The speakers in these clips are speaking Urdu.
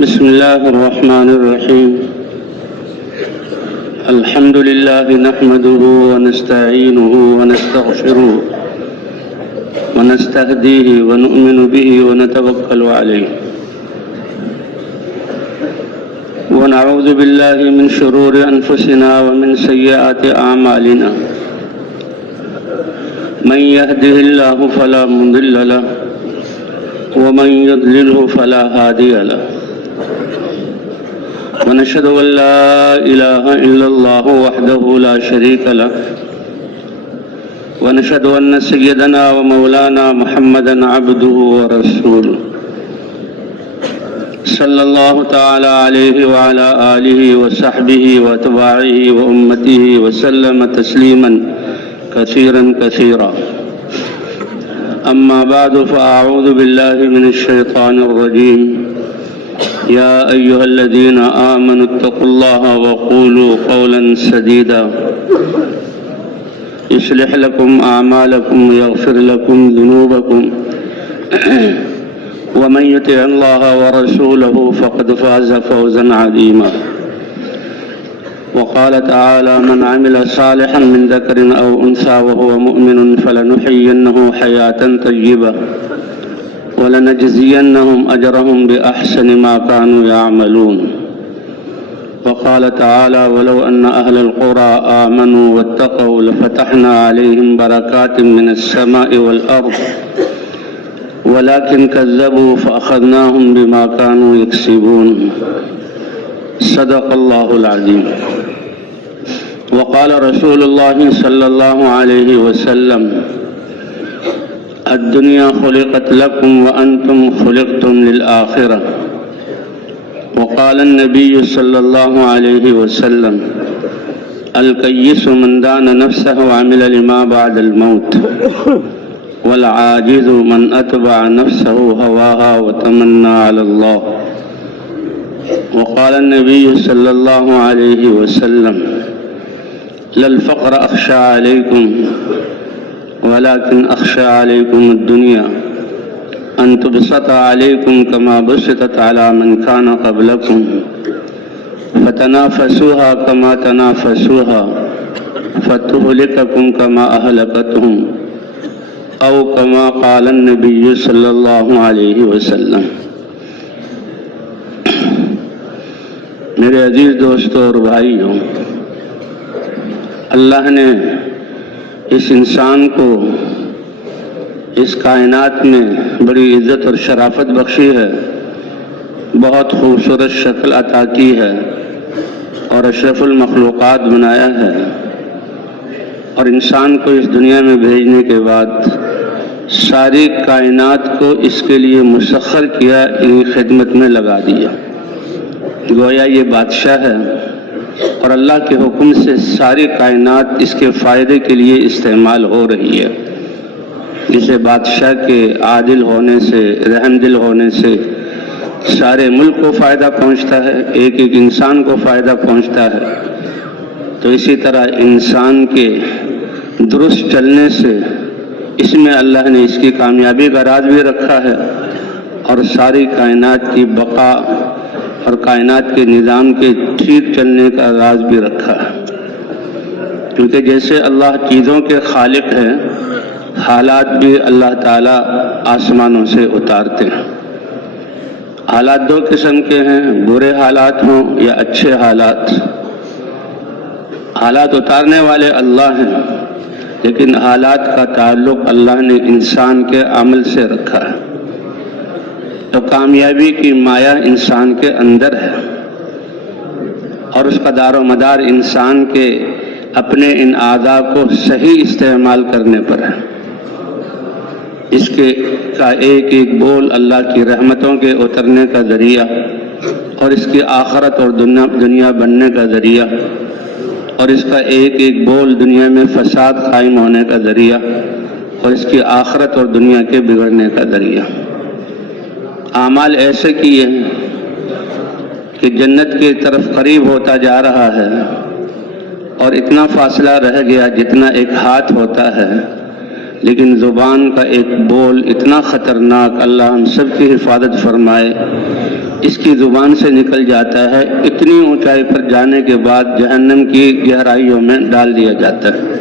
بسم الله الرحمن الرحيم. الحمد لله نحمده ونستعينه ونستغفره ونستهديه ونؤمن به ونتوكل عليه ونعوذ بالله من شرور أنفسنا ومن سيئات أعمالنا. من يهده الله فلا مضل له ومن يضلله فلا هادي له. ونشهد أن لا إله إلا الله وحده لا شريك له ونشهد أن سيدنا ومولانا محمدا عبده ورسوله صلى الله تعالى عليه وعلى آله وصحبه وأتباعه وأمته وسلم تسليما كثيرا كثيرا. أما بعد فأعوذ بالله من الشيطان الرجيم. يا أيها الذين آمنوا اتقوا الله وقولوا قولا سديدا يصلح لكم أعمالكم ويغفر لكم ذنوبكم ومن يطع الله ورسوله فقد فاز فوزا عظيما. وقال تعالى: من عمل صالحا من ذكر أو أنثى وهو مؤمن فلنحيينه حياة طيبة ولنجزينهم أجرهم بأحسن ما كانوا يعملون. وقال تعالى: ولو أن أهل القرى آمنوا واتقوا لفتحنا عليهم بركات من السماء والأرض ولكن كذبوا فأخذناهم بما كانوا يكسبون. صدق الله العظيم. وقال رسول الله صلى الله عليه وسلم: الدنيا خلقت لكم وأنتم خلقتم للآخرة. وقال النبي صلى الله عليه وسلم: الكيس من دان نفسه وعمل لما بعد الموت والعاجز من أتبع نفسه هواها وتمنى على الله. وقال النبي صلى الله عليه وسلم: لا الفقر أخشى عليكم ولكن أخشى عليكم الدنيا أن تبسط عليكم كما بسطت على من كان قبلكم فتنافسوها كما تنافسوها فتهلككم كما أهلكتهم أو كما قال النبي صلی اللہ علیہ وسلم. میرے عزیز دوستوں اور بھائیوں، اللہ نے اس انسان کو اس کائنات میں بڑی عزت اور شرافت بخشی ہے، بہت خوبصورت شکل عطا کی ہے اور اشرف المخلوقات بنایا ہے، اور انسان کو اس دنیا میں بھیجنے کے بعد ساری کائنات کو اس کے لیے مسخر کیا، ان خدمت میں لگا دیا. گویا یہ بادشاہ ہے اور اللہ کے حکم سے ساری کائنات اس کے فائدے کے لیے استعمال ہو رہی ہے. جسے بادشاہ کے عادل ہونے سے، رحم دل ہونے سے سارے ملک کو فائدہ پہنچتا ہے، ایک ایک انسان کو فائدہ پہنچتا ہے، تو اسی طرح انسان کے درست چلنے سے اس میں اللہ نے اس کی کامیابی کا راز بھی رکھا ہے اور ساری کائنات کی بقا اور کائنات کے نظام کے ٹھیک چلنے کا راز بھی رکھا ہے. کیونکہ جیسے اللہ چیزوں کے خالق ہیں، حالات بھی اللہ تعالیٰ آسمانوں سے اتارتے ہیں. حالات دو قسم کے ہیں، برے حالات ہوں یا اچھے حالات. حالات اتارنے والے اللہ ہیں، لیکن حالات کا تعلق اللہ نے انسان کے عمل سے رکھا ہے. تو کامیابی کی مایا انسان کے اندر ہے اور اس کا دار و مدار انسان کے اپنے ان اعضاء کو صحیح استعمال کرنے پر ہے. اس کے کا ایک ایک بول اللہ کی رحمتوں کے اترنے کا ذریعہ اور اس کی آخرت اور دنیا بننے کا ذریعہ، اور اس کا ایک ایک بول دنیا میں فساد قائم ہونے کا ذریعہ اور اس کی آخرت اور دنیا کے بگڑنے کا ذریعہ. اعمال ایسے کیے ہیں کہ جنت کی طرف قریب ہوتا جا رہا ہے اور اتنا فاصلہ رہ گیا جتنا ایک ہاتھ ہوتا ہے، لیکن زبان کا ایک بول اتنا خطرناک، اللہ ہم سب کی حفاظت فرمائے، اس کی زبان سے نکل جاتا ہے، اتنی اونچائی پر جانے کے بعد جہنم کی گہرائیوں میں ڈال دیا جاتا ہے۔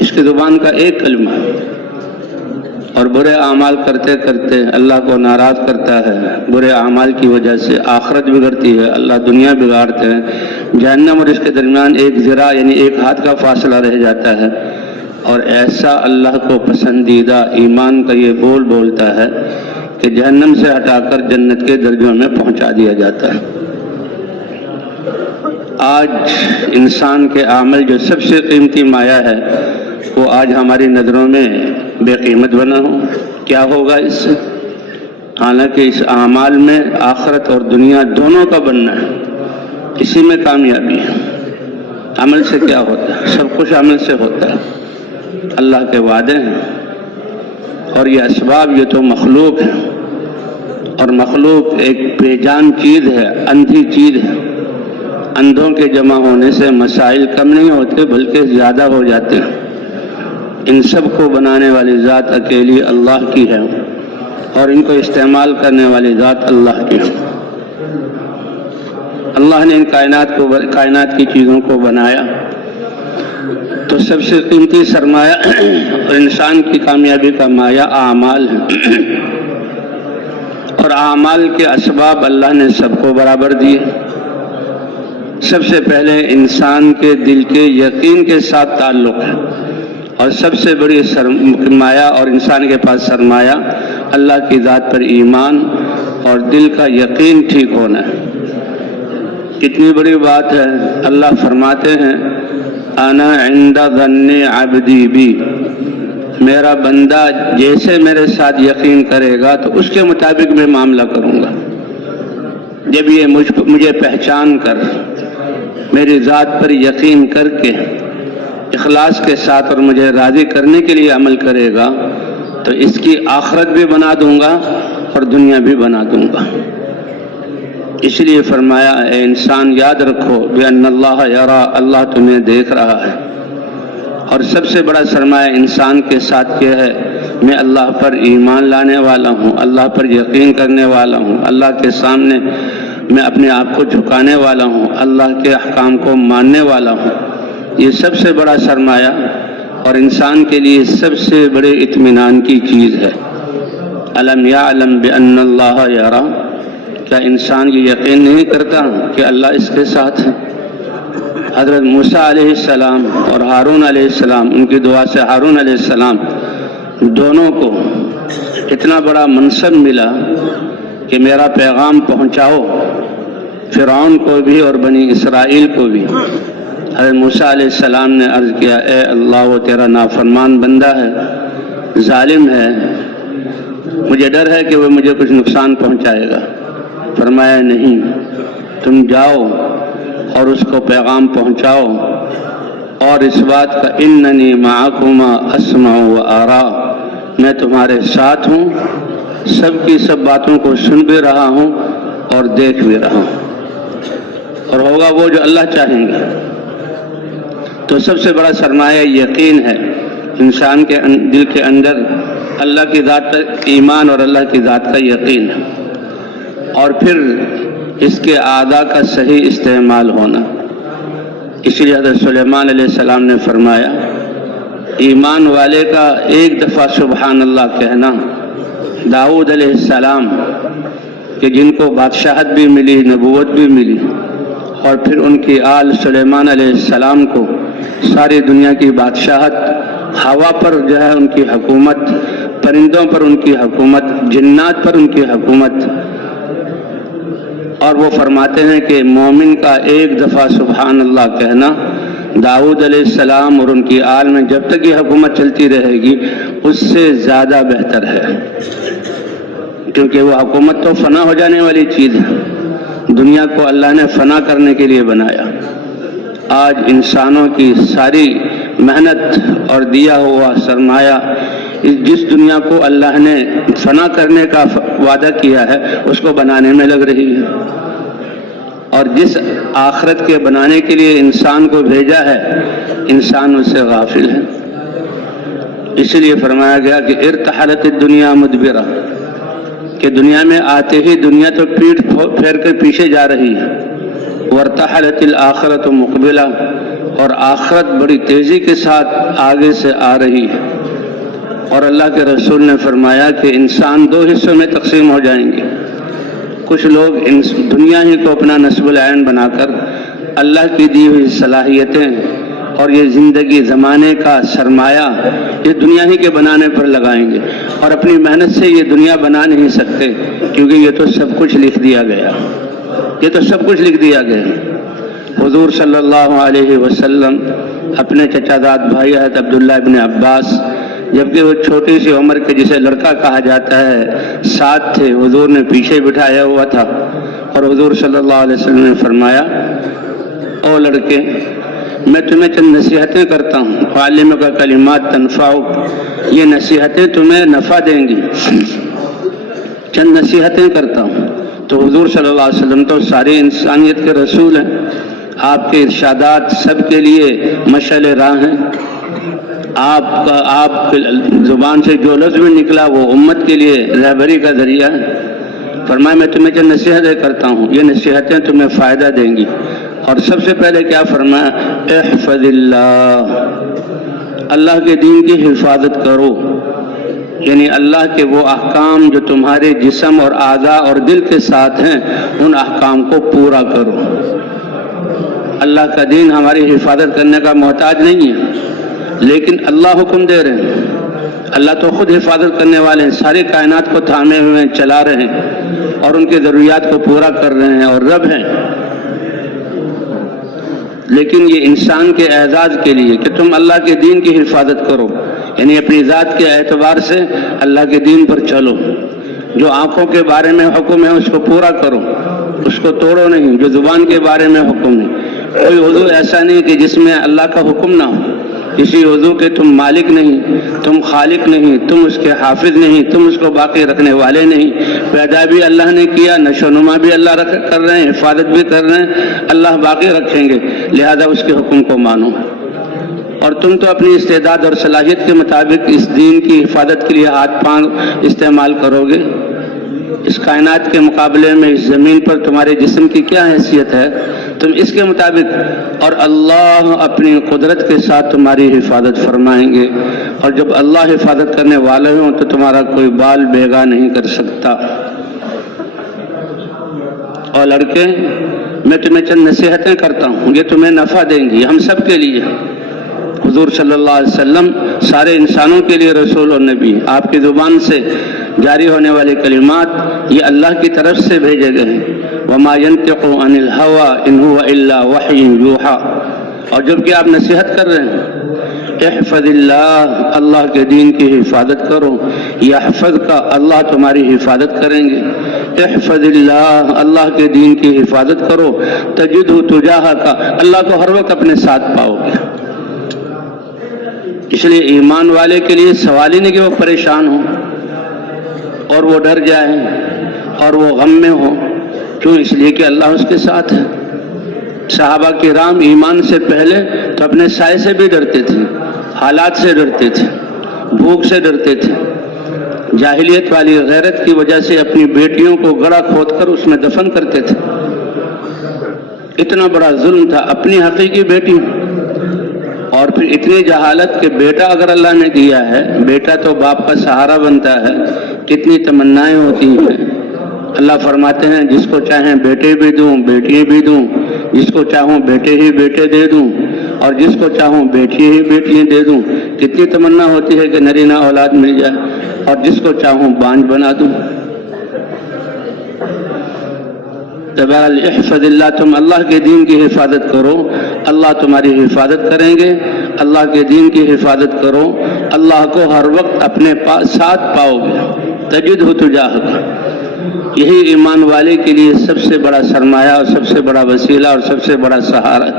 اس کی زبان کا ایک کلمہ، اور برے اعمال کرتے کرتے اللہ کو ناراض کرتا ہے، برے اعمال کی وجہ سے آخرت بگڑتی ہے، اللہ دنیا بگاڑتے ہیں، جہنم اور اس کے درمیان ایک ذراع یعنی ایک ہاتھ کا فاصلہ رہ جاتا ہے، اور ایسا اللہ کو پسندیدہ ایمان کا یہ بول بولتا ہے کہ جہنم سے ہٹا کر جنت کے درجوں میں پہنچا دیا جاتا ہے۔ آج انسان کے عمل جو سب سے قیمتی مایہ ہے وہ آج ہماری نظروں میں بے قیمت بنا ہو، کیا ہوگا اس سے؟ حالانکہ اس اعمال میں آخرت اور دنیا دونوں کا بننا ہے، اسی میں کامیابی ہے۔ عمل سے کیا ہوتا ہے؟ سب کچھ عمل سے ہوتا ہے، اللہ کے وعدے ہیں، اور یہ اسباب یہ تو مخلوق ہے، اور مخلوق ایک بے جان چیز ہے، اندھی چیز ہے۔ اندھوں کے جمع ہونے سے مسائل کم نہیں ہوتے بلکہ زیادہ ہو جاتے ہیں۔ ان سب کو بنانے والی ذات اکیلی اللہ کی ہے، اور ان کو استعمال کرنے والی ذات اللہ کی ہے۔ اللہ نے ان کائنات کی چیزوں کو بنایا تو سب سے قیمتی سرمایہ اور انسان کی کامیابی کا مایہ اعمال ہے، اور اعمال کے اسباب اللہ نے سب کو برابر دیے۔ سب سے پہلے انسان کے دل کے یقین کے ساتھ تعلق ہے، اور سب سے بڑی سرمایہ اور انسان کے پاس سرمایہ اللہ کی ذات پر ایمان اور دل کا یقین ٹھیک ہونا ہے۔ کتنی بڑی بات ہے، اللہ فرماتے ہیں انا عند ظن عبدی بی، میرا بندہ جیسے میرے ساتھ یقین کرے گا تو اس کے مطابق میں معاملہ کروں گا۔ جب یہ مجھے پہچان کر میری ذات پر یقین کر کے اخلاص کے ساتھ اور مجھے راضی کرنے کے لیے عمل کرے گا تو اس کی آخرت بھی بنا دوں گا اور دنیا بھی بنا دوں گا۔ اس لیے فرمایا اے انسان یاد رکھو بِأَنَّ اللَّهَ يَرَى، اللہ تمہیں دیکھ رہا ہے۔ اور سب سے بڑا سرمایہ انسان کے ساتھ یہ ہے میں اللہ پر ایمان لانے والا ہوں، اللہ پر یقین کرنے والا ہوں، اللہ کے سامنے میں اپنے آپ کو جھکانے والا ہوں، اللہ کے احکام کو ماننے والا ہوں۔ یہ سب سے بڑا سرمایہ اور انسان کے لیے سب سے بڑے اطمینان کی چیز ہے۔ الم یعلم بأن اللہ یرا، کیا انسان یہ یقین نہیں کرتا کہ اللہ اس کے ساتھ ہے؟ حضرت موسیٰ علیہ السلام اور ہارون علیہ السلام، ان کی دعا سے ہارون علیہ السلام دونوں کو اتنا بڑا منصب ملا کہ میرا پیغام پہنچاؤ فرعون کو بھی اور بنی اسرائیل کو بھی۔ حضرت موسیٰ علیہ السلام نے عرض کیا اے اللہ وہ تیرا نافرمان بندہ ہے، ظالم ہے، مجھے ڈر ہے کہ وہ مجھے کچھ نقصان پہنچائے گا۔ فرمایا نہیں، تم جاؤ اور اس کو پیغام پہنچاؤ، اور اس بات کا اننی معکما اسمع و آرا، میں تمہارے ساتھ ہوں، سب کی سب باتوں کو سن بھی رہا ہوں اور دیکھ بھی رہا ہوں، اور ہوگا وہ جو اللہ چاہیں گے۔ تو سب سے بڑا سرمایہ یقین ہے، انسان کے دل کے اندر اللہ کی ذات پر ایمان اور اللہ کی ذات کا یقین ہے، اور پھر اس کے اعضاء کا صحیح استعمال ہونا۔ اسی لیے حضرت سلیمان علیہ السلام نے فرمایا ایمان والے کا ایک دفعہ سبحان اللہ کہنا، داؤد علیہ السلام کہ جن کو بادشاہت بھی ملی، نبوت بھی ملی، اور پھر ان کی آل سلیمان علیہ السلام کو ساری دنیا کی بادشاہت، ہوا پر جو ہے ان کی حکومت، پرندوں پر ان کی حکومت، جنات پر ان کی حکومت۔ اور وہ فرماتے ہیں کہ مومن کا ایک دفعہ سبحان اللہ کہنا داؤد علیہ السلام اور ان کی آل میں جب تک یہ حکومت چلتی رہے گی اس سے زیادہ بہتر ہے، کیونکہ وہ حکومت تو فنا ہو جانے والی چیز ہے، دنیا کو اللہ نے فنا کرنے کے لیے بنایا۔ آج انسانوں کی ساری محنت اور دیا ہوا سرمایہ جس دنیا کو اللہ نے فنا کرنے کا وعدہ کیا ہے اس کو بنانے میں لگ رہی ہے، اور جس آخرت کے بنانے کے لیے انسان کو بھیجا ہے انسان اس سے غافل ہے۔ اس لیے فرمایا گیا کہ ارتحلت الدنیا مدبرہ، کہ دنیا میں آتے ہی دنیا تو پیٹھ پھیر کر پیچھے جا رہی ہے، وارتحلت الآخرۃ مقبلہ، اور آخرت بڑی تیزی کے ساتھ آگے سے آ رہی ہے۔ اور اللہ کے رسول نے فرمایا کہ انسان دو حصوں میں تقسیم ہو جائیں گے، کچھ لوگ دنیا ہی کو اپنا نصب العین بنا کر اللہ کی دی ہوئی صلاحیتیں اور یہ زندگی زمانے کا سرمایہ یہ دنیا ہی کے بنانے پر لگائیں گے، اور اپنی محنت سے یہ دنیا بنا نہیں سکتے، کیونکہ یہ تو سب کچھ لکھ دیا گیا، یہ تو سب کچھ لکھ دیا گیا۔ حضور صلی اللہ علیہ وسلم اپنے چچا زاد بھائی حضرت عبداللہ ابن عباس، جبکہ وہ چھوٹی سی عمر کے جسے لڑکا کہا جاتا ہے ساتھ تھے، حضور نے پیچھے بٹھایا ہوا تھا، اور حضور صلی اللہ علیہ وسلم نے فرمایا او لڑکے، میں تمہیں چند نصیحتیں کرتا ہوں، عالم کا کلمات تنفعک، یہ نصیحتیں تمہیں نفع دیں گی، چند نصیحتیں کرتا ہوں۔ تو حضور صلی اللہ علیہ وسلم تو ساری انسانیت کے رسول ہیں، آپ کے ارشادات سب کے لیے مشعل راہ ہیں، آپ کی زبان سے جو لفظ بھی نکلا وہ امت کے لیے رہبری کا ذریعہ ہے۔ فرمایا میں تمہیں جو نصیحتیں کرتا ہوں یہ نصیحتیں تمہیں فائدہ دیں گی، اور سب سے پہلے کیا فرمایا؟ احفظ اللہ، اللہ کے دین کی حفاظت کرو، یعنی اللہ کے وہ احکام جو تمہارے جسم اور اعضاء اور دل کے ساتھ ہیں ان احکام کو پورا کرو۔ اللہ کا دین ہماری حفاظت کرنے کا محتاج نہیں ہے، لیکن اللہ حکم دے رہے ہیں، اللہ تو خود حفاظت کرنے والے ہیں، ساری کائنات کو تھامے ہوئے ہیں، چلا رہے ہیں اور ان کی ضروریات کو پورا کر رہے ہیں اور رب ہیں، لیکن یہ انسان کے اعزاز کے لیے کہ تم اللہ کے دین کی حفاظت کرو، یعنی اپنی ذات کے اعتبار سے اللہ کے دین پر چلو، جو آنکھوں کے بارے میں حکم ہے اس کو پورا کرو، اس کو توڑو نہیں، جو زبان کے بارے میں حکم ہے، کوئی وضو ایسا نہیں کہ جس میں اللہ کا حکم نہ ہو، کسی وضو کے تم مالک نہیں، تم خالق نہیں، تم اس کے حافظ نہیں، تم اس کو باقی رکھنے والے نہیں، پیدا بھی اللہ نے کیا، نشو و نما بھی اللہ کر رہے ہیں، حفاظت بھی کر رہے ہیں، اللہ باقی رکھیں گے، لہذا اس کے حکم کو مانو، اور تم تو اپنی استعداد اور صلاحیت کے مطابق اس دین کی حفاظت کے لیے ہاتھ پاؤں استعمال کرو گے۔ اس کائنات کے مقابلے میں اس زمین پر تمہارے جسم کی کیا حیثیت ہے، تم اس کے مطابق، اور اللہ اپنی قدرت کے ساتھ تمہاری حفاظت فرمائیں گے، اور جب اللہ حفاظت کرنے والے ہوں تو تمہارا کوئی بال بیگا نہیں کر سکتا۔ اور لڑکے، میں تمہیں چند نصیحتیں کرتا ہوں، یہ تمہیں نفع دیں گی، ہم سب کے لیے۔ حضور صلی اللہ علیہ وسلم سارے انسانوں کے لیے رسول اور نبی، آپ کی زبان سے جاری ہونے والے کلمات یہ اللہ کی طرف سے بھیجے گئے ہیں۔ وما ينطق عن الهوى ان هو الا وحی یوحى، اور جب کہ آپ نصیحت کر رہے ہیں احفظ اللہ، اللہ کے دین کی حفاظت کرو، یحفظ کا، اللہ تمہاری حفاظت کریں گے، احفظ اللہ، اللہ کے دین کی حفاظت کرو، تجدہ تجاہ کا، اللہ کو ہر وقت اپنے ساتھ پاؤ گے۔ اس لیے ایمان والے کے لیے سوال ہی نہیں کہ وہ پریشان ہو اور وہ ڈر جائے اور وہ غم میں ہو، کیوں؟ اس لیے کہ اللہ اس کے ساتھ ہے۔ صحابہ کرام ایمان سے پہلے تو اپنے سائے سے بھی ڈرتے تھے، حالات سے ڈرتے تھے، بھوک سے ڈرتے تھے، جاہلیت والی غیرت کی وجہ سے اپنی بیٹیوں کو گڑھا کھود کر اس میں دفن کرتے تھے، اتنا بڑا ظلم تھا اپنی حقیقی بیٹی، اور پھر اتنی جہالت کہ بیٹا اگر اللہ نے دیا ہے، بیٹا تو باپ کا سہارا بنتا ہے، کتنی تمنائیں ہوتی ہیں۔ اللہ فرماتے ہیں جس کو چاہیں بیٹے بھی دوں، بیٹیاں بھی دوں، جس کو چاہوں بیٹے ہی بیٹے دے دوں، اور جس کو چاہوں بیٹی ہی بیٹیاں دے دوں، کتنی تمنا ہوتی ہے کہ نرینہ اولاد مل جائے، اور جس کو چاہوں بانجھ بنا دوں۔ تبارک احفظ اللہ، تم اللہ کے دین کی حفاظت کرو، اللہ تمہاری حفاظت کریں گے، اللہ کے دین کی حفاظت کرو، اللہ کو ہر وقت اپنے ساتھ پاؤ گے، تجدہ تجاہک۔ یہی ایمان والے کے لیے سب سے بڑا سرمایہ اور سب سے بڑا وسیلہ اور سب سے بڑا سہارا،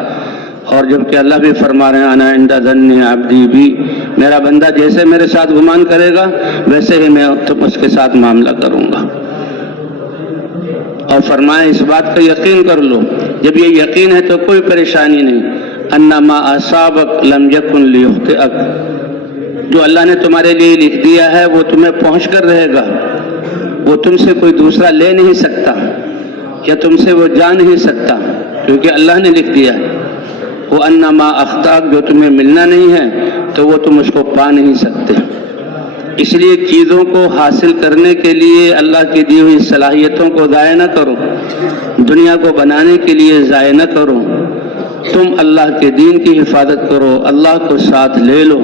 اور جب کہ اللہ بھی فرما رہے ہیں انا عند ظن عبدی بی، میرا بندہ جیسے میرے ساتھ گمان کرے گا ویسے ہی میں اس کے ساتھ معاملہ کروں گا۔ اور فرمائے اس بات کا یقین کر لو، جب یہ یقین ہے تو کوئی پریشانی نہیں، انما اصابک لم یکن لیخطئک، جو اللہ نے تمہارے لیے لکھ دیا ہے وہ تمہیں پہنچ کر رہے گا، وہ تم سے کوئی دوسرا لے نہیں سکتا یا تم سے وہ جا نہیں سکتا، کیونکہ اللہ نے لکھ دیا ہے۔ وہ انما اخطاک، جو تمہیں ملنا نہیں ہے تو وہ تم اس کو پا نہیں سکتے۔ اس لیے چیزوں کو حاصل کرنے کے لیے اللہ کی دی ہوئی صلاحیتوں کو ضائع نہ کرو، دنیا کو بنانے کے لیے ضائع نہ کرو، تم اللہ کے دین کی حفاظت کرو، اللہ کو ساتھ لے لو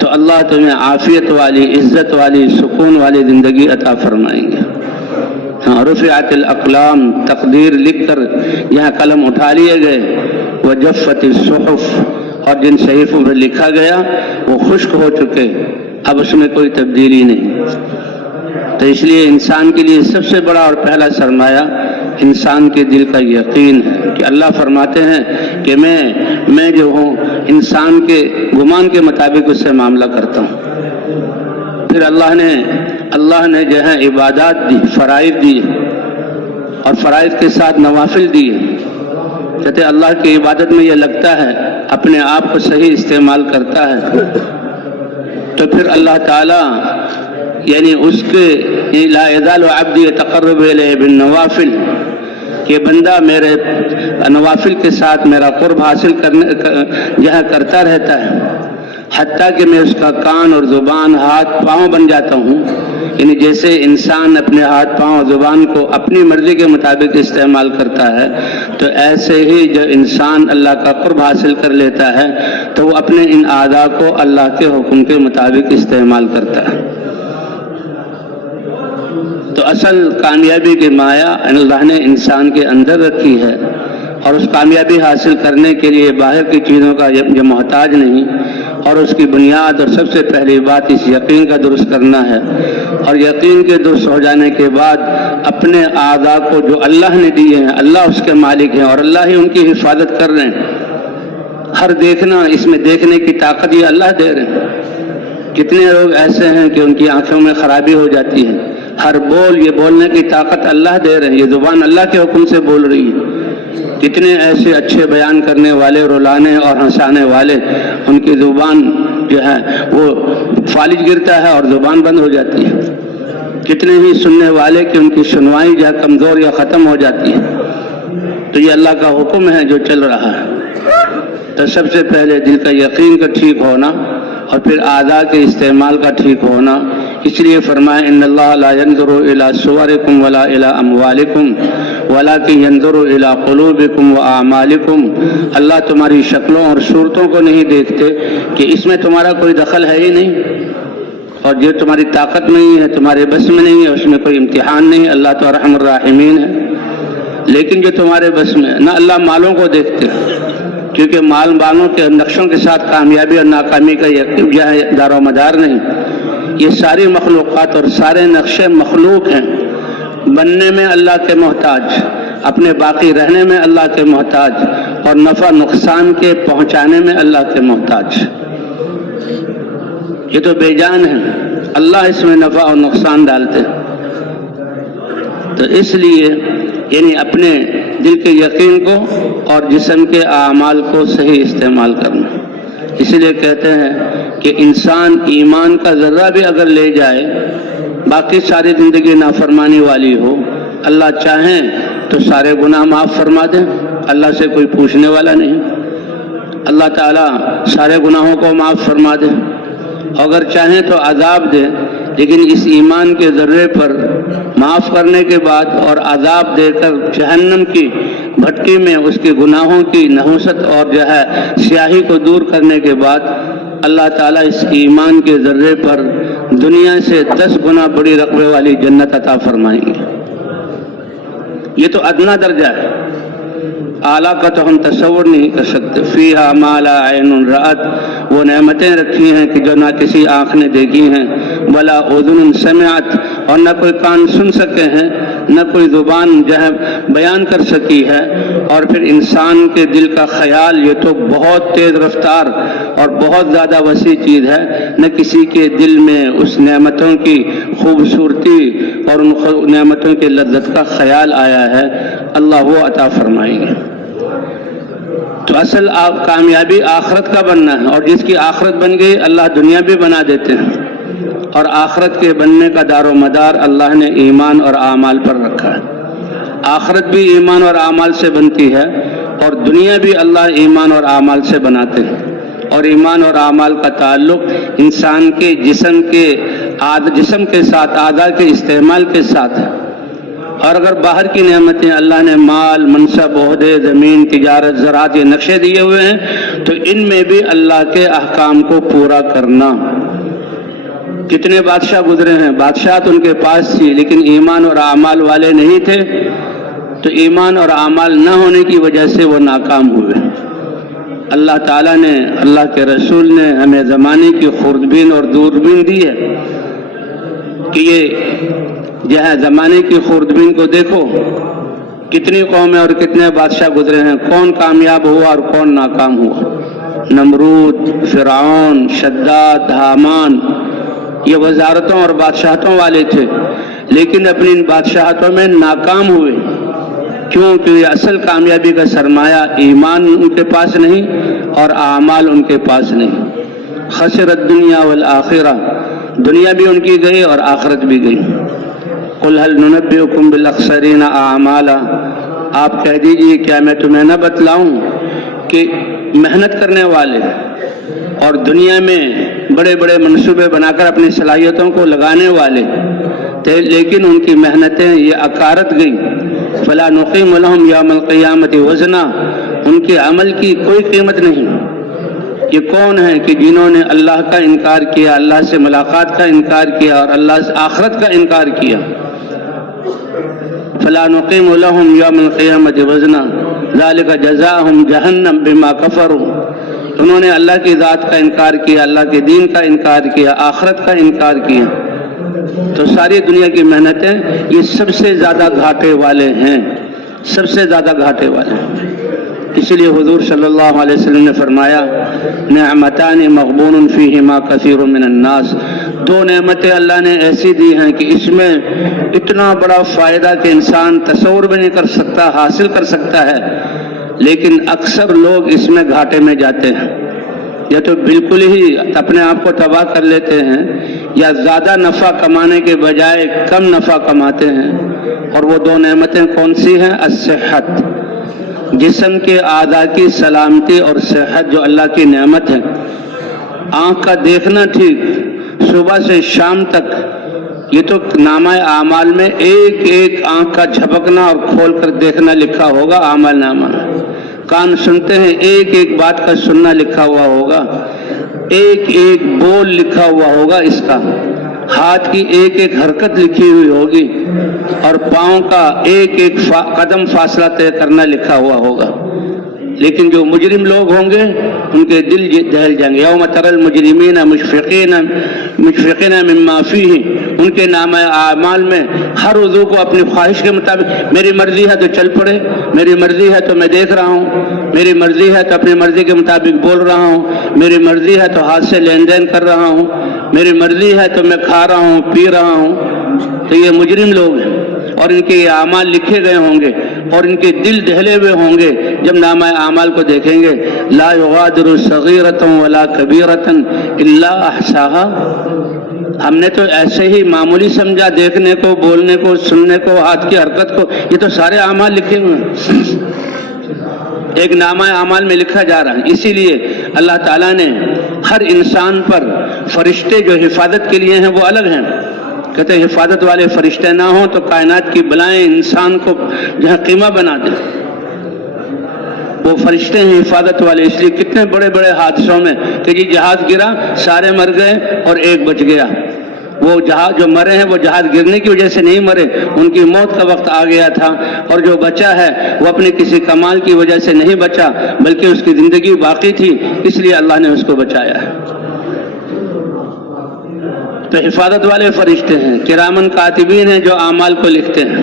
تو اللہ تمہیں عافیت والی، عزت والی، سکون والی زندگی عطا فرمائیں گے۔ رفعت الاقلام، تقدیر لکھ کر یہاں قلم اٹھا لیے گئے، وجفت الصحف، اور جن صحیفوں پر لکھا گیا وہ خشک ہو چکے، اب اس میں کوئی تبدیلی نہیں۔ تو اس لیے انسان کے لیے سب سے بڑا اور پہلا سرمایہ انسان کے دل کا یقین ہے کہ اللہ فرماتے ہیں کہ میں جو ہوں انسان کے گمان کے مطابق اس سے معاملہ کرتا ہوں۔ پھر اللہ نے جو ہے عبادات دی، فرائض دی، اور فرائض کے ساتھ نوافل دیے۔ کہتے اللہ کی عبادت میں یہ لگتا ہے، اپنے آپ کو صحیح استعمال کرتا ہے، تو پھر اللہ تعالیٰ یعنی اس کے لا یزال عبدی یتقرب الیہ بالنوافل، کہ بندہ میرے نوافل کے ساتھ میرا قرب حاصل کرتا رہتا ہے، حتیٰ کہ میں اس کا کان اور زبان، ہاتھ پاؤں بن جاتا ہوں۔ یعنی جیسے انسان اپنے ہاتھ پاؤں اور زبان کو اپنی مرضی کے مطابق استعمال کرتا ہے، تو ایسے ہی جو انسان اللہ کا قرب حاصل کر لیتا ہے تو وہ اپنے ان اعضاء کو اللہ کے حکم کے مطابق استعمال کرتا ہے۔ تو اصل کامیابی کی مایا اللہ نے انسان کے اندر رکھی ہے، اور اس کامیابی حاصل کرنے کے لیے باہر کی چیزوں کا یہ محتاج نہیں، اور اس کی بنیاد اور سب سے پہلی بات اس یقین کا درست کرنا ہے، اور یقین کے درست ہو جانے کے بعد اپنے اعضاء کو جو اللہ نے دیے ہیں، اللہ اس کے مالک ہیں اور اللہ ہی ان کی حفاظت کر رہے ہیں۔ ہر دیکھنا، اس میں دیکھنے کی طاقت یہ اللہ دے رہے ہیں۔ کتنے لوگ ایسے ہیں کہ ان کی آنکھوں میں خرابی ہو جاتی ہے، ہر یہ بولنے کی طاقت اللہ دے رہے ہیں، یہ زبان اللہ کے حکم سے بول رہی ہے۔ کتنے ایسے اچھے بیان کرنے والے، رلانے اور ہنسانے والے، ان کی زبان جو ہے وہ فالج گرتا ہے اور زبان بند ہو جاتی ہے۔ کتنے ہی سننے والے کہ ان کی سنوائی جو ہے کمزور یا ختم ہو جاتی ہے۔ تو یہ اللہ کا حکم ہے جو چل رہا ہے۔ تو سب سے پہلے دل کا یقین کا ٹھیک ہونا، اور پھر اعضاء کے استعمال کا ٹھیک ہونا۔ اس لیے فرمایا ان اللہ لا ينظر الى صورکم ولا الى اموالکم ولکن ينظر الى قلوبکم واعمالکم۔ اللہ تمہاری شکلوں اور صورتوں کو نہیں دیکھتے کہ اس میں تمہارا کوئی دخل ہے ہی نہیں، اور جو تمہاری طاقت نہیں ہے، تمہارے بس میں نہیں ہے، اس میں کوئی امتحان نہیں۔ اللہ تو ارحم الراحمین ہے۔ لیکن جو تمہارے بس میں نہ، اللہ مالوں کو دیکھتے ہیں، کیونکہ مالوں کے نقشوں کے ساتھ کامیابی اور ناکامی کا یہ دار و مدار نہیں۔ یہ ساری مخلوقات اور سارے نقشے مخلوق ہیں، بننے میں اللہ کے محتاج، اپنے باقی رہنے میں اللہ کے محتاج، اور نفع نقصان کے پہنچانے میں اللہ کے محتاج۔ یہ تو بے جان ہے، اللہ اس میں نفع اور نقصان ڈالتے۔ تو اس لیے یعنی اپنے دل کے یقین کو اور جسم کے اعمال کو صحیح استعمال کرنا۔ اس لیے کہتے ہیں کہ انسان ایمان کا ذرہ بھی اگر لے جائے، باقی ساری زندگی نافرمانی والی ہو، اللہ چاہیں تو سارے گناہ معاف فرما دیں، اللہ سے کوئی پوچھنے والا نہیں۔ اللہ تعالیٰ سارے گناہوں کو معاف فرما دیں، اگر چاہیں تو عذاب دے، لیکن اس ایمان کے ذرے پر معاف کرنے کے بعد اور عذاب دے کر جہنم کی بھٹکی میں اس کے گناہوں کی نحوست اور جو ہے سیاہی کو دور کرنے کے بعد اللہ تعالیٰ اس ایمان کے ذرے پر دنیا سے 10 گنا بڑی رقبے والی جنت عطا فرمائیں گے۔ یہ تو ادنا درجہ ہے، اعلیٰ کا تو ہم تصور نہیں کر سکتے۔ فیہا ما لا عین رأت، وہ نعمتیں رکھی ہیں کہ جو نہ کسی آنکھ نے دیکھی ہیں، ولا اذن سمعت، اور نہ کوئی کان سن سکے ہیں، نہ کوئی زبان جو ہے بیان کر سکی ہے۔ اور پھر انسان کے دل کا خیال، یہ تو بہت تیز رفتار اور بہت زیادہ وسیع چیز ہے، نہ کسی کے دل میں اس نعمتوں کی خوبصورتی اور ان نعمتوں کی لذت کا خیال آیا ہے۔ اللہ وہ عطا فرمائیں گے۔ تو اصل کامیابی آخرت کا بننا ہے، اور جس کی آخرت بن گئی اللہ دنیا بھی بنا دیتے ہیں۔ اور آخرت کے بننے کا دار و مدار اللہ نے ایمان اور اعمال پر رکھا ہے۔ آخرت بھی ایمان اور اعمال سے بنتی ہے اور دنیا بھی اللہ ایمان اور اعمال سے بناتے ہیں، اور ایمان اور اعمال کا تعلق انسان کے جسم کے ساتھ، اعضاء کے استعمال کے ساتھ ہے۔ اور اگر باہر کی نعمتیں اللہ نے مال، منصب، عہدے، زمین، تجارت، زراعت، یہ نقشے دیے ہوئے ہیں، تو ان میں بھی اللہ کے احکام کو پورا کرنا۔ کتنے بادشاہ گزرے ہیں، بادشاہت ان کے پاس تھی لیکن ایمان اور اعمال والے نہیں تھے، تو ایمان اور اعمال نہ ہونے کی وجہ سے وہ ناکام ہوئے۔ اللہ تعالیٰ نے، اللہ کے رسول نے ہمیں زمانے کی خوردبین اور دوربین دی ہے کہ یہ جو ہے زمانے کی خوردبین کو دیکھو، کتنی قومیں اور کتنے بادشاہ گزرے ہیں، کون کامیاب ہوا اور کون ناکام ہوا۔ نمرود، فرعون، شداد، حامان، یہ وزارتوں اور بادشاہتوں والے تھے لیکن اپنی ان بادشاہتوں میں ناکام ہوئے، کیونکہ اصل کامیابی کا سرمایہ ایمان ان کے پاس نہیں اور اعمال ان کے پاس نہیں۔ خسرت دنیا والآخرہ، دنیا بھی ان کی گئی اور آخرت بھی گئی۔ قل هل ننبئکم بالاخسرین اعمالا، آپ کہہ دیجئے کیا میں تمہیں نہ بتلاؤں کہ محنت کرنے والے اور دنیا میں بڑے بڑے منصوبے بنا کر اپنی صلاحیتوں کو لگانے والے تھے لیکن ان کی محنتیں یہ اکارت گئی۔ فلا نقیم لهم یوم القیامت وزنا، ان کے عمل کی کوئی قیمت نہیں۔ یہ کون ہیں کہ جنہوں نے اللہ کا انکار کیا، اللہ سے ملاقات کا انکار کیا اور اللہ سے آخرت کا انکار کیا۔ فلا نقیم لهم یوم القیامت وزنا ذالک جزاؤہم جہنم بما کفروا، انہوں نے اللہ کی ذات کا انکار کیا، اللہ کے دین کا انکار کیا، آخرت کا انکار کیا، تو ساری دنیا کی محنتیں یہ سب سے زیادہ گھاٹے والے ہیں، سب سے زیادہ گھاٹے والے ہیں۔ اسی لیے حضور صلی اللہ علیہ وسلم نے فرمایا نعمتان مغبون فیہما کثیر من الناس، دو نعمتیں اللہ نے ایسی دی ہیں کہ اس میں اتنا بڑا فائدہ کہ انسان تصور بھی نہیں کر سکتا، حاصل کر سکتا ہے، لیکن اکثر لوگ اس میں گھاٹے میں جاتے ہیں، یا تو بالکل ہی اپنے آپ کو تباہ کر لیتے ہیں یا زیادہ نفع کمانے کے بجائے کم نفع کماتے ہیں۔ اور وہ دو نعمتیں کون سی ہیں؟ الصحت، جسم کے اعضاء کی سلامتی اور صحت جو اللہ کی نعمت ہے۔ آنکھ کا دیکھنا ٹھیک، صبح سے شام تک، یہ تو نامہ اعمال میں ایک ایک آنکھ کا جھپکنا اور کھول کر دیکھنا لکھا ہوگا اعمال نامہ میں۔ کان سنتے ہیں، ایک ایک بات کا سننا لکھا ہوا ہوگا، ایک ایک بول لکھا ہوا ہوگا اس کا، ہاتھ کی ایک ایک حرکت لکھی ہوئی ہوگی اور پاؤں کا ایک ایک قدم فاصلہ طے کرنا لکھا ہوا ہوگا۔ لیکن جو مجرم لوگ ہوں گے ان کے دل دہل جائیں گے۔ یوم تری المجرمین مشفقین مما فیہ، ان کے نامہ اعمال میں ہر عضو کو اپنی خواہش کے مطابق، میری مرضی ہے تو چل پڑے، میری مرضی ہے تو میں دیکھ رہا ہوں، میری مرضی ہے تو اپنی مرضی کے مطابق بول رہا ہوں، میری مرضی ہے تو ہاتھ سے لین دین کر رہا ہوں، میری مرضی ہے تو میں کھا رہا ہوں، پی رہا ہوں۔ تو یہ مجرم لوگ ہیں اور ان کے اعمال لکھے گئے ہوں گے اور ان کے دل دہلے ہوئے ہوں گے۔ جب نامہ اعمال کو دیکھیں گے، لا یغادر صغیرۃ ولا کبیرۃ الا احصاها، ہم نے تو ایسے ہی معمولی سمجھا، دیکھنے کو، بولنے کو، سننے کو، ہاتھ کی حرکت کو، یہ تو سارے اعمال لکھے ہوئے ہیں، ایک نامہ اعمال میں لکھا جا رہا ہے۔ اسی لیے اللہ تعالیٰ نے ہر انسان پر فرشتے جو حفاظت کے لیے ہیں وہ الگ ہیں۔ کہتے ہیں حفاظت والے فرشتے نہ ہوں تو کائنات کی بلائیں انسان کو جہاں قیمہ بنا دیں، وہ فرشتے ہیں حفاظت والے۔ اس لیے کتنے بڑے بڑے حادثوں میں کہ جی جہاز گرا، سارے مر گئے اور ایک بچ گیا، وہ جہاز جو مرے ہیں وہ جہاز گرنے کی وجہ سے نہیں مرے، ان کی موت کا وقت آ گیا تھا، اور جو بچا ہے وہ اپنے کسی کمال کی وجہ سے نہیں بچا بلکہ اس کی زندگی باقی تھی، اس لیے اللہ نے اس کو بچایا ہے۔ تو حفاظت والے فرشتے ہیں، کرامن کاتبین ہیں جو اعمال کو لکھتے ہیں،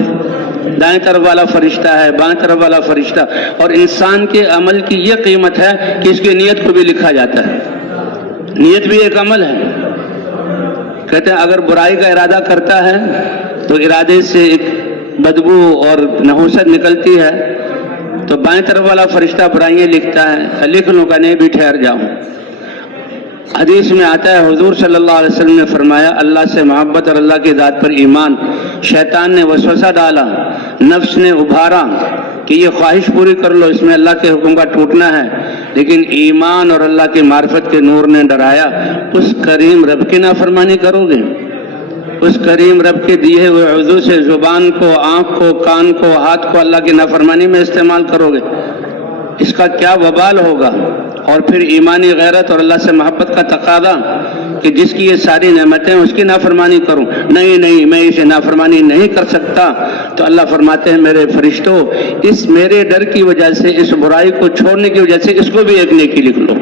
دائیں طرف والا فرشتہ ہے، بائیں طرف والا فرشتہ، اور انسان کے عمل کی یہ قیمت ہے کہ اس کی نیت کو بھی لکھا جاتا ہے۔ نیت بھی ایک عمل ہے۔ کہتے ہیں اگر برائی کا ارادہ کرتا ہے تو ارادے سے ایک بدبو اور نحوست نکلتی ہے، تو بائیں طرف والا فرشتہ برائیاں لکھتا ہے، لکھ لوں کا نہیں بھی ٹھہر جاؤں۔ حدیث میں آتا ہے حضور صلی اللہ علیہ وسلم نے فرمایا اللہ سے محبت اور اللہ کی ذات پر ایمان، شیطان نے وسوسہ ڈالا، نفس نے ابھارا کہ یہ خواہش پوری کر لو، اس میں اللہ کے حکم کا ٹوٹنا ہے، لیکن ایمان اور اللہ کی معرفت کے نور نے ڈرایا اس کریم رب کی نافرمانی کرو گے، اس کریم رب کے دیے ہوئے عضو سے زبان کو، آنکھ کو، کان کو، ہاتھ کو اللہ کی نافرمانی میں استعمال کرو گے، اس کا کیا وبال ہوگا۔ اور پھر ایمانی غیرت اور اللہ سے محبت کا تقاضا کہ جس کی یہ ساری نعمتیں اس کی نافرمانی کروں، نہیں میں اسے نافرمانی نہیں کر سکتا، تو اللہ فرماتے ہیں میرے فرشتوں اس میرے ڈر کی وجہ سے، اس برائی کو چھوڑنے کی وجہ سے اس کو بھی ایک نیکی لکھ لو،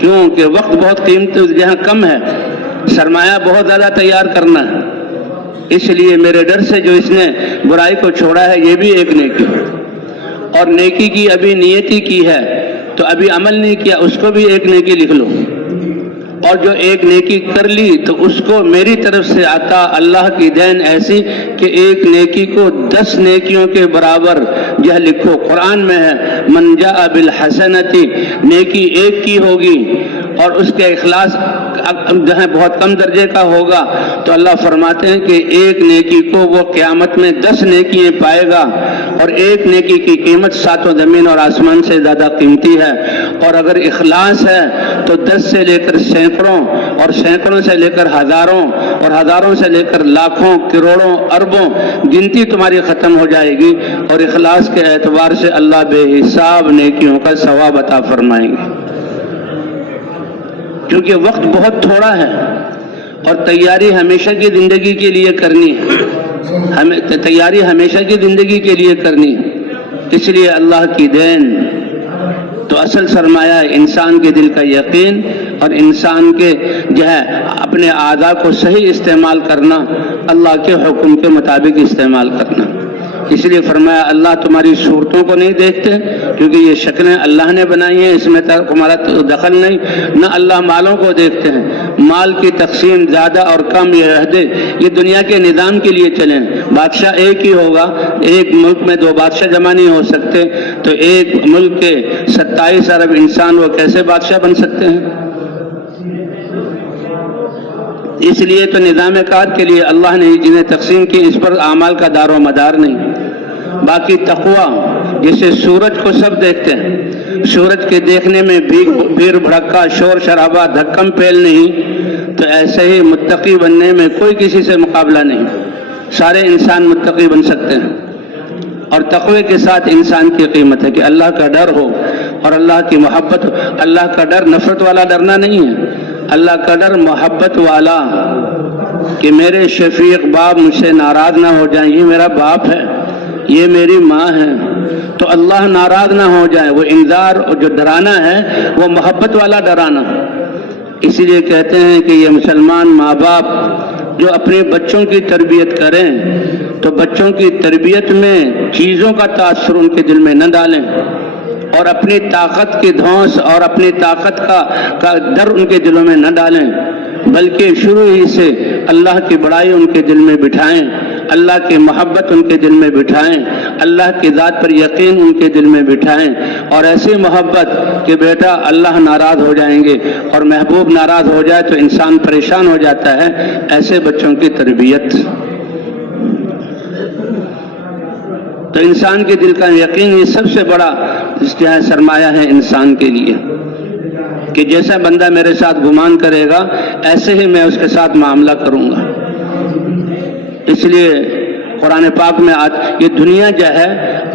کیونکہ وقت بہت قیمتی جہاں کم ہے، سرمایہ بہت زیادہ تیار کرنا ہے، اس لیے میرے ڈر سے جو اس نے برائی کو چھوڑا ہے یہ بھی ایک نیکی، اور نیکی کی ابھی نیتی کی ہے تو ابھی عمل نہیں کیا، اس کو بھی ایک نیکی لکھ لو، اور جو ایک نیکی کر لی تو اس کو میری طرف سے عطا اللہ کی دین ایسی کہ ایک نیکی کو 10 نیکیوں کے برابر یہ لکھو۔ قرآن میں ہے من جاء بالحسنتی، نیکی ایک کی ہوگی اور اس کے اخلاص جہاں بہت کم درجے کا ہوگا تو اللہ فرماتے ہیں کہ ایک نیکی کو وہ قیامت میں 10 نیکیاں پائے گا، اور ایک نیکی کی قیمت 7 زمین اور آسمان سے زیادہ قیمتی ہے، اور اگر اخلاص ہے تو 10 سے لے کر سینکڑوں، اور سینکڑوں سے لے کر ہزاروں، اور ہزاروں سے لے کر لاکھوں، کروڑوں، اربوں، گنتی تمہاری ختم ہو جائے گی، اور اخلاص کے اعتبار سے اللہ بے حساب نیکیوں کا ثواب عطا فرمائیں گے، کیونکہ وقت بہت تھوڑا ہے اور تیاری ہمیشہ کی زندگی کے لیے کرنی ہے، تیاری ہمیشہ کی زندگی کے لیے کرنی ہے، اس لیے اللہ کی دین تو اصل سرمایہ ہے انسان کے دل کا یقین اور انسان کے جو ہے اپنے اعضاء کو صحیح استعمال کرنا، اللہ کے حکم کے مطابق استعمال کرنا۔ اس لیے فرمایا اللہ تمہاری صورتوں کو نہیں دیکھتے کیونکہ یہ شکلیں اللہ نے بنائی ہیں، اس میں تمہارا دخل نہیں، نہ اللہ مالوں کو دیکھتے ہیں، مال کی تقسیم زیادہ اور کم یہ رہ دے، یہ دنیا کے نظام کے لیے چلیں، بادشاہ ایک ہی ہوگا، ایک ملک میں 2 بادشاہ جمع نہیں ہو سکتے، تو ایک ملک کے 27 ارب انسان وہ کیسے بادشاہ بن سکتے ہیں؟ اس لیے تو نظام کار کے لیے اللہ نے جنہیں تقسیم کی، اس پر اعمال کا دار و مدار نہیں۔ باقی تقوی جیسے سورج کو سب دیکھتے ہیں، سورج کے دیکھنے میں بھیڑ بھڑکا، شور شرابہ، دھکم پیل نہیں، تو ایسے ہی متقی بننے میں کوئی کسی سے مقابلہ نہیں، سارے انسان متقی بن سکتے ہیں، اور تقوی کے ساتھ انسان کی قیمت ہے کہ اللہ کا ڈر ہو اور اللہ کی محبت ہو۔ اللہ کا ڈر نفرت والا ڈرنا نہیں ہے، اللہ کا ڈر محبت والا کہ میرے شفیق باپ مجھ سے ناراض نہ ہو جائیں، یہ میرا باپ ہے، یہ میری ماں ہے، تو اللہ ناراض نہ ہو جائے، وہ انذار جو ڈرانا ہے وہ محبت والا ڈرانا۔ اس لیے کہتے ہیں کہ یہ مسلمان ماں باپ جو اپنے بچوں کی تربیت کریں تو بچوں کی تربیت میں چیزوں کا تاثر ان کے دل میں نہ ڈالیں، اور اپنی طاقت کی دھونس اور اپنی طاقت کا ڈر ان کے دلوں میں نہ ڈالیں، بلکہ شروع ہی سے اللہ کی بڑائی ان کے دل میں بٹھائیں، اللہ کی محبت ان کے دل میں بٹھائیں، اللہ کی ذات پر یقین ان کے دل میں بٹھائیں، اور ایسی محبت کہ بیٹا اللہ ناراض ہو جائیں گے، اور محبوب ناراض ہو جائے تو انسان پریشان ہو جاتا ہے، ایسے بچوں کی تربیت۔ تو انسان کے دل کا یقین یہ سب سے بڑا سرمایہ ہے انسان کے لیے، کہ جیسا بندہ میرے ساتھ گمان کرے گا ایسے ہی میں اس کے ساتھ معاملہ کروں گا۔ اس لیے قرآن پاک میں یہ دنیا جو ہے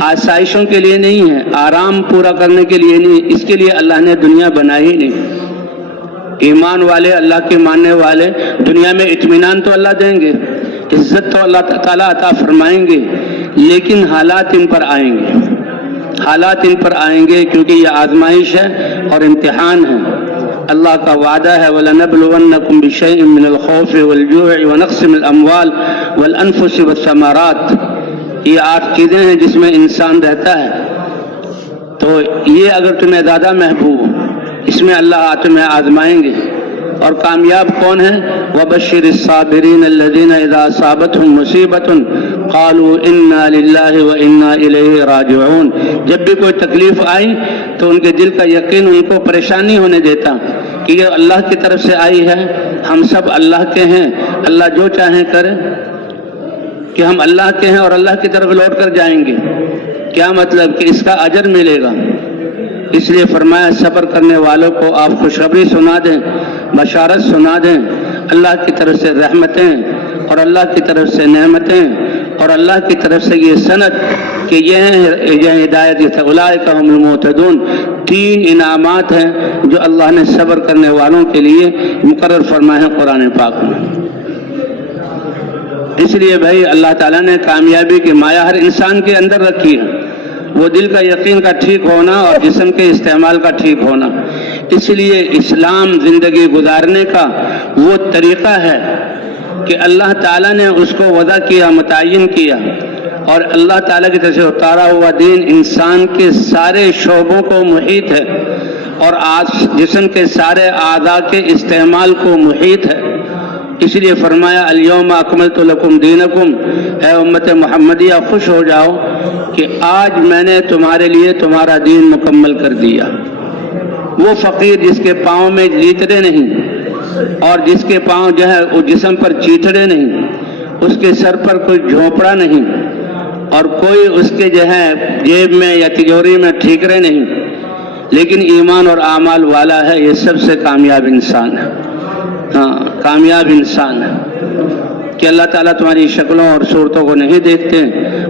آسائشوں کے لیے نہیں ہے، آرام پورا کرنے کے لیے نہیں، اس کے لیے اللہ نے دنیا بنائی ہی نہیں۔ ایمان والے، اللہ کے ماننے والے دنیا میں اطمینان تو اللہ دیں گے، عزت تو اللہ تعالیٰ عطا فرمائیں گے، لیکن حالات ان پر آئیں گے، حالات ان پر آئیں گے، کیونکہ یہ آزمائش ہے اور امتحان ہے۔ اللہ کا وعدہ ہے وَلَنَبْلُوَنَّكُمْ بِشَيْءٍ مِّنَ الْخَوْفِ وَالْجُوعِ وَنَقْصٍ مِّنَ الْأَمْوَالِ وَالْأَنفُسِ وَالثَّمَرَاتِ، یہ 8 چیزیں ہیں جس میں انسان رہتا ہے، تو یہ اگر تمہیں زیادہ محبوب ہو، اس میں اللہ تمہیں آزمائیں گے۔ اور کامیاب کون ہیں؟ وَبَشِّرِ الصَّابِرِينَ الَّذِينَ إِذَا أَصَابَتْهُم مُّصِيبَةٌ قَالُوا إِنَّا لِلَّهِ وَإِنَّا إِلَيْهِ رَاجِعُونَ، جب بھی کوئی تکلیف آئی تو ان کے دل کا یقین ان کو پریشان نہیں ہونے دیتا کہ یہ اللہ کی طرف سے آئی ہے, ہم سب اللہ کے ہیں, اللہ جو چاہیں کرے, کہ ہم اللہ کے ہیں اور اللہ کی طرف لوٹ کر جائیں گے. کیا مطلب کہ اس کا اجر ملے گا. اس لیے فرمایا صبر کرنے والوں کو آپ خوشخبری سنا دیں, بشارت سنا دیں, اللہ کی طرف سے رحمتیں اور اللہ کی طرف سے نعمتیں اور اللہ کی طرف سے یہ سند کہ یہ ہدایت اولئک هم المهتدون. 3 انعامات ہیں جو اللہ نے صبر کرنے والوں کے لیے مقرر فرمائے ہیں قرآن پاک میں. اس لیے بھائی اللہ تعالیٰ نے کامیابی کی مایا ہر انسان کے اندر رکھی ہے, وہ دل کا یقین کا ٹھیک ہونا اور جسم کے استعمال کا ٹھیک ہونا. اس لیے اسلام زندگی گزارنے کا وہ طریقہ ہے کہ اللہ تعالیٰ نے اس کو وضع کیا, متعین کیا, اور اللہ تعالیٰ کی طرف سے اتارا ہوا دین انسان کے سارے شعبوں کو محیط ہے اور جسم کے سارے اعضاء کے استعمال کو محیط ہے. اس لیے فرمایا الیوم اکملت لکم دینکم, اے امت محمدیہ خوش ہو جاؤ کہ آج میں نے تمہارے لیے تمہارا دین مکمل کر دیا. وہ فقیر جس کے پاؤں میں لیتڑے نہیں اور جس کے پاؤں جو ہے وہ جسم پر چیتڑے نہیں, اس کے سر پر کوئی جھونپڑا نہیں اور کوئی اس کے جو ہے جیب میں یا تجوری میں ٹھیکرے نہیں, لیکن ایمان اور اعمال والا ہے, یہ سب سے کامیاب انسان ہے. ہاں, کامیاب انسان ہے کہ اللہ تعالیٰ تمہاری شکلوں اور صورتوں کو نہیں دیکھتے,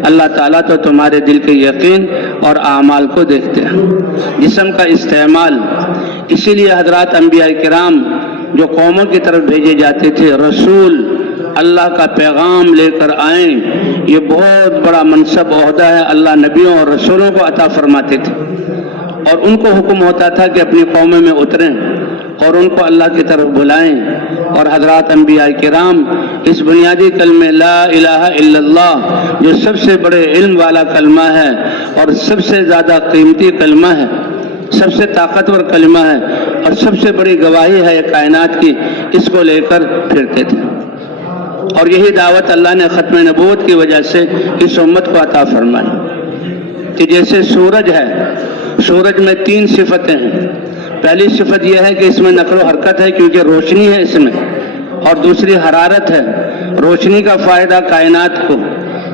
اللہ تعالیٰ تو تمہارے دل کے یقین اور اعمال کو دیکھتے ہیں, جسم کا استعمال. اسی لیے حضرات انبیاء کرام جو قوموں کی طرف بھیجے جاتے تھے, رسول اللہ کا پیغام لے کر آئیں, یہ بہت بڑا منصب عہدہ ہے, اللہ نبیوں اور رسولوں کو عطا فرماتے تھے اور ان کو حکم ہوتا تھا کہ اپنی قوموں میں اتریں اور ان کو اللہ کی طرف بلائیں. اور حضرات انبیاء کرام اس بنیادی کلمے لا الہ الا اللہ جو سب سے بڑے علم والا کلمہ ہے اور سب سے زیادہ قیمتی کلمہ ہے, سب سے طاقتور کلمہ ہے اور سب سے بڑی گواہی ہے کائنات کی, اس کو لے کر پھرتے تھے. اور یہی دعوت اللہ نے ختم نبوت کی وجہ سے اس امت کو عطا فرمائی کہ جیسے سورج ہے, سورج میں 3 صفتیں ہیں. پہلی صفت یہ ہے کہ اس میں نقل و حرکت ہے کیونکہ روشنی ہے اس میں, اور دوسری حرارت ہے. روشنی کا فائدہ کائنات کو,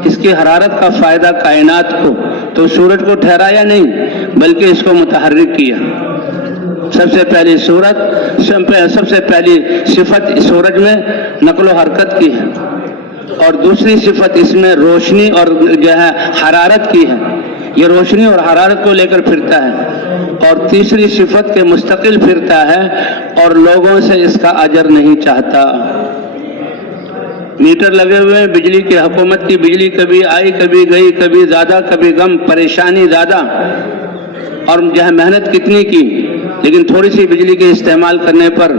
اس کی حرارت کا فائدہ کائنات کو, تو سورج کو ٹھہرایا نہیں بلکہ اس کو متحرک کیا. سب سے پہلی سب سے پہلی صفت سورج میں نقل و حرکت کی ہے, اور دوسری صفت اس میں روشنی اور جو ہے حرارت کی ہے, یہ روشنی اور حرارت کو لے کر پھرتا ہے. اور تیسری صفت کے مستقل پھرتا ہے اور لوگوں سے اس کا اجر نہیں چاہتا. میٹر لگے ہوئے ہیں بجلی کی, حکومت کی بجلی کبھی آئی کبھی گئی, کبھی زیادہ کبھی کم, پریشانی زیادہ, اور جو ہے محنت کتنی کی, لیکن تھوڑی سی بجلی کے استعمال کرنے پر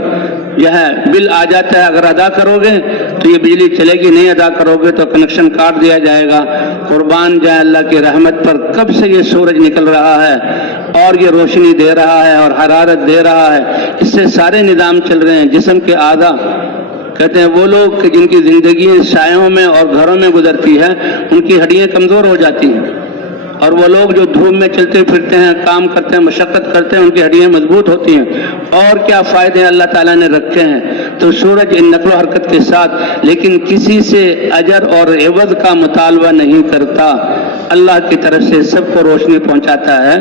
جو ہے بل آ جاتا ہے. اگر ادا کرو گے تو یہ بجلی چلے گی, نہیں ادا کرو گے تو کنیکشن کاٹ دیا جائے گا. قربان جائے اللہ کی رحمت پر, کب سے یہ سورج نکل رہا ہے اور یہ روشنی دے رہا ہے اور حرارت دے رہا ہے, اس سے سارے نظام چل رہے ہیں. جسم کے اعضاء کہتے ہیں وہ لوگ کہ جن کی زندگی سایوں میں اور گھروں میں گزرتی ہے, ان کی ہڈیاں کمزور ہو جاتی ہیں, اور وہ لوگ جو دھوپ میں چلتے پھرتے ہیں, کام کرتے ہیں, مشقت کرتے ہیں, ان کی ہڈیاں مضبوط ہوتی ہیں. اور کیا فائدے اللہ تعالیٰ نے رکھے ہیں. تو سورج ان نقل و حرکت کے ساتھ لیکن کسی سے اجر اور عوض کا مطالبہ نہیں کرتا, اللہ کی طرف سے سب کو روشنی پہنچاتا ہے.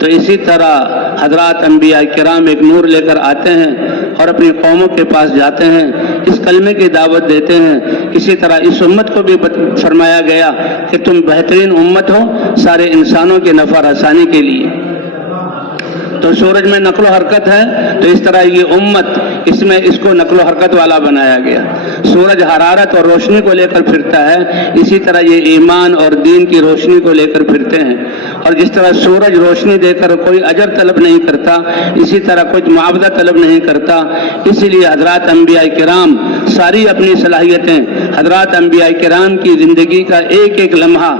تو اسی طرح حضرات انبیاء کرام ایک نور لے کر آتے ہیں اور اپنی قوموں کے پاس جاتے ہیں, اس کلمے کی دعوت دیتے ہیں. اسی طرح اس امت کو بھی فرمایا گیا کہ تم بہترین امت ہو سارے انسانوں کے نفع رسانی کے لیے. تو سورج میں نقل و حرکت ہے, تو اس طرح یہ امت اس کو نقل و حرکت والا بنایا گیا. سورج حرارت اور روشنی کو لے کر پھرتا ہے, اسی طرح یہ ایمان اور دین کی روشنی کو لے کر پھرتے ہیں. اور جس طرح سورج روشنی دے کر کوئی اجر طلب نہیں کرتا, اسی طرح کوئی معاوضہ طلب نہیں کرتا. اسی لیے حضرات انبیاء کرام ساری اپنی صلاحیتیں, حضرات انبیاء کرام کی زندگی کا ایک ایک لمحہ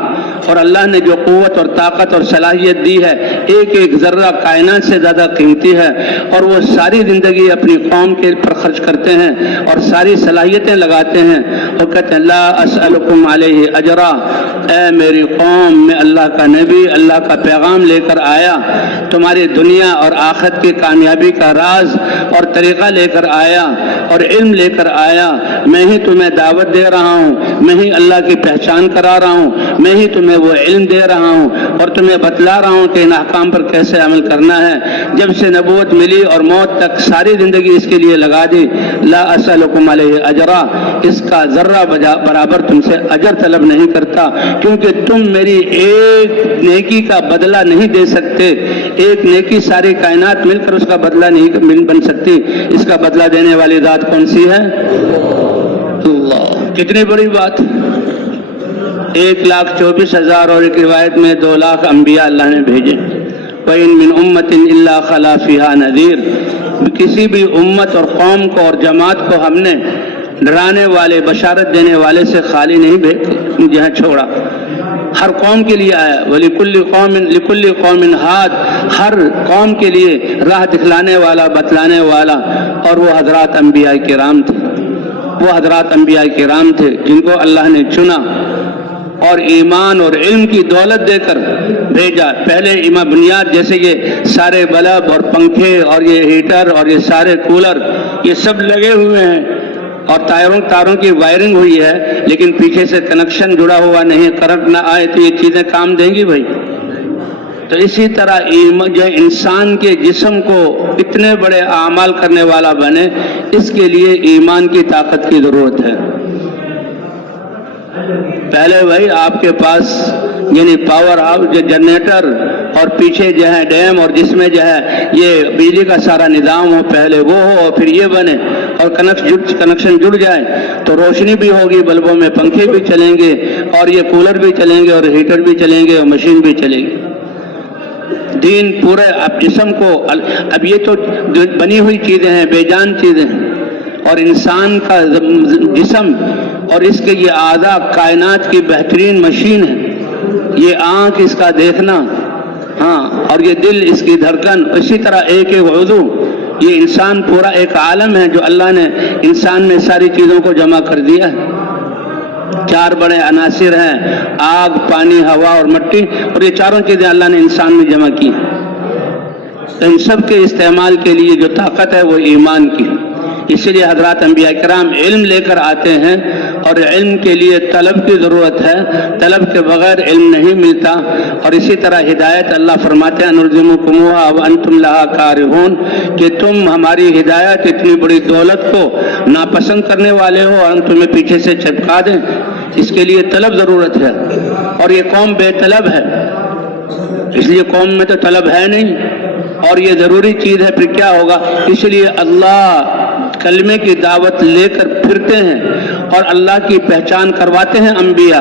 اور اللہ نے جو قوت اور طاقت اور صلاحیت دی ہے ایک ایک ذرہ کائنات سے زیادہ قیمتی ہے، اور وہ ساری زندگی اپنی قوم کے پر خرچ کرتے ہیں اور ساری صلاحیتیں لگاتے ہیں اور کہتے ہیں لا اسألکم علیہ اجرا، اے میری قوم، میں اللہ کا نبی اللہ کا پیغام لے کر آیا، تمہاری دنیا اور آخرت کی کامیابی کا راز اور طریقہ لے کر آیا اور علم لے کر آیا، میں ہی تمہیں دعوت دے رہا ہوں، میں ہی اللہ کی پہچان کرا رہا ہوں، میں ہی تمہیں وہ علم دے رہا ہوں اور تمہیں بتلا رہا ہوں کہ ان احکام پر کیسے عمل کرنا ہے۔ جب سے نبوت ملی اور موت تک ساری زندگی اس کے لیے لگا دی، لا اسألکم علیہ اجرا، اس کا ذرہ برابر تم سے اجر طلب نہیں کرتا، کیونکہ تم میری ایک نیکی کا بدلہ نہیں دے سکتے، ایک نیکی ساری کائنات مل کر اس کا بدلہ نہیں بن سکتی، اس کا بدلہ دینے والی ذات کون سی ہے؟ اللہ۔ کتنی بڑی بات، 1,24,000 اور ایک روایت میں 2 لاکھ انبیاء اللہ نے بھیجے۔ وَإِن مِّنْ أُمَّةٍ إِلَّا خَلَا فِيهَا نَذِيرٌ، کسی بھی امت اور قوم کو اور جماعت کو ہم نے ڈرانے والے بشارت دینے والے سے خالی نہیں جہاں چھوڑا، ہر قوم کے لیے آیا۔ لِكُلِّ قَوْمٍ ہاد، ہر قوم کے لیے راہ دکھلانے والا بتلانے والا، اور وہ حضرات انبیاء کرام تھے، وہ حضرات انبیاء کرام تھے جن کو اللہ نے چنا اور ایمان اور علم کی دولت دے کر بھیجا۔ پہلے بنیاد جیسے یہ سارے بلب اور پنکھے اور یہ ہیٹر اور یہ سارے کولر یہ سب لگے ہوئے ہیں اور تاروں کی وائرنگ ہوئی ہے، لیکن پیچھے سے کنیکشن جڑا ہوا نہیں، کرنٹ نہ آئے تو یہ چیزیں کام دیں گی بھائی؟ تو اسی طرح جو انسان کے جسم کو اتنے بڑے اعمال کرنے والا بنے، اس کے لیے ایمان کی طاقت کی ضرورت ہے۔ پہلے بھائی آپ کے پاس یعنی پاور ہاؤس جو جنریٹر اور پیچھے جو ہے ڈیم اور جس میں جو ہے یہ بجلی کا سارا نظام ہو، پہلے وہ ہو اور پھر یہ بنے اور کنیکشن جڑ جائے تو روشنی بھی ہوگی، بلبوں میں پنکھے بھی چلیں گے اور یہ کولر بھی چلیں گے اور ہیٹر بھی چلیں گے اور مشین بھی چلے گی۔ دین پورے اب جسم کو، اب یہ تو بنی ہوئی چیزیں ہیں، بے جان چیزیں ہیں، اور انسان کا جسم اور اس کے یہ اعضاء کائنات کی بہترین مشین ہے۔ یہ آنکھ اس کا دیکھنا، ہاں، اور یہ دل اس کی دھڑکن، اسی طرح ایک ایک عضو، یہ انسان پورا ایک عالم ہے جو اللہ نے انسان میں ساری چیزوں کو جمع کر دیا ہے۔ 4 بڑے عناصر ہیں، آگ، پانی، ہوا اور مٹی، اور یہ چاروں چیزیں اللہ نے انسان میں جمع کی۔ ان سب کے استعمال کے لیے جو طاقت ہے وہ ایمان کی، اسی لیے حضرات انبیاء کرام علم لے کر آتے ہیں اور علم کے لیے طلب کی ضرورت ہے، طلب کے بغیر علم نہیں ملتا۔ اور اسی طرح ہدایت اللہ فرماتے ہیں نلزمکموہا وانتم لہا کارہون، کہ تم ہماری ہدایت اتنی بڑی دولت کو ناپسند کرنے والے ہو اور ہم تمہیں پیچھے سے چپکا دیں، اس کے لیے طلب ضرورت ہے۔ اور یہ قوم بے طلب ہے، اس لیے قوم میں تو طلب ہے نہیں اور یہ ضروری چیز ہے، پھر کیا ہوگا؟ اس لیے اللہ کلمے کی دعوت لے کر پھرتے ہیں اور اللہ کی پہچان کرواتے ہیں انبیاء،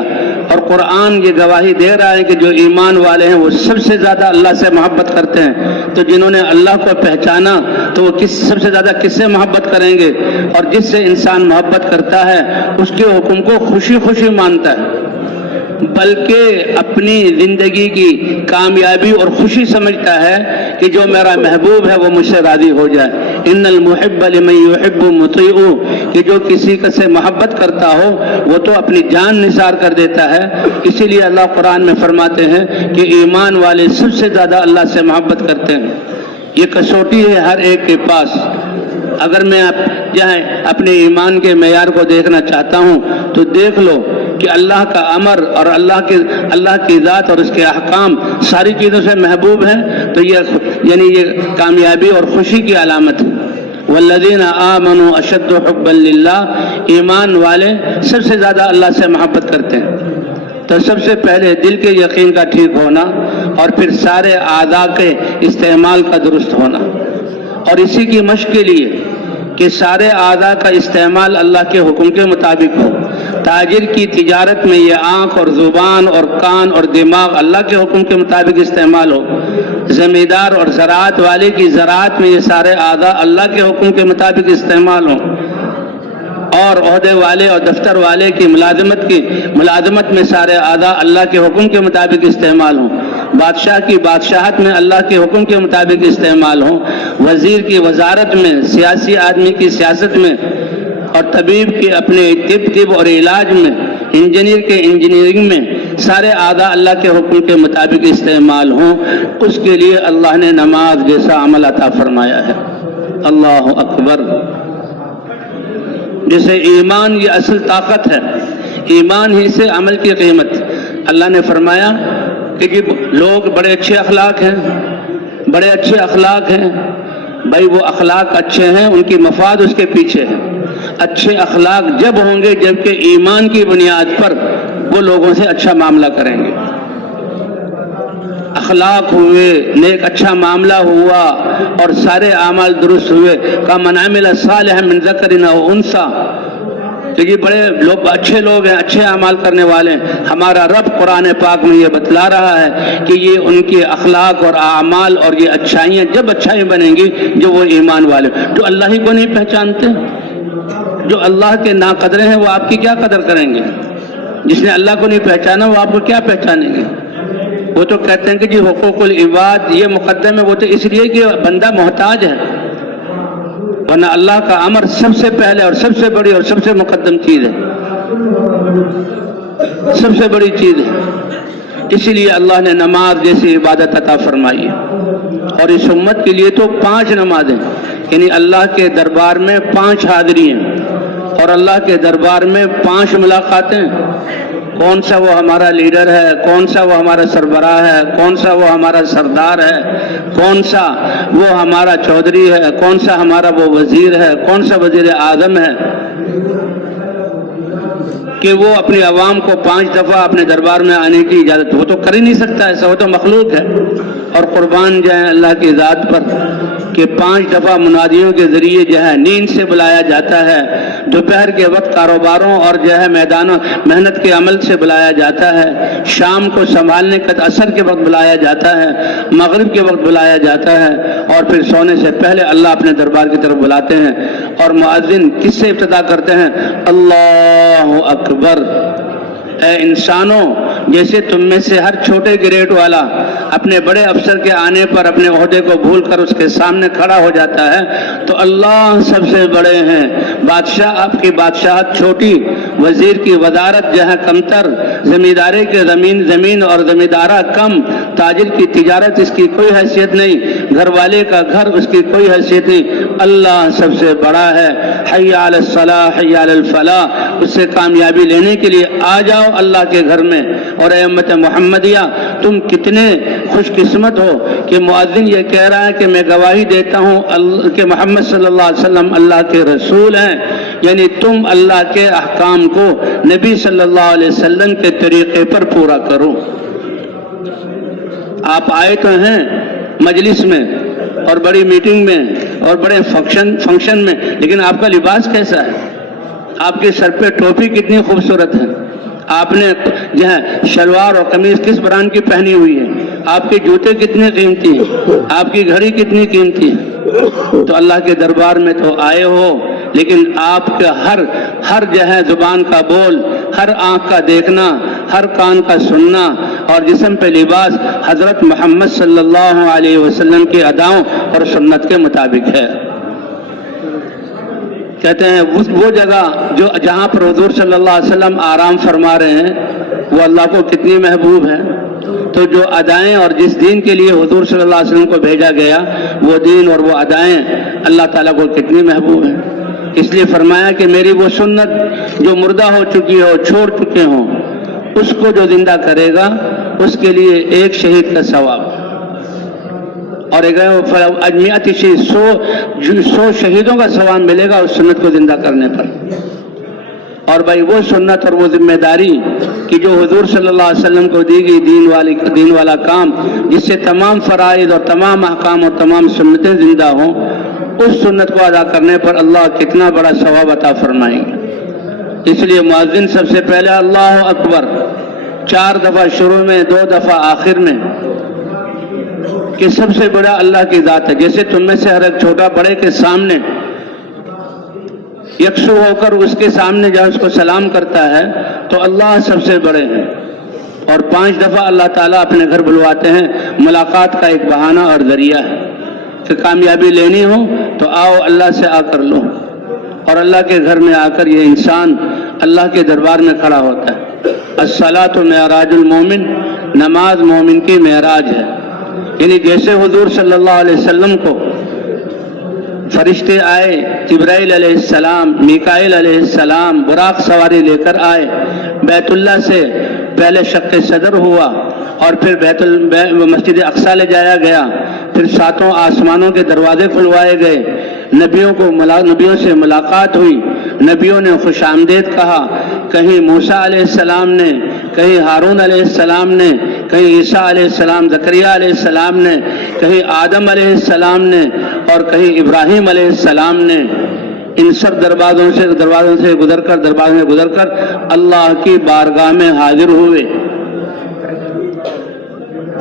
اور قرآن یہ گواہی دے رہا ہے کہ جو ایمان والے ہیں وہ سب سے زیادہ اللہ سے محبت کرتے ہیں۔ تو جنہوں نے اللہ کو پہچانا تو وہ سب سے زیادہ کس سے محبت کریں گے؟ اور جس سے انسان محبت کرتا ہے اس کے حکم کو خوشی خوشی مانتا ہے، بلکہ اپنی زندگی کی کامیابی اور خوشی سمجھتا ہے کہ جو میرا محبوب ہے وہ مجھ سے راضی ہو جائے۔ ان المحب لمن يحب مطیع، کہ جو کسی سے محبت کرتا ہو وہ تو اپنی جان نثار کر دیتا ہے۔ اسی لیے اللہ قرآن میں فرماتے ہیں کہ ایمان والے سب سے زیادہ اللہ سے محبت کرتے ہیں۔ یہ کسوٹی ہے ہر ایک کے پاس۔ اگر میں اپنے ایمان کے معیار کو دیکھنا چاہتا ہوں تو دیکھ لو کہ اللہ کا امر اور اللہ کی ذات اور اس کے احکام ساری چیزوں سے محبوب ہیں، تو یہ کامیابی اور خوشی کی علامت ہے۔ والذین آمنوا اشد حبا للہ، ایمان والے سب سے زیادہ اللہ سے محبت کرتے ہیں۔ تو سب سے پہلے دل کے یقین کا ٹھیک ہونا اور پھر سارے اعضاء کے استعمال کا درست ہونا، اور اسی کی مشق کے لیے کہ سارے اعضاء کا استعمال اللہ کے حکم کے مطابق ہو۔ تاجر کی تجارت میں یہ آنکھ اور زبان اور کان اور دماغ اللہ کے حکم کے مطابق استعمال ہو۔ زمیندار اور زراعت والے کی زراعت میں یہ سارے اعضاء اللہ کے حکم کے مطابق استعمال ہوں۔ اور عہدے والے اور دفتر والے کی ملازمت میں سارے اعضاء اللہ کے حکم کے مطابق استعمال ہوں، بادشاہ کی بادشاہت میں اللہ کے حکم کے مطابق استعمال ہوں، وزیر کی وزارت میں، سیاسی آدمی کی سیاست میں، اور طبیب کی اپنے طب اور علاج میں، انجینئر کے انجینئرنگ میں، سارے اعضاء اللہ کے حکم کے مطابق استعمال ہوں، اس کے لیے اللہ نے نماز جیسا عمل عطا فرمایا ہے۔ اللہ اکبر۔ جیسے ایمان یہ اصل طاقت ہے، ایمان ہی سے عمل کی قیمت۔ اللہ نے فرمایا کہ لوگ بڑے اچھے اخلاق ہیں، بڑے اچھے اخلاق ہیں، بھائی وہ اخلاق اچھے ہیں، ان کی مفاد اس کے پیچھے ہے۔ اچھے اخلاق جب ہوں گے جبکہ ایمان کی بنیاد پر وہ لوگوں سے اچھا معاملہ کریں گے۔ اخلاق ہوئے، نیک اچھا معاملہ ہوا اور سارے اعمال درست ہوئے، کا من عمل صالحا من ذکر او انثی، کہ بڑے لوگ اچھے لوگ ہیں، اچھے اعمال کرنے والے ہیں۔ ہمارا رب قرآن پاک میں یہ بتلا رہا ہے کہ یہ ان کے اخلاق اور اعمال اور یہ اچھائیاں جب اچھائی بنیں گی جو وہ ایمان والے، جو اللہ ہی کو نہیں پہچانتے، جو اللہ کے ناقدرے ہیں، وہ آپ کی کیا قدر کریں گے؟ جس نے اللہ کو نہیں پہچانا وہ آپ کو کیا پہچانیں گے؟ وہ تو کہتے ہیں کہ جی حقوق العباد یہ مقدم ہے، وہ تو اس لیے کہ بندہ محتاج ہے، ورنہ اللہ کا امر سب سے پہلے اور سب سے بڑی اور سب سے مقدم چیز ہے، سب سے بڑی چیز ہے۔ اسی لیے اللہ نے نماز جیسی عبادت عطا فرمائی ہے، اور اس امت کے لیے تو 5 نمازیں، یعنی اللہ کے دربار میں 5 حاضری ہیں اور اللہ کے دربار میں 5 ملاقاتیں۔ کون سا وہ ہمارا لیڈر ہے، کون سا وہ ہمارا سربراہ ہے، کون سا وہ ہمارا سردار ہے، کون سا وہ ہمارا چودھری ہے، کون سا ہمارا وہ وزیر ہے، کون سا وزیر اعظم ہے، کہ وہ اپنی عوام کو 5 دفعہ اپنے دربار میں آنے کی اجازت، وہ تو کر ہی نہیں سکتا ایسا، وہ تو مخلوق ہے۔ اور قربان جائیں اللہ کی ذات پر کہ 5 دفعہ منادیوں کے ذریعے جو ہے نیند سے بلایا جاتا ہے، دوپہر کے وقت کاروباروں اور جو ہے میدانوں محنت کے عمل سے بلایا جاتا ہے، شام کو سنبھالنے کا عصر کے وقت بلایا جاتا ہے، مغرب کے وقت بلایا جاتا ہے، اور پھر سونے سے پہلے اللہ اپنے دربار کی طرف بلاتے ہیں۔ اور مؤذن کس سے ابتدا کرتے ہیں؟ اللہ اکبر۔ اے انسانوں، جیسے تم میں سے ہر چھوٹے گریڈ والا اپنے بڑے افسر کے آنے پر اپنے عہدے کو بھول کر اس کے سامنے کھڑا ہو جاتا ہے، تو اللہ سب سے بڑے ہیں۔ بادشاہ آپ کی بادشاہت چھوٹی، وزیر کی وزارت جو ہے کمتر، زمیندارے کے زمین اور زمیندارہ کم، تاجر کی تجارت اس کی کوئی حیثیت نہیں، گھر والے کا گھر اس کی کوئی حیثیت نہیں، اللہ سب سے بڑا ہے۔ حی علی الصلاح حی علی الفلاح، اس سے کامیابی لینے کے لیے آ جاؤ اللہ کے گھر میں۔ اور اے امت محمدیہ، تم کتنے خوش قسمت ہو کہ مؤذن یہ کہہ رہا ہے کہ میں گواہی دیتا ہوں کہ محمد صلی اللہ علیہ وسلم اللہ کے رسول ہیں، یعنی تم اللہ کے احکام کو نبی صلی اللہ علیہ وسلم کے طریقے پر پورا کرو۔ آپ آئے تو ہیں مجلس میں اور بڑی میٹنگ میں اور بڑے فنکشن میں، لیکن آپ کا لباس کیسا ہے؟ آپ کے سر پہ ٹوپی کتنی خوبصورت ہے، آپ نے جو ہے شلوار اور قمیض کس برانڈ کی پہنی ہوئی ہے، آپ کے جوتے کتنے قیمتی ہیں، آپ کی گھڑی کتنی قیمتی ہے۔ تو اللہ کے دربار میں تو آئے ہو، لیکن آپ کا ہر جو ہے زبان کا بول، ہر آنکھ کا دیکھنا، ہر کان کا سننا اور جسم پہ لباس حضرت محمد صلی اللہ علیہ وسلم کی اداؤں اور سنت کے مطابق ہے۔ کہتے ہیں وہ جگہ جہاں پر حضور صلی اللہ علیہ وسلم آرام فرما رہے ہیں وہ اللہ کو کتنی محبوب ہے۔ تو جو ادائیں اور جس دین کے لیے حضور صلی اللہ علیہ وسلم کو بھیجا گیا وہ دین اور وہ ادائیں اللہ تعالیٰ کو کتنی محبوب ہیں۔ اس لیے فرمایا کہ میری وہ سنت جو مردہ ہو چکی ہو، چھوڑ چکے ہوں، اس کو جو زندہ کرے گا اس کے لیے 1 شہید کا ثواب، اور اجمیت 100 شہیدوں کا ثواب ملے گا اس سنت کو زندہ کرنے پر۔ اور بھائی وہ سنت اور وہ ذمہ داری کہ جو حضور صلی اللہ علیہ وسلم کو دی گئی دین والا کام، جس سے تمام فرائض اور تمام احکام اور تمام سنتیں زندہ ہوں، اس سنت کو ادا کرنے پر اللہ کتنا بڑا ثواب عطا فرمائیں گے۔ اس لیے مؤذن سب سے پہلے اللہ اکبر 4 دفعہ شروع میں، 2 دفعہ آخر میں، کہ سب سے بڑا اللہ کی ذات ہے۔ جیسے تم میں سے ہر ایک چھوٹا بڑے کے سامنے یکسو ہو کر اس کے سامنے جب اس کو سلام کرتا ہے تو اللہ سب سے بڑے ہیں، اور 5 دفعہ اللہ تعالیٰ اپنے گھر بلواتے ہیں، ملاقات کا ایک بہانہ اور ذریعہ ہے کہ کامیابی لینی ہو تو آؤ اللہ سے آ کر لو، اور اللہ کے گھر میں آ کر یہ انسان اللہ کے دربار میں کھڑا ہوتا ہے۔ الصلاۃ معراج المومن، نماز مومن کی معراج ہے، یعنی جیسے حضور صلی اللہ علیہ وسلم کو فرشتے آئے، جبرائیل علیہ السلام، میکائیل علیہ السلام براق سواری لے کر آئے، بیت اللہ سے پہلے شق صدر ہوا اور پھر مسجد اقصی لے جایا گیا، پھر 7 آسمانوں کے دروازے کھلوائے گئے، نبیوں سے ملاقات ہوئی، نبیوں نے خوش آمدید کہا، کہیں موسیٰ علیہ السلام نے، کہیں ہارون علیہ السلام نے، کہیں عیسیٰ علیہ السلام، زکریا علیہ السلام نے، کہیں آدم علیہ السلام نے، اور کہیں ابراہیم علیہ السلام نے۔ ان سب دروازوں سے گزر کر اللہ کی بارگاہ میں حاضر ہوئے۔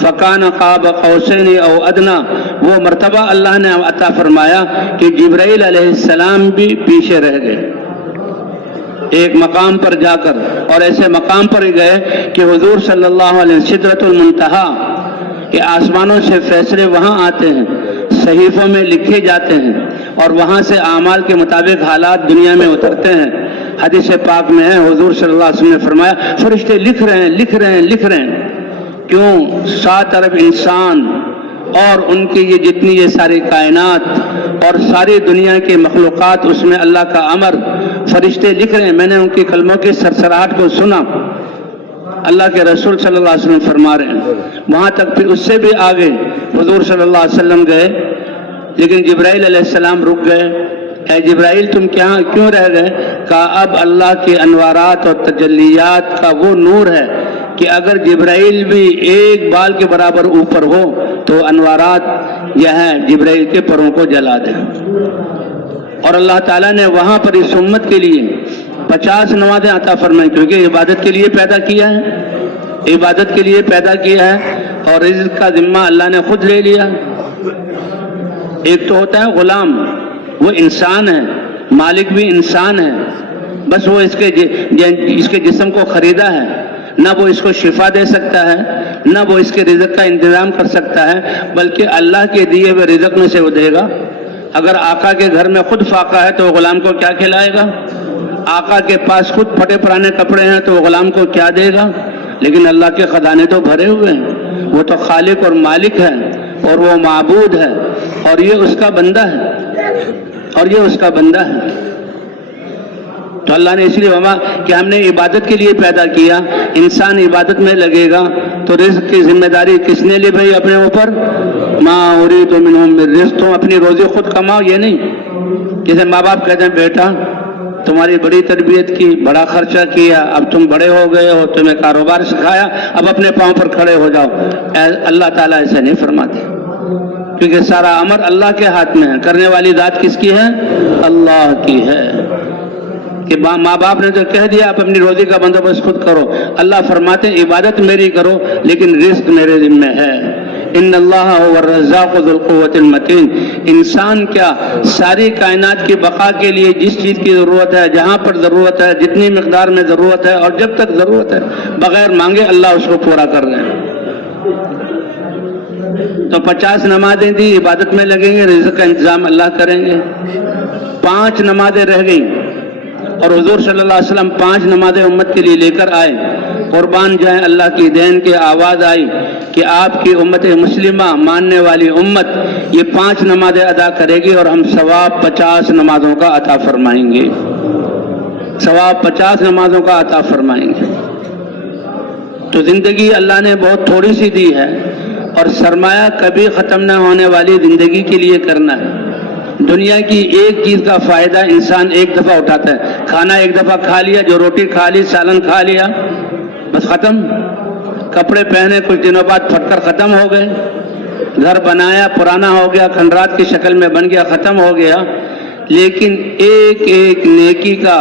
فکان قاب قوسین او ادنا، وہ مرتبہ اللہ نے عطا فرمایا کہ جبرائیل علیہ السلام بھی پیچھے رہ گئے ایک مقام پر جا کر، اور ایسے مقام پر ہی گئے کہ حضور صلی اللہ علیہ وسلم سدرۃ المنتہا، کہ آسمانوں سے فیصلے وہاں آتے ہیں، صحیفوں میں لکھے جاتے ہیں، اور وہاں سے اعمال کے مطابق حالات دنیا میں اترتے ہیں۔ حدیث پاک میں ہے، حضور صلی اللہ علیہ وسلم نے فرمایا فرشتے لکھ رہے ہیں کیوں؟ 7 ارب انسان اور ان کی یہ ساری کائنات اور ساری دنیا کی مخلوقات، اس میں اللہ کا امر، فرشتے لکھ رہے ہیں۔ میں نے ان کی کلموں کی سرسراہٹ کو سنا، اللہ کے رسول صلی اللہ علیہ وسلم فرما رہے ہیں۔ وہاں تک پھر اس سے بھی آگے حضور صلی اللہ علیہ وسلم گئے، لیکن جبرائیل علیہ السلام رک گئے۔ اے جبرائیل تم کیوں رہ گئے؟ کہا اب اللہ کے انوارات اور تجلیات کا وہ نور ہے کہ اگر جبرائیل بھی ایک بال کے برابر اوپر ہو تو انوارات یہ ہیں جبرائیل کے پروں کو جلا دیں۔ اور اللہ تعالیٰ نے وہاں پر اس امت کے لیے 50 نمازیں عطا فرمائیں، کیونکہ عبادت کے لیے پیدا کیا ہے، اور رزق کا ذمہ اللہ نے خود لے لیا۔ ایک تو ہوتا ہے غلام، وہ انسان ہے، مالک بھی انسان ہے، بس وہ اس کے جسم کو خریدا ہے، نہ وہ اس کو شفا دے سکتا ہے، نہ وہ اس کے رزق کا انتظام کر سکتا ہے، بلکہ اللہ کے دیے ہوئے رزق میں سے وہ دے گا۔ اگر آقا کے گھر میں خود فاقہ ہے تو وہ غلام کو کیا کھلائے گا؟ آقا کے پاس خود پھٹے پرانے کپڑے ہیں تو وہ غلام کو کیا دے گا؟ لیکن اللہ کے خزانے تو بھرے ہوئے ہیں، وہ تو خالق اور مالک ہے، اور وہ معبود ہے، اور یہ اس کا بندہ ہے، تو اللہ نے اس لیے کہ ہم نے عبادت کے لیے پیدا کیا، انسان عبادت میں لگے گا تو رزق کی ذمہ داری کس نے لی بھائی اپنے اوپر؟ ما ارید منہم من رزق، تم اپنی روزی خود کماؤ، یہ نہیں۔ جیسے ماں باپ کہتے ہیں بیٹا تمہاری بڑی تربیت کی، بڑا خرچہ کیا، اب تم بڑے ہو گئے ہو، تمہیں کاروبار سکھایا، اب اپنے پاؤں پر کھڑے ہو جاؤ۔ اللہ تعالیٰ ایسے نہیں فرماتے، کیونکہ سارا امر اللہ کے ہاتھ میں ہے۔ کرنے والی ذات کس کی ہے؟ اللہ کی ہے۔ کہ ماں باپ نے تو کہہ دیا آپ اپنی روزی کا بندوبست خود کرو، اللہ فرماتے ہیں عبادت میری کرو لیکن رزق میرے ذمہ ہے۔ ان اللہ هو الرزاق ذو القوة المتین، انسان کیا ساری کائنات کی بقا کے لیے جس چیز کی ضرورت ہے، جہاں پر ضرورت ہے، جتنی مقدار میں ضرورت ہے، اور جب تک ضرورت ہے، بغیر مانگے اللہ اس کو پورا کر رہے ہیں۔ تو 50 نمازیں دی، عبادت میں لگیں گے، رزق کا انتظام اللہ کریں گے۔ 5 نمازیں رہ گئیں، اور حضور صلی اللہ علیہ وسلم 5 نمازیں امت کے لیے لے کر آئے۔ قربان جائیں اللہ کی دین کی آواز آئی کہ آپ کی امت مسلمہ ماننے والی امت یہ 5 نمازیں ادا کرے گی، اور ہم ثواب 50 نمازوں کا عطا فرمائیں گے، ثواب 50 نمازوں کا عطا فرمائیں گے۔ تو زندگی اللہ نے بہت تھوڑی سی دی ہے، اور سرمایہ کبھی ختم نہ ہونے والی زندگی کے لیے کرنا ہے۔ دنیا کی ایک چیز کا فائدہ انسان ایک دفعہ اٹھاتا ہے، کھانا ایک دفعہ کھا لیا، جو روٹی کھا لی، سالن کھا لیا، بس ختم۔ کپڑے پہنے کچھ دنوں بعد پھٹ کر ختم ہو گئے، گھر بنایا پرانا ہو گیا، کھنڈرات کی شکل میں بن گیا، ختم ہو گیا۔ لیکن ایک ایک نیکی کا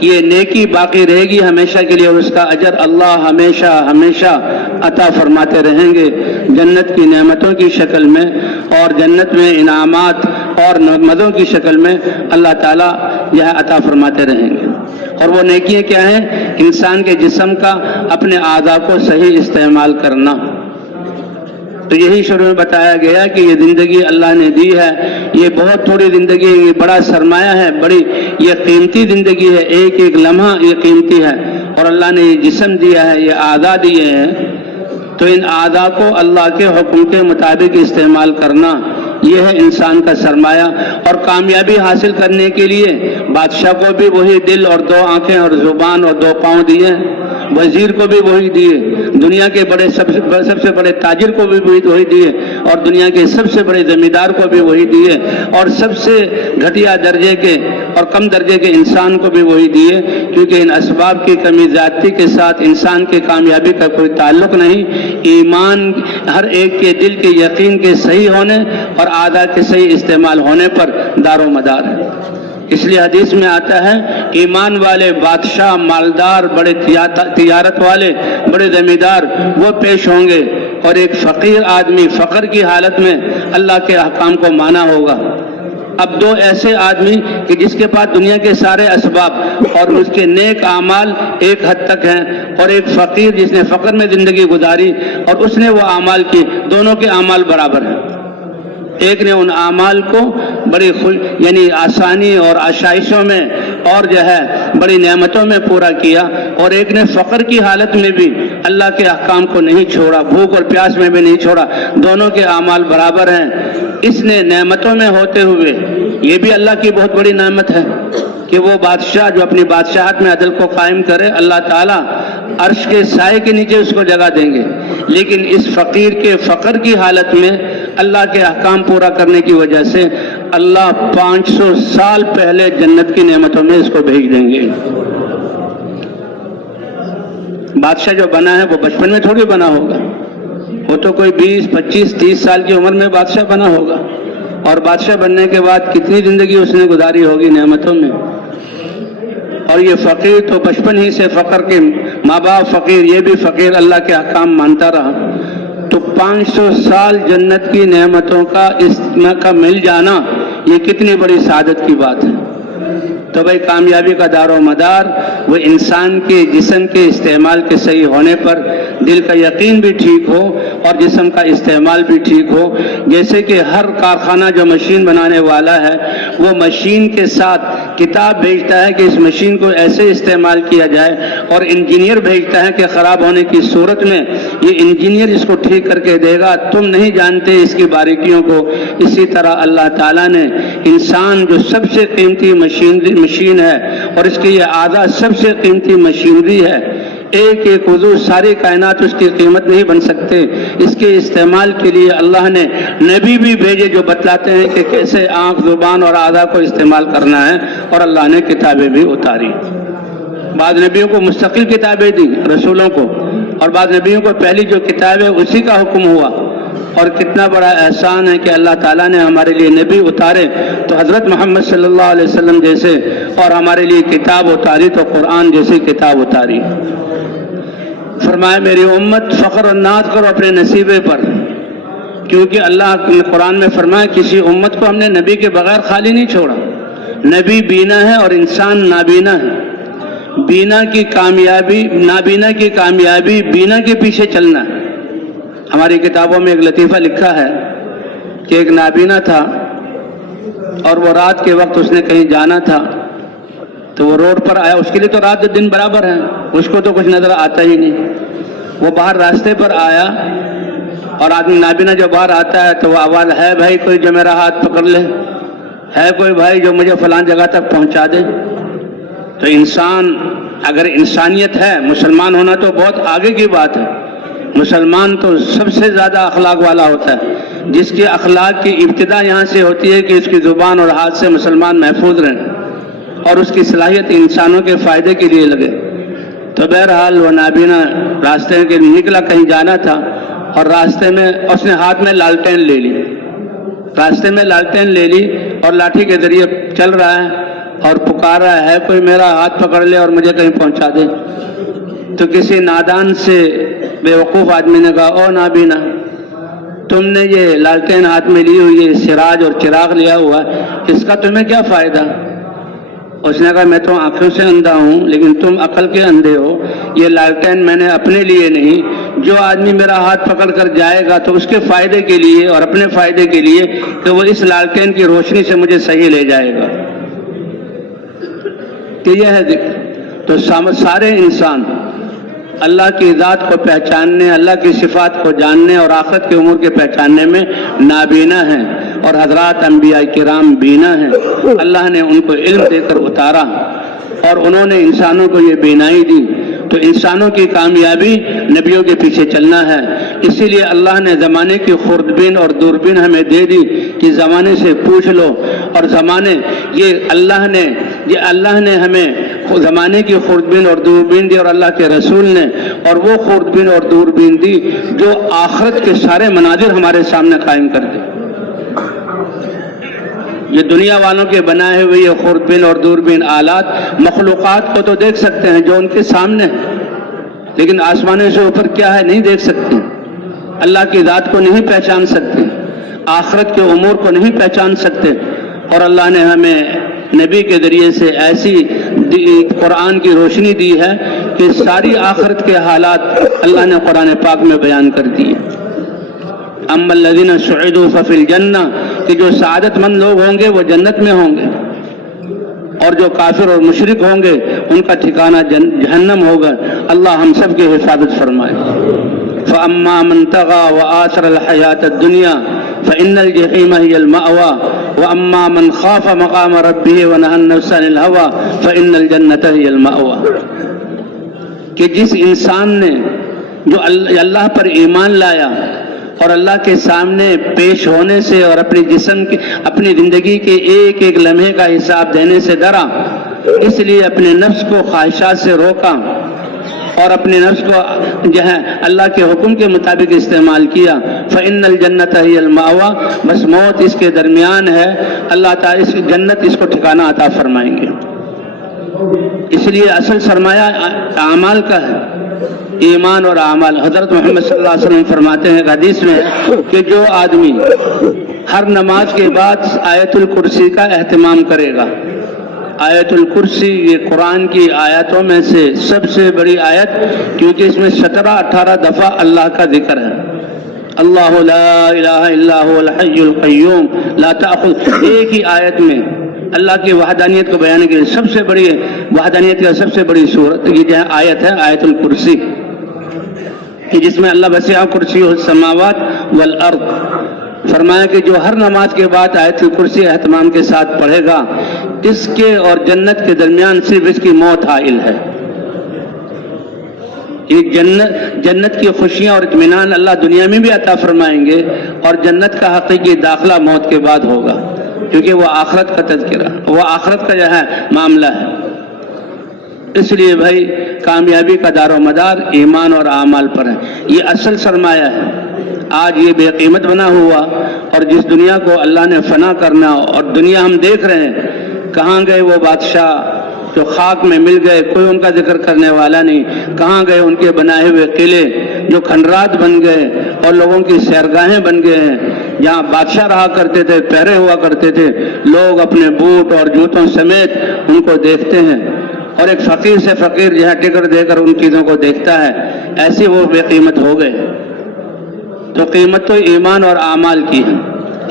یہ نیکی باقی رہے گی ہمیشہ کے لیے، اور اس کا اجر اللہ ہمیشہ ہمیشہ عطا فرماتے رہیں گے جنت کی نعمتوں کی شکل میں، اور جنت میں انعامات اور مدوں کی شکل میں اللہ تعالیٰ یہ عطا فرماتے رہیں گے۔ اور وہ نیکیاں کیا ہیں؟ انسان کے جسم کا اپنے اعضاء کو صحیح استعمال کرنا۔ تو یہی شروع میں بتایا گیا کہ یہ زندگی اللہ نے دی ہے، یہ بہت تھوڑی زندگی ہے، یہ بڑا سرمایہ ہے، بڑی یہ قیمتی زندگی ہے، ایک ایک لمحہ یہ قیمتی ہے، اور اللہ نے یہ جسم دیا ہے، یہ اعضاء دیے ہیں، تو ان اعضاء کو اللہ کے حکم کے مطابق استعمال کرنا، یہ ہے انسان کا سرمایہ۔ اور کامیابی حاصل کرنے کے لیے بادشاہ کو بھی وہی دل اور دو آنکھیں اور زبان اور دو پاؤں دیے، وزیر کو بھی وہی دیے، دنیا کے سب سے بڑے تاجر کو بھی وہی دیے، اور دنیا کے سب سے بڑے زمیندار کو بھی وہی دیے، اور سب سے گھٹیا درجے کے اور کم درجے کے انسان کو بھی وہی دیے، کیونکہ ان اسباب کی کمی زیادتی کے ساتھ انسان کی کامیابی کا کوئی تعلق نہیں۔ ایمان ہر ایک کے دل کے یقین کے صحیح ہونے اور اعضاء کے صحیح استعمال ہونے پر دار و مدار ہے۔ اس لیے حدیث میں آتا ہے ایمان والے بادشاہ، مالدار، بڑے تجارت والے، بڑے زمیندار وہ پیش ہوں گے، اور ایک فقیر آدمی فقر کی حالت میں اللہ کے احکام کو مانا ہوگا۔ اب دو ایسے آدمی کہ جس کے پاس دنیا کے سارے اسباب اور اس کے نیک اعمال ایک حد تک ہیں، اور ایک فقیر جس نے فقر میں زندگی گزاری اور اس نے وہ اعمال کی، دونوں کے اعمال برابر ہیں۔ ایک نے ان اعمال کو بڑی یعنی آسانی اور آشائشوں میں اور بڑی نعمتوں میں پورا کیا، اور ایک نے فقر کی حالت میں بھی اللہ کے احکام کو نہیں چھوڑا، بھوک اور پیاس میں بھی نہیں چھوڑا، دونوں کے اعمال برابر ہیں۔ اس نے نعمتوں میں ہوتے ہوئے، یہ بھی اللہ کی بہت بڑی نعمت ہے کہ وہ بادشاہ جو اپنی بادشاہت میں عدل کو قائم کرے، اللہ تعالیٰ عرش کے سائے کے نیچے اس کو جگہ دیں گے، لیکن اس فقیر کے فقر کی حالت میں اللہ کے احکام پورا کرنے کی وجہ سے اللہ 500 سال پہلے جنت کی نعمتوں میں اس کو بھیج دیں گے۔ بادشاہ جو بنا ہے وہ بچپن میں تھوڑی بنا ہوگا، وہ تو کوئی 20 25 30 سال کی عمر میں بادشاہ بنا ہوگا، اور بادشاہ بننے کے بعد کتنی زندگی اس نے گزاری ہوگی نعمتوں میں۔ اور یہ فقیر تو بچپن ہی سے فقر کے ماں باپ فقیر، یہ بھی فقیر اللہ کے احکام مانتا رہا، تو 500 سال جنت کی نعمتوں کا مل جانا یہ کتنی بڑی سعادت کی بات ہے۔ تو بھائی کامیابی کا دار و مدار وہ انسان کے جسم کے استعمال کے صحیح ہونے پر دل کا یقین بھی ٹھیک ہو اور جسم کا استعمال بھی ٹھیک ہو۔ جیسے کہ ہر کارخانہ جو مشین بنانے والا ہے وہ مشین کے ساتھ کتاب بھیجتا ہے کہ اس مشین کو ایسے استعمال کیا جائے، اور انجینئر بھیجتا ہے کہ خراب ہونے کی صورت میں یہ انجینئر اس کو ٹھیک کر کے دے گا، تم نہیں جانتے اس کی باریکیوں کو۔ اسی طرح اللہ تعالیٰ نے انسان جو سب سے قیمتی مشین ہے، اور اس کے یہ اعضاء سب سے قیمتی مشینری ہے، ایک ایک عضو ساری کائنات اس کی قیمت نہیں بن سکتے، اس کے استعمال کے لیے اللہ نے نبی بھی بھیجے جو بتلاتے ہیں کہ کیسے آنکھ، زبان اور اعضاء کو استعمال کرنا ہے، اور اللہ نے کتابیں بھی اتاری۔ بعض نبیوں کو مستقل کتابیں دی رسولوں کو، اور بعض نبیوں کو پہلی جو کتاب ہے اسی کا حکم ہوا۔ اور کتنا بڑا احسان ہے کہ اللہ تعالیٰ نے ہمارے لیے نبی اتارے تو حضرت محمد صلی اللہ علیہ وسلم جیسے، اور ہمارے لیے کتاب اتاری تو قرآن جیسی کتاب اتاری۔ فرمایا میری امت فخر و ناز کرو اپنے نصیبے پر، کیونکہ اللہ نے قرآن میں فرمایا کسی امت کو ہم نے نبی کے بغیر خالی نہیں چھوڑا۔ نبی بینا ہے اور انسان نابینا ہے۔ بینا کی کامیابی، نابینا کی کامیابی بینا کے پیچھے چلنا ہے۔ ہماری کتابوں میں ایک لطیفہ لکھا ہے کہ ایک نابینا تھا، اور وہ رات کے وقت اس نے کہیں جانا تھا، تو وہ روڈ پر آیا، اس کے لیے تو رات دن برابر ہے، اس کو تو کچھ نظر آتا ہی نہیں۔ وہ باہر راستے پر آیا، اور آدمی نابینا جو باہر آتا ہے تو وہ آواز، ہے بھائی کوئی جو میرا ہاتھ پکڑ لے، ہے کوئی بھائی جو مجھے فلان جگہ تک پہنچا دے۔ تو انسان اگر انسانیت ہے، مسلمان ہونا تو بہت آگے کی بات ہے۔ مسلمان تو سب سے زیادہ اخلاق والا ہوتا ہے، جس کی اخلاق کی ابتدا یہاں سے ہوتی ہے کہ اس کی زبان اور ہاتھ سے مسلمان محفوظ رہیں، اور اس کی صلاحیت انسانوں کے فائدے کے لیے لگے۔ تو بہرحال وہ نابینا راستے کے نکلا، کہیں جانا تھا، اور راستے میں اس نے ہاتھ میں لالٹین لے لی، راستے میں لالٹین لے لی اور لاٹھی کے ذریعے چل رہا ہے اور پکار رہا ہے کوئی میرا ہاتھ پکڑ لے اور مجھے کہیں پہنچا دے۔ تو کسی نادان سے بے وقوف آدمی نے کہا، او نابینا، تم نے یہ لالٹین ہاتھ میں لی ہوئی ہے، سراج اور چراغ لیا ہوا، اس کا تمہیں کیا فائدہ؟ اس نے کہا میں تو آنکھوں سے اندھا ہوں لیکن تم عقل کے اندھے ہو، یہ لالٹین میں نے اپنے لیے نہیں، جو آدمی میرا ہاتھ پکڑ کر جائے گا تو اس کے فائدے کے لیے اور اپنے فائدے کے لیے کہ وہ اس لالٹین کی روشنی سے مجھے صحیح لے جائے گا، کہ یہ ہے ذکر۔ تو سارے انسان اللہ کی ذات کو پہچاننے، اللہ کی صفات کو جاننے اور آخرت کے امور کے پہچاننے میں نابینا ہیں، اور حضرات انبیاء کرام بینا ہیں۔ اللہ نے ان کو علم دے کر اتارا اور انہوں نے انسانوں کو یہ بینائی دی، تو انسانوں کی کامیابی نبیوں کے پیچھے چلنا ہے۔ اسی لیے اللہ نے زمانے کی خوردبین اور دوربین ہمیں دے دی کہ زمانے سے پوچھ لو، اور زمانے یہ اللہ نے ہمیں زمانے کی خوردبین اور دوربین دی، اور اللہ کے رسول نے اور وہ خوردبین اور دوربین دی جو آخرت کے سارے مناظر ہمارے سامنے قائم کر دی۔ یہ دنیا والوں کے بنائے ہوئے یہ خوردبین اور دوربین آلات مخلوقات کو تو دیکھ سکتے ہیں جو ان کے سامنے ہے، لیکن آسمانوں سے اوپر کیا ہے نہیں دیکھ سکتے، اللہ کی ذات کو نہیں پہچان سکتے، آخرت کے امور کو نہیں پہچان سکتے۔ اور اللہ نے ہمیں نبی کے ذریعے سے ایسی قرآن کی روشنی دی ہے کہ ساری آخرت کے حالات اللہ نے قرآن پاک میں بیان کر دیے۔ اما الذین سعدوا ففی الجنہ، کہ جو سعادت مند لوگ ہوں گے وہ جنت میں ہوں گے، اور جو کافر اور مشرک ہوں گے ان کا ٹھکانہ جہنم ہوگا۔ اللہ ہم سب کی حفاظت فرمائے۔ فاما من طغى وآثر الحیاۃ الدنیا فإن الجحیم هی المأوى واما من خاف مقام ربه ونهى النفس عن الهوى فإن الجنة هی المأوى، کہ جس انسان نے جو اللہ پر ایمان لایا اور اللہ کے سامنے پیش ہونے سے اور اپنی زندگی کے ایک ایک لمحے کا حساب دینے سے ڈرا، اس لیے اپنے نفس کو خواہشات سے روکا اور اپنے نفس کو جو ہے اللہ کے حکم کے مطابق استعمال کیا، فإن الجنة هی المأوى، بس موت اس کے درمیان ہے، اللہ تعالیٰ اس جنت اس کو ٹھکانہ عطا فرمائیں گے۔ اس لیے اصل سرمایہ اعمال کا ہے، ایمان اور اعمال۔ حضرت محمد صلی اللہ علیہ وسلم فرماتے ہیں حدیث میں کہ جو آدمی ہر نماز کے بعد آیت الکرسی کا اہتمام کرے گا، آیت الکرسی یہ قرآن کی آیاتوں میں سے سب سے بڑی آیت، کیونکہ اس میں 17-18 دفعہ اللہ کا ذکر ہے۔ اللہ لا الہ الا هو الحی القیوم لا تأخذ، ایک ہی آیت میں اللہ کی وحدانیت کو بیان کی سب سے بڑی وحدانیت کا سب سے بڑی صورت یہ جو آیت ہے آیت الکرسی، کہ جس میں اللہ وسع کرسی السماوات والارض، فرمایا کہ جو ہر نماز کے بعد آیت الکرسی اہتمام کے ساتھ پڑھے گا، اس کے اور جنت کے درمیان صرف اس کی موت حائل ہے۔ یہ جنت کی خوشیاں اور اطمینان اللہ دنیا میں بھی عطا فرمائیں گے، اور جنت کا حقیقی داخلہ موت کے بعد ہوگا، کیونکہ وہ آخرت کا تذکرہ، وہ آخرت کا جو ہے معاملہ ہے۔ اس لیے بھائی کامیابی کا دار و مدار ایمان اور اعمال پر ہے، یہ اصل سرمایہ ہے۔ آج یہ بے قیمت بنا ہوا، اور جس دنیا کو اللہ نے فنا کرنا، اور دنیا ہم دیکھ رہے ہیں کہاں گئے وہ بادشاہ جو خاک میں مل گئے، کوئی ان کا ذکر کرنے والا نہیں، کہاں گئے ان کے بنائے ہوئے قلعے جو کھنڈرات بن گئے اور لوگوں کی سیرگاہیں بن گئے ہیں، جہاں بادشاہ رہا کرتے تھے، پہرے ہوا کرتے تھے، لوگ اپنے بوٹ اور جوتوں سمیت ان کو دیکھتے ہیں، اور ایک فقیر سے فقیر جہاں ٹکٹ دے کر ان چیزوں کو دیکھتا ہے، ایسے وہ بے قیمت ہو گئے۔ تو قیمت تو ایمان اور اعمال کی ہے،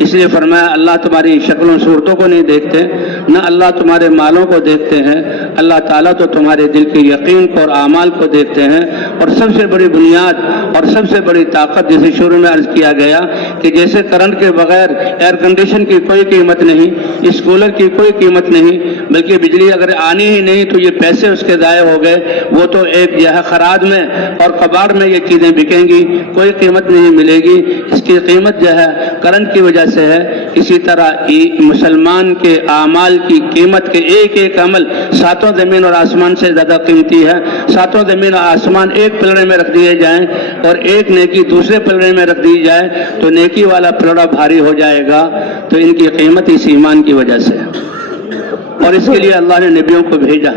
اس لیے فرمایا اللہ تمہاری شکلوں صورتوں کو نہیں دیکھتے، نہ اللہ تمہارے مالوں کو دیکھتے ہیں، اللہ تعالیٰ تو تمہارے دل کے یقین کو اور اعمال کو دیکھتے ہیں۔ اور سب سے بڑی بنیاد اور سب سے بڑی طاقت، جیسے شروع میں عرض کیا گیا کہ جیسے کرنٹ کے بغیر ایئر کنڈیشن کی کوئی قیمت نہیں، اس کولر کی کوئی قیمت نہیں، بلکہ بجلی اگر آنی ہی نہیں تو یہ پیسے اس کے ضائع ہو گئے، وہ تو ایک جو ہے خراج میں اور کباڑ میں یہ چیزیں بکیں گی، کوئی قیمت نہیں ملے گی، اس کی قیمت جو ہے کرنٹ کی وجہ سے ہے۔ اسی طرح مسلمان کے اعمال کی قیمت کے ایک ایک عمل ساتوں زمین اور آسمان سے زیادہ قیمتی ہے۔ ساتوں زمین اور آسمان ایک پلڑے میں رکھ دیے جائیں اور ایک نیکی دوسرے پلڑے میں رکھ دی جائے تو نیکی والا پلڑا بھاری ہو جائے گا، تو ان کی قیمت اس ایمان کی وجہ سے ہے، اور اس کے لیے اللہ نے نبیوں کو بھیجا،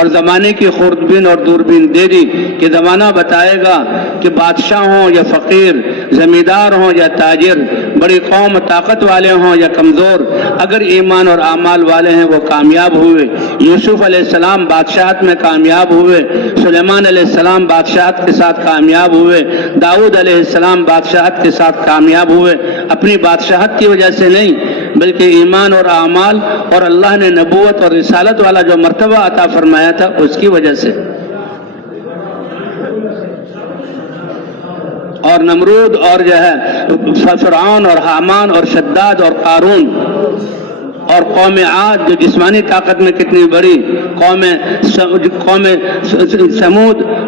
اور زمانے کی خوردبین اور دوربین دے دی کہ زمانہ بتائے گا کہ بادشاہ ہوں یا فقیر، زمیندار ہوں یا تاجر، بڑی قوم طاقت والے ہوں یا کمزور، اگر ایمان اور اعمال والے ہیں وہ کامیاب ہوئے۔ یوسف علیہ السلام بادشاہت میں کامیاب ہوئے، سلیمان علیہ السلام بادشاہت کے ساتھ کامیاب ہوئے، داؤد علیہ السلام بادشاہت کے ساتھ کامیاب ہوئے، اپنی بادشاہت کی وجہ سے نہیں بلکہ ایمان اور اعمال اور اللہ نے نبوت اور رسالت والا جو مرتبہ عطا فرمایا تھا اس کی وجہ سے۔ اور نمرود اور جو ہے فرعون اور حامان اور شداد اور قارون اور قوم عاد جو جسمانی طاقت میں کتنی بڑی، قوم سمود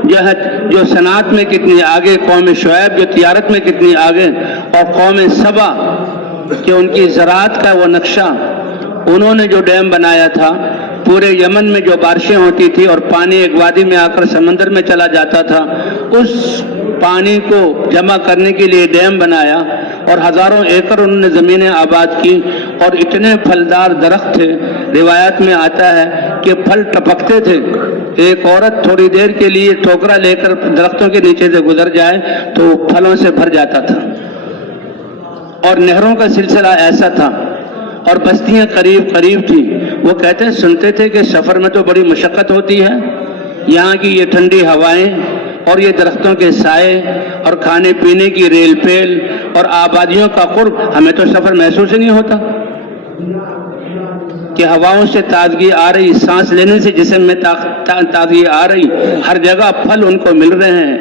جو ہے جو صنعت میں کتنی آگے، قوم شعیب جو تجارت میں کتنی آگے، اور قوم سبا کہ ان کی زراعت کا وہ نقشہ، انہوں نے جو ڈیم بنایا تھا، پورے یمن میں جو بارشیں ہوتی تھی اور پانی ایک وادی میں آ کر سمندر میں چلا جاتا تھا، اس پانی کو جمع کرنے کے لیے ڈیم بنایا اور ہزاروں ایکڑ انہوں نے زمینیں آباد کی، اور اتنے پھلدار درخت تھے، روایات میں آتا ہے کہ پھل ٹپکتے تھے، ایک عورت تھوڑی دیر کے لیے ٹوکرا لے کر درختوں کے نیچے سے گزر جائے تو وہ پھلوں سے بھر جاتا تھا، اور نہروں کا سلسلہ ایسا تھا، اور بستیاں قریب قریب تھی۔ وہ کہتے ہیں سنتے تھے کہ سفر میں تو بڑی مشقت ہوتی ہے، یہاں کی یہ ٹھنڈی ہوائیں اور یہ درختوں کے سائے اور کھانے پینے کی ریل پیل اور آبادیوں کا قرب، ہمیں تو سفر محسوس ہی نہیں ہوتا کہ ہواؤں سے تازگی آ رہی، سانس لینے سے جسم میں تازگی آ رہی، ہر جگہ پھل ان کو مل رہے ہیں،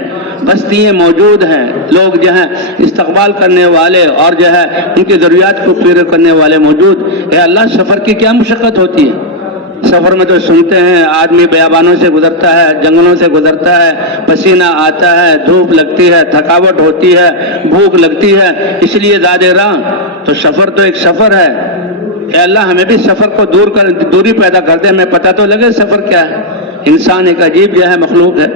بستیاں موجود ہیں، لوگ جو ہیں استقبال کرنے والے اور جو ہے ان کی ضروریات کو پورے کرنے والے موجود۔ اے اللہ، سفر کی کیا مشقت ہوتی ہے؟ سفر میں تو سنتے ہیں آدمی بیابانوں سے گزرتا ہے، جنگلوں سے گزرتا ہے، پسینہ آتا ہے، دھوپ لگتی ہے، تھکاوٹ ہوتی ہے، بھوک لگتی ہے، اس لیے زیادہ راہ۔ تو سفر تو ایک سفر ہے۔ اے اللہ، ہمیں بھی سفر کو دوری پیدا کر دے، ہمیں پتہ تو لگے سفر کیا ہے۔ انسان ایک عجیب جو ہے مخلوق ہے۔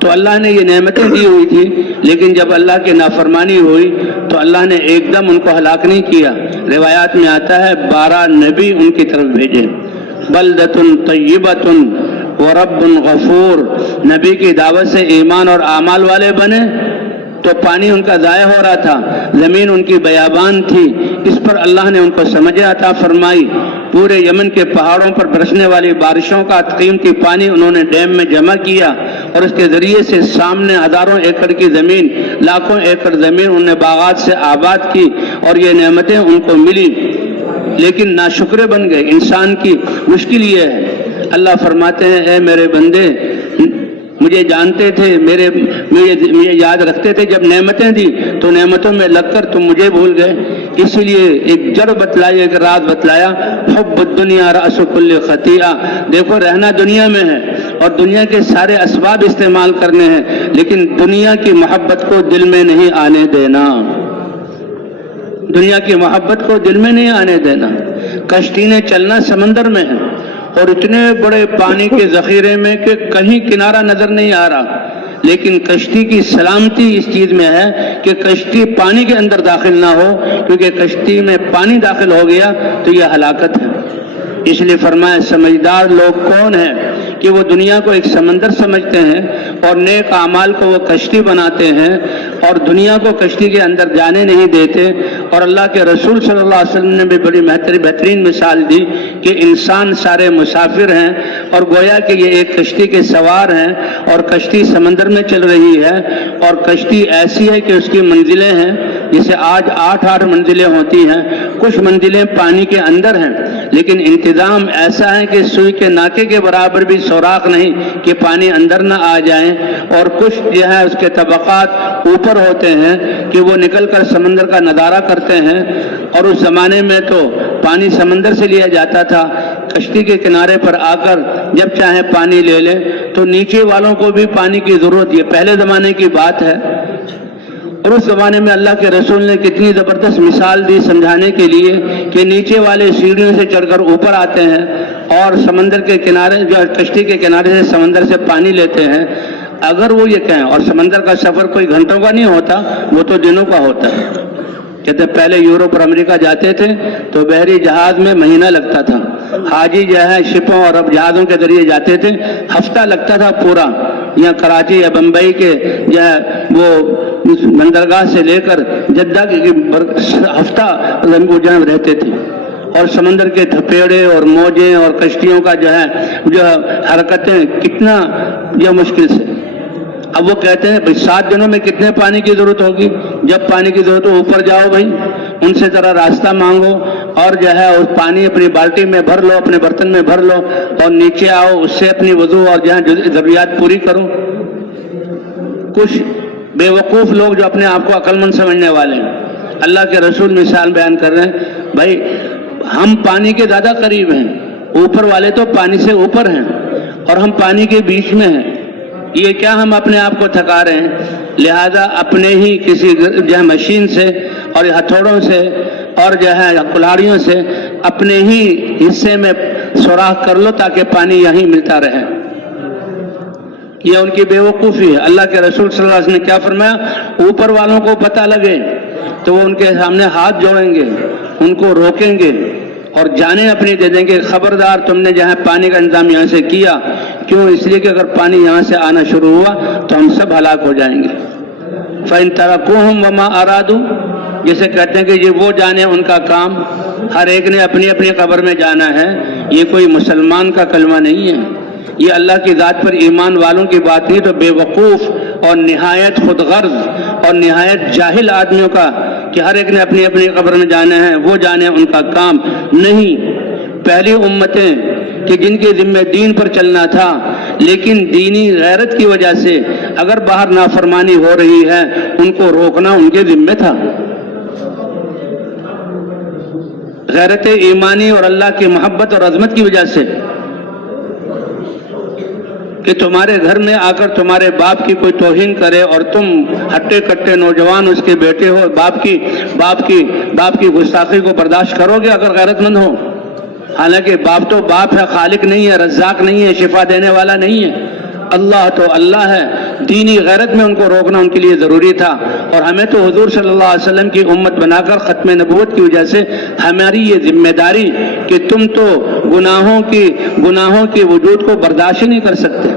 تو اللہ نے یہ نعمتیں دی ہوئی تھی، لیکن جب اللہ کی نافرمانی ہوئی تو اللہ نے ایک دم ان کو ہلاک نہیں کیا۔ روایات میں آتا ہے 12 نبی ان کی طرف بھیجے، بلدۃ طیبۃ ورب غفور، نبی کی دعوت سے ایمان اور اعمال والے بنے تو پانی ان کا ضائع ہو رہا تھا، زمین ان کی بیابان تھی، اس پر اللہ نے ان کو سمجھ عطا فرمائی۔ پورے یمن کے پہاڑوں پر برسنے والی بارشوں کا قیمتی پانی انہوں نے ڈیم میں جمع کیا، اور اس کے ذریعے سے سامنے ہزاروں ایکڑ کی زمین، لاکھوں ایکڑ زمین انہوں نے باغات سے آباد کی، اور یہ نعمتیں ان کو ملی، لیکن ناشکرے بن گئے۔ انسان کی مشکل یہ ہے، اللہ فرماتے ہیں اے میرے بندے، مجھے جانتے تھے، مجھے یاد رکھتے تھے، جب نعمتیں دی تو نعمتوں میں لگ کر تم مجھے بھول گئے۔ اسی لیے ایک جڑ بتلائی، ایک راز بتلایا، حب الدنیا رأس کل خطیئہ، دیکھو رہنا دنیا میں ہے اور دنیا کے سارے اسباب استعمال کرنے ہیں، لیکن دنیا کی محبت کو دل میں نہیں آنے دینا، دنیا کی محبت کو دل میں نہیں آنے دینا۔ کشتی نے چلنا سمندر میں ہے اور اتنے بڑے پانی کے ذخیرے میں کہ کہیں کنارہ نظر نہیں آ رہا، لیکن کشتی کی سلامتی اس چیز میں ہے کہ کشتی پانی کے اندر داخل نہ ہو، کیونکہ کشتی میں پانی داخل ہو گیا تو یہ ہلاکت ہے۔ اس لیے فرمایا سمجھدار لوگ کون ہیں کہ وہ دنیا کو ایک سمندر سمجھتے ہیں اور نیک اعمال کو وہ کشتی بناتے ہیں اور دنیا کو کشتی کے اندر جانے نہیں دیتے۔ اور اللہ کے رسول صلی اللہ علیہ وسلم نے بھی بڑی بہترین مثال دی کہ انسان سارے مسافر ہیں، اور گویا کہ یہ ایک کشتی کے سوار ہیں، اور کشتی سمندر میں چل رہی ہے، اور کشتی ایسی ہے کہ اس کی منزلیں ہیں، جسے آج 8 منزلیں ہوتی ہیں، کچھ منزلیں پانی کے اندر ہیں، لیکن انتظام ایسا ہے کہ سوئی کے ناکے کے برابر بھی سوراخ نہیں کہ پانی اندر نہ آ جائیں، اور کچھ جو ہے اس کے طبقات اوپر ہوتے ہیں کہ وہ نکل کر سمندر کا نظارہ کرتے ہیں۔ اور اس زمانے میں تو پانی سمندر سے لیا جاتا تھا، کشتی کے کنارے پر آ کر جب چاہے پانی لے لے، تو نیچے والوں کو بھی پانی کی ضرورت، یہ پہلے زمانے کی بات ہے۔ اور اس زمانے میں اللہ کے رسول نے کتنی زبردست مثال دی سمجھانے کے لیے کہ نیچے والے سیڑھیوں سے چڑھ کر اوپر آتے ہیں اور سمندر کے کنارے جو کشتی کے کنارے سے سمندر سے پانی لیتے ہیں۔ اگر وہ یہ کہیں، اور سمندر کا سفر کوئی گھنٹوں کا نہیں ہوتا، وہ تو دنوں کا ہوتا ہے۔ کہتے پہلے یورپ اور امریکہ جاتے تھے تو بحری جہاز میں مہینہ لگتا تھا، حاجی جو ہے شپوں اور اب جہازوں کے ذریعے جاتے تھے، ہفتہ لگتا تھا پورا، یا کراچی یا بمبئی کے جو ہے وہ بندرگاہ سے لے کر جدہ کی ہفتہ وہ جو ہے رہتے تھے، اور سمندر کے تھپیڑے اور موجیں اور کشتیوں کا جو ہے حرکتیں کتنا یہ مشکل سے۔ اب وہ کہتے ہیں بھائی 7 دنوں میں کتنے پانی کی ضرورت ہوگی؟ جب پانی کی ضرورت ہو اوپر جاؤ بھائی، ان سے ذرا راستہ مانگو اور جو ہے اس پانی اپنی بالٹی میں بھر لو، اپنے برتن میں بھر لو، اور نیچے آؤ، اس سے اپنی وضو اور جو ہے ضروریات پوری کرو۔ کچھ بے وقوف لوگ جو اپنے آپ کو عقل مند سمجھنے والے ہیں، اللہ کے رسول مثال بیان کر رہے ہیں، بھائی ہم پانی کے زیادہ قریب ہیں، اوپر والے تو پانی سے اوپر ہیں اور ہم پانی کے بیچ میں ہیں، یہ کیا ہم اپنے آپ کو تھکا رہے ہیں؟ لہذا اپنے ہی کسی جو ہے مشین سے اور ہتھوڑوں سے اور جو ہے کلاڑیوں سے اپنے ہی حصے میں سوراخ کر لو تاکہ پانی یہیں ملتا رہے۔ یہ ان کی بے وقوفی ہے۔ اللہ کے رسول صلی اللہ علیہ وسلم نے کیا فرمایا؟ اوپر والوں کو پتہ لگے تو وہ ان کے سامنے ہاتھ جوڑیں گے، ان کو روکیں گے اور جانیں اپنی دے دیں گے، خبردار تم نے جو ہے پانی کا انتظام یہاں سے کیا، کیوں؟ اس لیے کہ اگر پانی یہاں سے آنا شروع ہوا تو ہم سب ہلاک ہو جائیں گے۔ فَإِن تَرَكُوهُمْ وَمَا أَرَادُوا، جسے کہتے ہیں کہ یہ وہ جانے ان کا کام، ہر ایک نے اپنی اپنی قبر میں جانا ہے، یہ کوئی مسلمان کا کلمہ نہیں ہے، یہ اللہ کی ذات پر ایمان والوں کی بات نہیں، تو بے وقوف اور نہایت خود غرض اور نہایت جاہل آدمیوں کا کہ ہر ایک نے اپنی اپنی قبر میں جانا ہے، وہ جانے ان کا کام نہیں۔ پہلی امتیں کہ جن کے ذمہ دین پر چلنا تھا، لیکن دینی غیرت کی وجہ سے اگر باہر نافرمانی ہو رہی ہے ان کو روکنا ان کے ذمہ تھا، غیرت ایمانی اور اللہ کی محبت اور عظمت کی وجہ سے، کہ تمہارے گھر میں آ کر تمہارے باپ کی کوئی توہین کرے اور تم ہٹے کٹے نوجوان اس کے بیٹے ہو، باپ کی گستاخی کو برداشت کرو گے اگر غیرت مند ہو؟ حالانکہ باپ تو باپ ہے، خالق نہیں ہے، رزاق نہیں ہے، شفا دینے والا نہیں ہے، اللہ تو اللہ ہے۔ دینی غیرت میں ان کو روکنا ان کے لیے ضروری تھا، اور ہمیں تو حضور صلی اللہ علیہ وسلم کی امت بنا کر ختم نبوت کی وجہ سے ہماری یہ ذمہ داری کہ تم تو گناہوں کی وجود کو برداشت نہیں کر سکتے،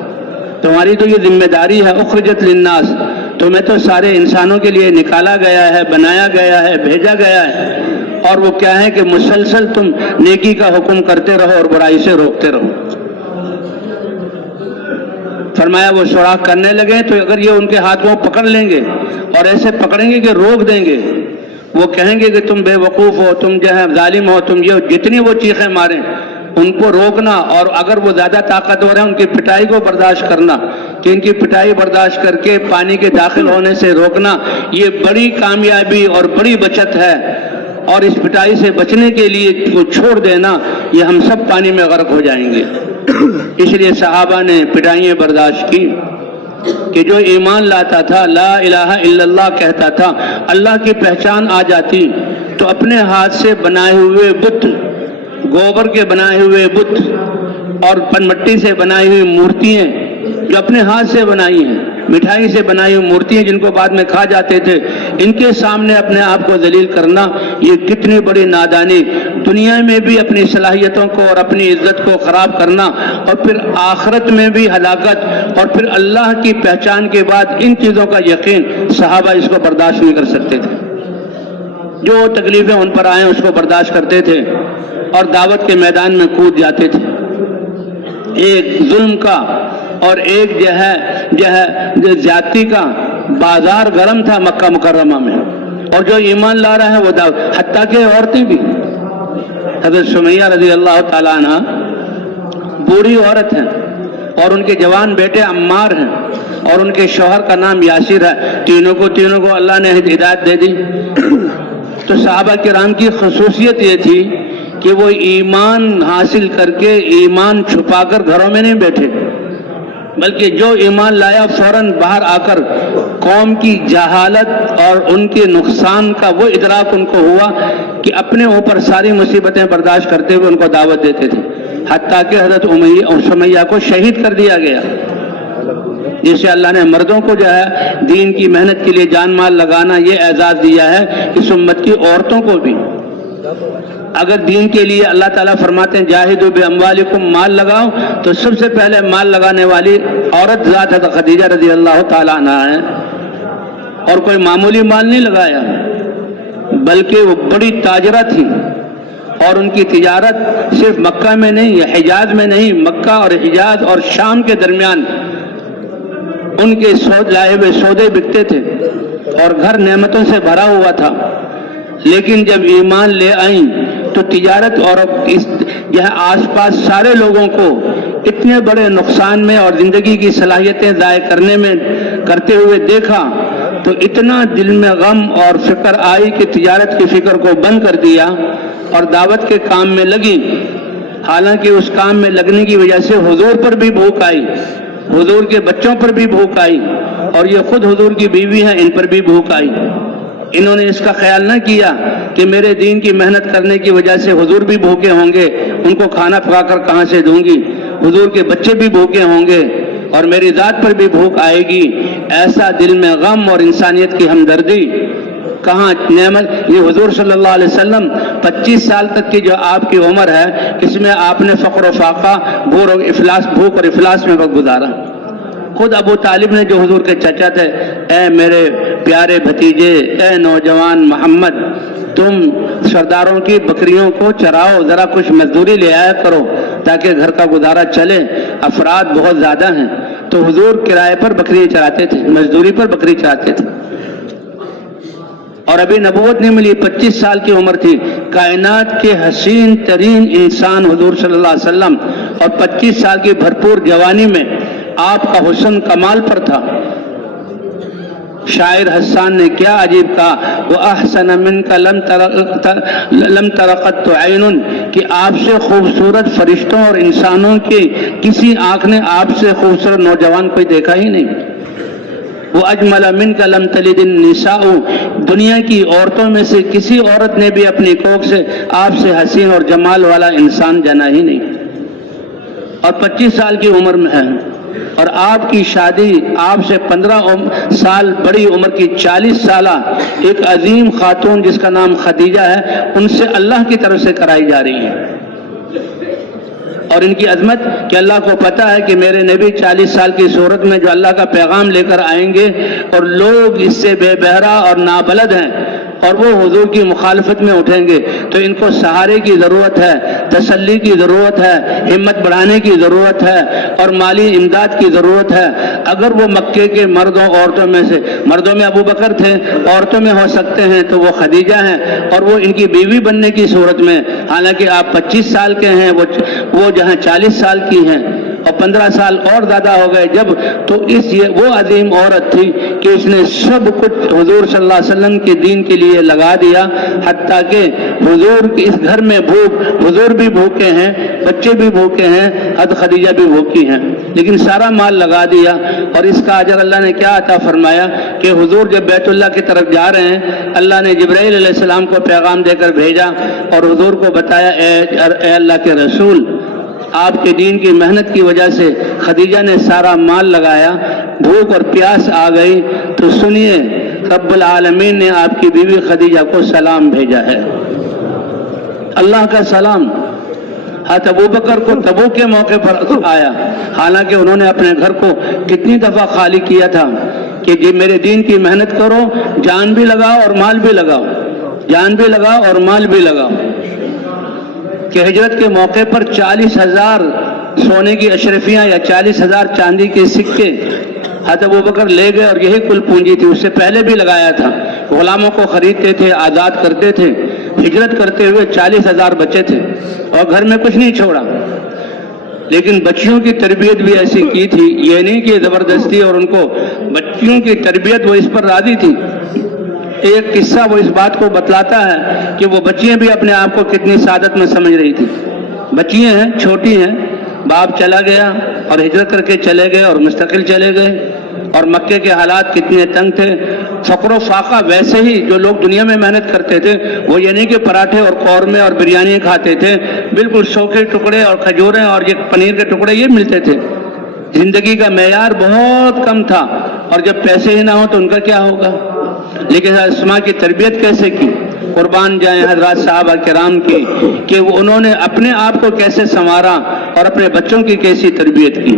تمہاری تو یہ ذمہ داری ہے، اخرجت للناس، تمہیں تو سارے انسانوں کے لیے نکالا گیا ہے، بنایا گیا ہے، بھیجا گیا ہے، اور وہ کیا ہے کہ مسلسل تم نیکی کا حکم کرتے رہو اور برائی سے روکتے رہو۔ فرمایا وہ سوراخ کرنے لگے تو اگر یہ ان کے ہاتھوں پکڑ لیں گے اور ایسے پکڑیں گے کہ روک دیں گے، وہ کہیں گے کہ تم بے وقوف ہو، تم جو ہے ظالم ہو، تم یہ، جتنی وہ چیخیں ماریں ان کو روکنا، اور اگر وہ زیادہ طاقتور ہیں ان کی پٹائی کو برداشت کرنا، کہ ان کی پٹائی برداشت کر کے پانی کے داخل ہونے سے روکنا، یہ بڑی کامیابی اور بڑی بچت ہے، اور اس پٹائی سے بچنے کے لیے کو چھوڑ دینا یہ ہم سب پانی میں غرق ہو جائیں گے۔ اس لیے صحابہ نے پٹائیاں برداشت کی کہ جو ایمان لاتا تھا، لا الہ الا اللہ کہتا تھا، اللہ کی پہچان آ جاتی تو اپنے ہاتھ سے بنائے ہوئے بت، گوبر کے بنائے ہوئے بت اور پن مٹی سے بنائی ہوئی مورتیاں جو اپنے ہاتھ سے بنائی ہیں، مٹھائی سے بنائی ہوئی مورتیاں جن کو بعد میں کھا جاتے تھے، ان کے سامنے اپنے آپ کو ذلیل کرنا یہ کتنی بڑی نادانی، دنیا میں بھی اپنی صلاحیتوں کو اور اپنی عزت کو خراب کرنا، اور پھر آخرت میں بھی ہلاکت، اور پھر اللہ کی پہچان کے بعد ان چیزوں کا یقین، صحابہ اس کو برداشت نہیں کر سکتے تھے، جو تکلیفیں ان پر آئیں اس کو برداشت کرتے تھے اور دعوت کے میدان میں کود جاتے تھے۔ ایک ظلم کا اور ایک جو ہے زیادتی کا بازار گرم تھا مکہ مکرمہ میں، اور جو ایمان لا رہا ہے وہ حتیٰ کہ عورتیں بھی، حضرت سمیہ رضی اللہ تعالیٰ عنہ بوڑھی عورت ہیں اور ان کے جوان بیٹے عمار ہیں اور ان کے شوہر کا نام یاسر ہے، تینوں کو اللہ نے ہدایت دے دی۔ تو صحابہ کرام کی خصوصیت یہ تھی کہ وہ ایمان حاصل کر کے ایمان چھپا کر گھروں میں نہیں بیٹھے، بلکہ جو ایمان لایا فوراً باہر آ کر قوم کی جہالت اور ان کے نقصان کا وہ ادراک ان کو ہوا کہ اپنے اوپر ساری مصیبتیں برداشت کرتے ہوئے ان کو دعوت دیتے تھے، حتیٰ کہ حضرت سمیہ کو شہید کر دیا گیا، جس سے اللہ نے مردوں کو جو ہے دین کی محنت کے لیے جان مال لگانا یہ اعزاز دیا ہے، اس امت کی عورتوں کو بھی اگر دین کے لیے اللہ تعالیٰ فرماتے ہیں جاہدوا باموالکم، مال لگاؤ، تو سب سے پہلے مال لگانے والی عورت ذات حضرت خدیجہ رضی اللہ تعالیٰ عنہا ہے، اور کوئی معمولی مال نہیں لگایا، بلکہ وہ بڑی تاجرہ تھی، اور ان کی تجارت صرف مکہ میں نہیں، حجاز میں نہیں، مکہ اور حجاز اور شام کے درمیان ان کے لائے ہوئے سودے بکتے تھے، اور گھر نعمتوں سے بھرا ہوا تھا۔ لیکن جب ایمان لے آئیں تو تجارت اور یہاں آس پاس سارے لوگوں کو اتنے بڑے نقصان میں اور زندگی کی صلاحیتیں ضائع کرتے ہوئے دیکھا تو اتنا دل میں غم اور فکر آئی کہ تجارت کی فکر کو بند کر دیا اور دعوت کے کام میں لگی۔ حالانکہ اس کام میں لگنے کی وجہ سے حضور پر بھی بھوک آئی، حضور کے بچوں پر بھی بھوک آئی، اور یہ خود حضور کی بیوی ہیں، ان پر بھی بھوک آئی۔ انہوں نے اس کا خیال نہ کیا کہ میرے دین کی محنت کرنے کی وجہ سے حضور بھی بھوکے ہوں گے، ان کو کھانا پکا کر کہاں سے دوں گی، حضور کے بچے بھی بھوکے ہوں گے اور میری ذات پر بھی بھوک آئے گی۔ ایسا دل میں غم اور انسانیت کی ہمدردی کہاں نعمت۔ یہ حضور صلی اللہ علیہ وسلم 25 سال تک کی جو آپ کی عمر ہے، اس میں آپ نے فقر و فاقہ، بھوک اور افلاس میں وقت گزارا۔ خود ابو طالب نے جو حضور کے چچا تھے، اے میرے پیارے بھتیجے، اے نوجوان محمد، تم سرداروں کی بکریوں کو چراؤ، ذرا کچھ مزدوری لے آیا کرو تاکہ گھر کا گزارا چلے، افراد بہت زیادہ ہیں۔ تو حضور کرائے پر بکری چراتے تھے، مزدوری پر بکری چراتے تھے، اور ابھی نبوت نہیں ملی، 25 سال کی عمر تھی۔ کائنات کے حسین ترین انسان حضور صلی اللہ علیہ وسلم، اور 25 سال کی بھرپور جوانی میں آپ کا حسن کمال پر تھا۔ شاعر حسان نے کیا عجیب کہا، وَأَحْسَنَ مِنْكَ لَمْ تَرَقَتْ عَيْنٌ، کہ آپ سے خوبصورت فرشتوں اور انسانوں کی کسی آنکھ نے آپ سے خوبصورت نوجوان کوئی دیکھا ہی نہیں۔ وَأَجْمَلَ مِنْكَ لَمْ تَلِدِ النِّسَاءُ، دنیا کی عورتوں میں سے کسی عورت نے بھی اپنی کوکھ سے آپ سے حسین اور جمال والا انسان جنا ہی نہیں، اور 25 سال کی عمر میں ہے۔ اور آپ کی شادی آپ سے 15 سال بڑی عمر کی 40 سالہ ایک عظیم خاتون جس کا نام خدیجہ ہے، ان سے اللہ کی طرف سے کرائی جا رہی ہے۔ اور ان کی عظمت کہ اللہ کو پتا ہے کہ میرے نبی 40 سال کی صورت میں جو اللہ کا پیغام لے کر آئیں گے، اور لوگ اس سے بے بہرا اور نابلد ہیں، اور وہ حضور کی مخالفت میں اٹھیں گے، تو ان کو سہارے کی ضرورت ہے، تسلی کی ضرورت ہے، ہمت بڑھانے کی ضرورت ہے، اور مالی امداد کی ضرورت ہے۔ اگر وہ مکے کے مردوں عورتوں میں سے، مردوں میں ابو بکر تھے، عورتوں میں ہو سکتے ہیں تو وہ خدیجہ ہیں، اور وہ ان کی بیوی بننے کی صورت میں، حالانکہ آپ 25 سال کے ہیں، وہ جہاں 40 سال کی ہیں، اور 15 سال اور زیادہ ہو گئے جب، تو وہ عظیم عورت تھی کہ اس نے سب کچھ حضور صلی اللہ علیہ وسلم کے دین کے لیے لگا دیا، حتیٰ کہ حضور کے اس گھر میں حضور بھی بھوکے ہیں، بچے بھی بھوکے ہیں، حضرت خدیجہ بھی بھوکی ہیں، لیکن سارا مال لگا دیا۔ اور اس کا اجر اللہ نے کیا عطا فرمایا کہ حضور جب بیت اللہ کی طرف جا رہے ہیں، اللہ نے جبرائیل علیہ السلام کو پیغام دے کر بھیجا اور حضور کو بتایا، اے اللہ کے رسول، آپ کے دین کی محنت کی وجہ سے خدیجہ نے سارا مال لگایا، بھوک اور پیاس آ گئی، تو سنیے رب العالمین نے آپ کی بیوی خدیجہ کو سلام بھیجا ہے، اللہ کا سلام۔ حضرت ابو بکر کو تبوک کے موقع پر آیا، حالانکہ انہوں نے اپنے گھر کو کتنی دفعہ خالی کیا تھا کہ جی میرے دین کی محنت کرو، جان بھی لگاؤ اور مال بھی لگاؤ، جان بھی لگاؤ اور مال بھی لگاؤ۔ کہ ہجرت کے موقع پر 40,000 سونے کی اشرفیاں یا 40,000 چاندی کے سکے حضرت ابو بکر لے گئے، اور یہی کل پونجی تھی، اس سے پہلے بھی لگایا تھا، غلاموں کو خریدتے تھے، آزاد کرتے تھے، ہجرت کرتے ہوئے 40,000 بچے تھے، اور گھر میں کچھ نہیں چھوڑا۔ لیکن بچیوں کی تربیت بھی ایسی کی تھی، یہ نہیں کہ زبردستی، اور ان کو بچیوں کی تربیت وہ اس پر راضی تھی۔ ایک قصہ وہ اس بات کو بتلاتا ہے کہ وہ بچیاں بھی اپنے آپ کو کتنی سعادت میں سمجھ رہی تھی۔ بچیاں ہیں، چھوٹی ہیں، باپ چلا گیا اور ہجرت کر کے چلے گئے اور مستقل چلے گئے، اور مکے کے حالات کتنے تنگ تھے، فقر و فاقہ ویسے ہی۔ جو لوگ دنیا میں محنت کرتے تھے وہ یہ نہیں کہ پراٹھے اور قورمے اور بریانی کھاتے تھے، بالکل سو کے ٹکڑے اور کھجوریں اور یہ پنیر کے ٹکڑے یہ ملتے تھے۔ زندگی کا معیار بہت کم تھا، اور جب پیسے ہی نہ ہو تو ان کا کیا ہوگا۔ لیکن اسماء کی تربیت کیسے کی، قربان جائیں حضرات صحابہ کرام کی کہ انہوں نے اپنے آپ کو کیسے سنوارا اور اپنے بچوں کی کیسی تربیت کی۔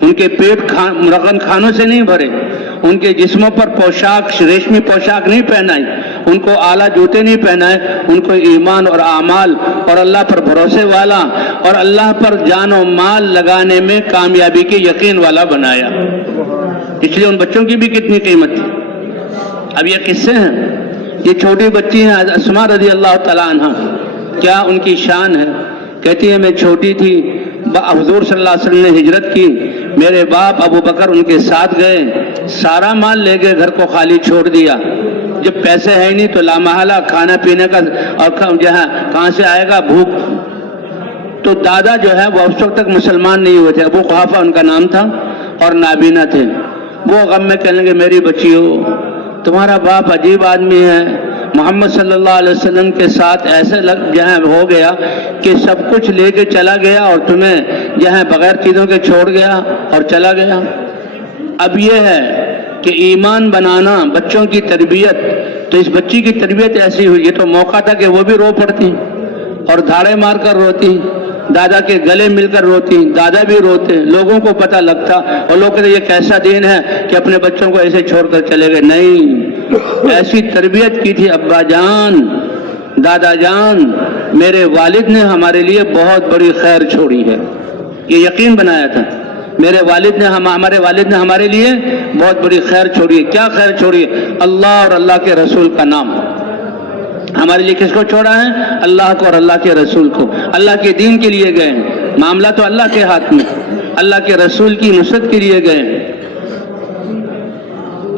ان کے پیٹ مرغن کھانوں سے نہیں بھرے، ان کے جسموں پر پوشاک ریشمی پوشاک نہیں پہنائی، ان کو اعلیٰ جوتے نہیں پہنائے، ان کو ایمان اور اعمال اور اللہ پر بھروسے والا اور اللہ پر جان و مال لگانے میں کامیابی کے یقین والا بنایا۔ اس لیے ان بچوں کی بھی کتنی قیمت تھی۔ اب یہ قصے ہیں، یہ چھوٹی بچی ہیں اسماء رضی اللہ تعالیٰ عنہ، کیا ان کی شان ہے؟ کہتی ہے میں چھوٹی تھی، حضور صلی اللہ علیہ وسلم نے ہجرت کی، میرے باپ ابو بکر ان کے ساتھ گئے، سارا مال لے گئے، گھر کو خالی چھوڑ دیا۔ جب پیسے ہیں نہیں تو لامحالہ کھانا پینے کا اور کہاں سے آئے گا، بھوک۔ تو دادا جو ہے وہ اس وقت تک مسلمان نہیں ہوئے تھے، ابو قحافہ ان کا نام تھا اور نابینا تھے۔ وہ غم میں کہنے لگے میری بچی ہو، تمہارا باپ عجیب آدمی ہے، محمد صلی اللہ علیہ وسلم کے ساتھ ایسے ہو گیا کہ سب کچھ لے کے چلا گیا اور تمہیں بغیر چیزوں کے چھوڑ گیا اور چلا گیا۔ اب یہ ہے کہ ایمان بنانا، بچوں کی تربیت، تو اس بچی کی تربیت ایسی ہوئی، یہ تو موقع تھا کہ وہ بھی رو پڑتی اور دھاڑے مار کر روتی، دادا کے گلے مل کر روتی، دادا بھی روتے، لوگوں کو پتہ لگتا اور لوگ کہتے یہ کیسا دین ہے کہ اپنے بچوں کو ایسے چھوڑ کر چلے گئے۔ نہیں، ایسی تربیت کی تھی ابا جان، دادا جان، میرے والد نے ہمارے لیے بہت بڑی خیر چھوڑی ہے، یہ یقین بنایا تھا۔ ہمارے والد نے ہمارے لیے بہت بڑی خیر چھوڑی ہے۔ کیا خیر چھوڑی ہے؟ اللہ اور اللہ کے رسول کا نام۔ ہمارے لیے کس کو چھوڑا ہے؟ اللہ کو اور اللہ کے رسول کو۔ اللہ کے دین کے لیے گئے ہیں، معاملہ تو اللہ کے ہاتھ میں، اللہ کے رسول کی نصرت کے لیے گئے ہیں۔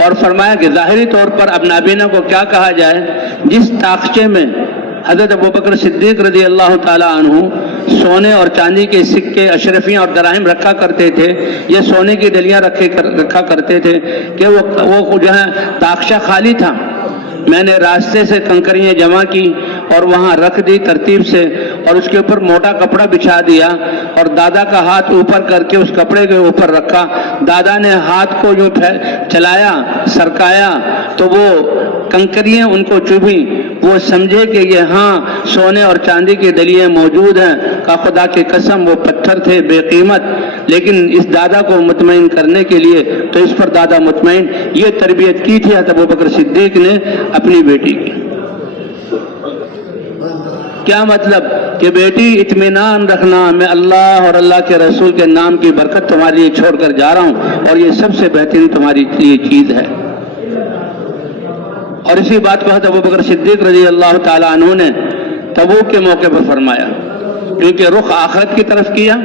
اور فرمایا کہ ظاہری طور پر اب نابینا کو کیا کہا جائے، جس تاخچے میں حضرت ابوبکر صدیق رضی اللہ تعالیٰ عنہ سونے اور چاندی کے سکے، اشرفیاں اور دراہم رکھا کرتے تھے، یہ سونے کی ڈلیاں رکھا کرتے تھے کہ وہ جو ہے تاخچہ خالی تھا، میں نے راستے سے کنکریاں جمع کی اور وہاں رکھ دی ترتیب سے، اور اس کے اوپر موٹا کپڑا بچھا دیا اور دادا کا ہاتھ اوپر کر کے اس کپڑے کے اوپر رکھا۔ دادا نے ہاتھ کو یوں چلایا، سرکایا تو وہ کنکریاں ان کو چبھی، وہ سمجھے کہ یہ ہاں سونے اور چاندی کی ڈلیاں موجود ہیں، کا خدا کی قسم وہ پتھر تھے بے قیمت، لیکن اس دادا کو مطمئن کرنے کے لیے تو اس پر دادا مطمئن۔ یہ تربیت کی تھی حضرت ابوبکر صدیق نے اپنی بیٹی کی۔ کیا مطلب کہ بیٹی اطمینان رکھنا، میں اللہ اور اللہ کے رسول کے نام کی برکت تمہارے لیے چھوڑ کر جا رہا ہوں اور یہ سب سے بہترین تمہاری لیے چیز ہے۔ اور اسی بات کو حضرت ابوبکر صدیق رضی اللہ تعالیٰ عنہ نے تبوک کے موقع پر فرمایا، کیونکہ رخ آخرت کی طرف کیا،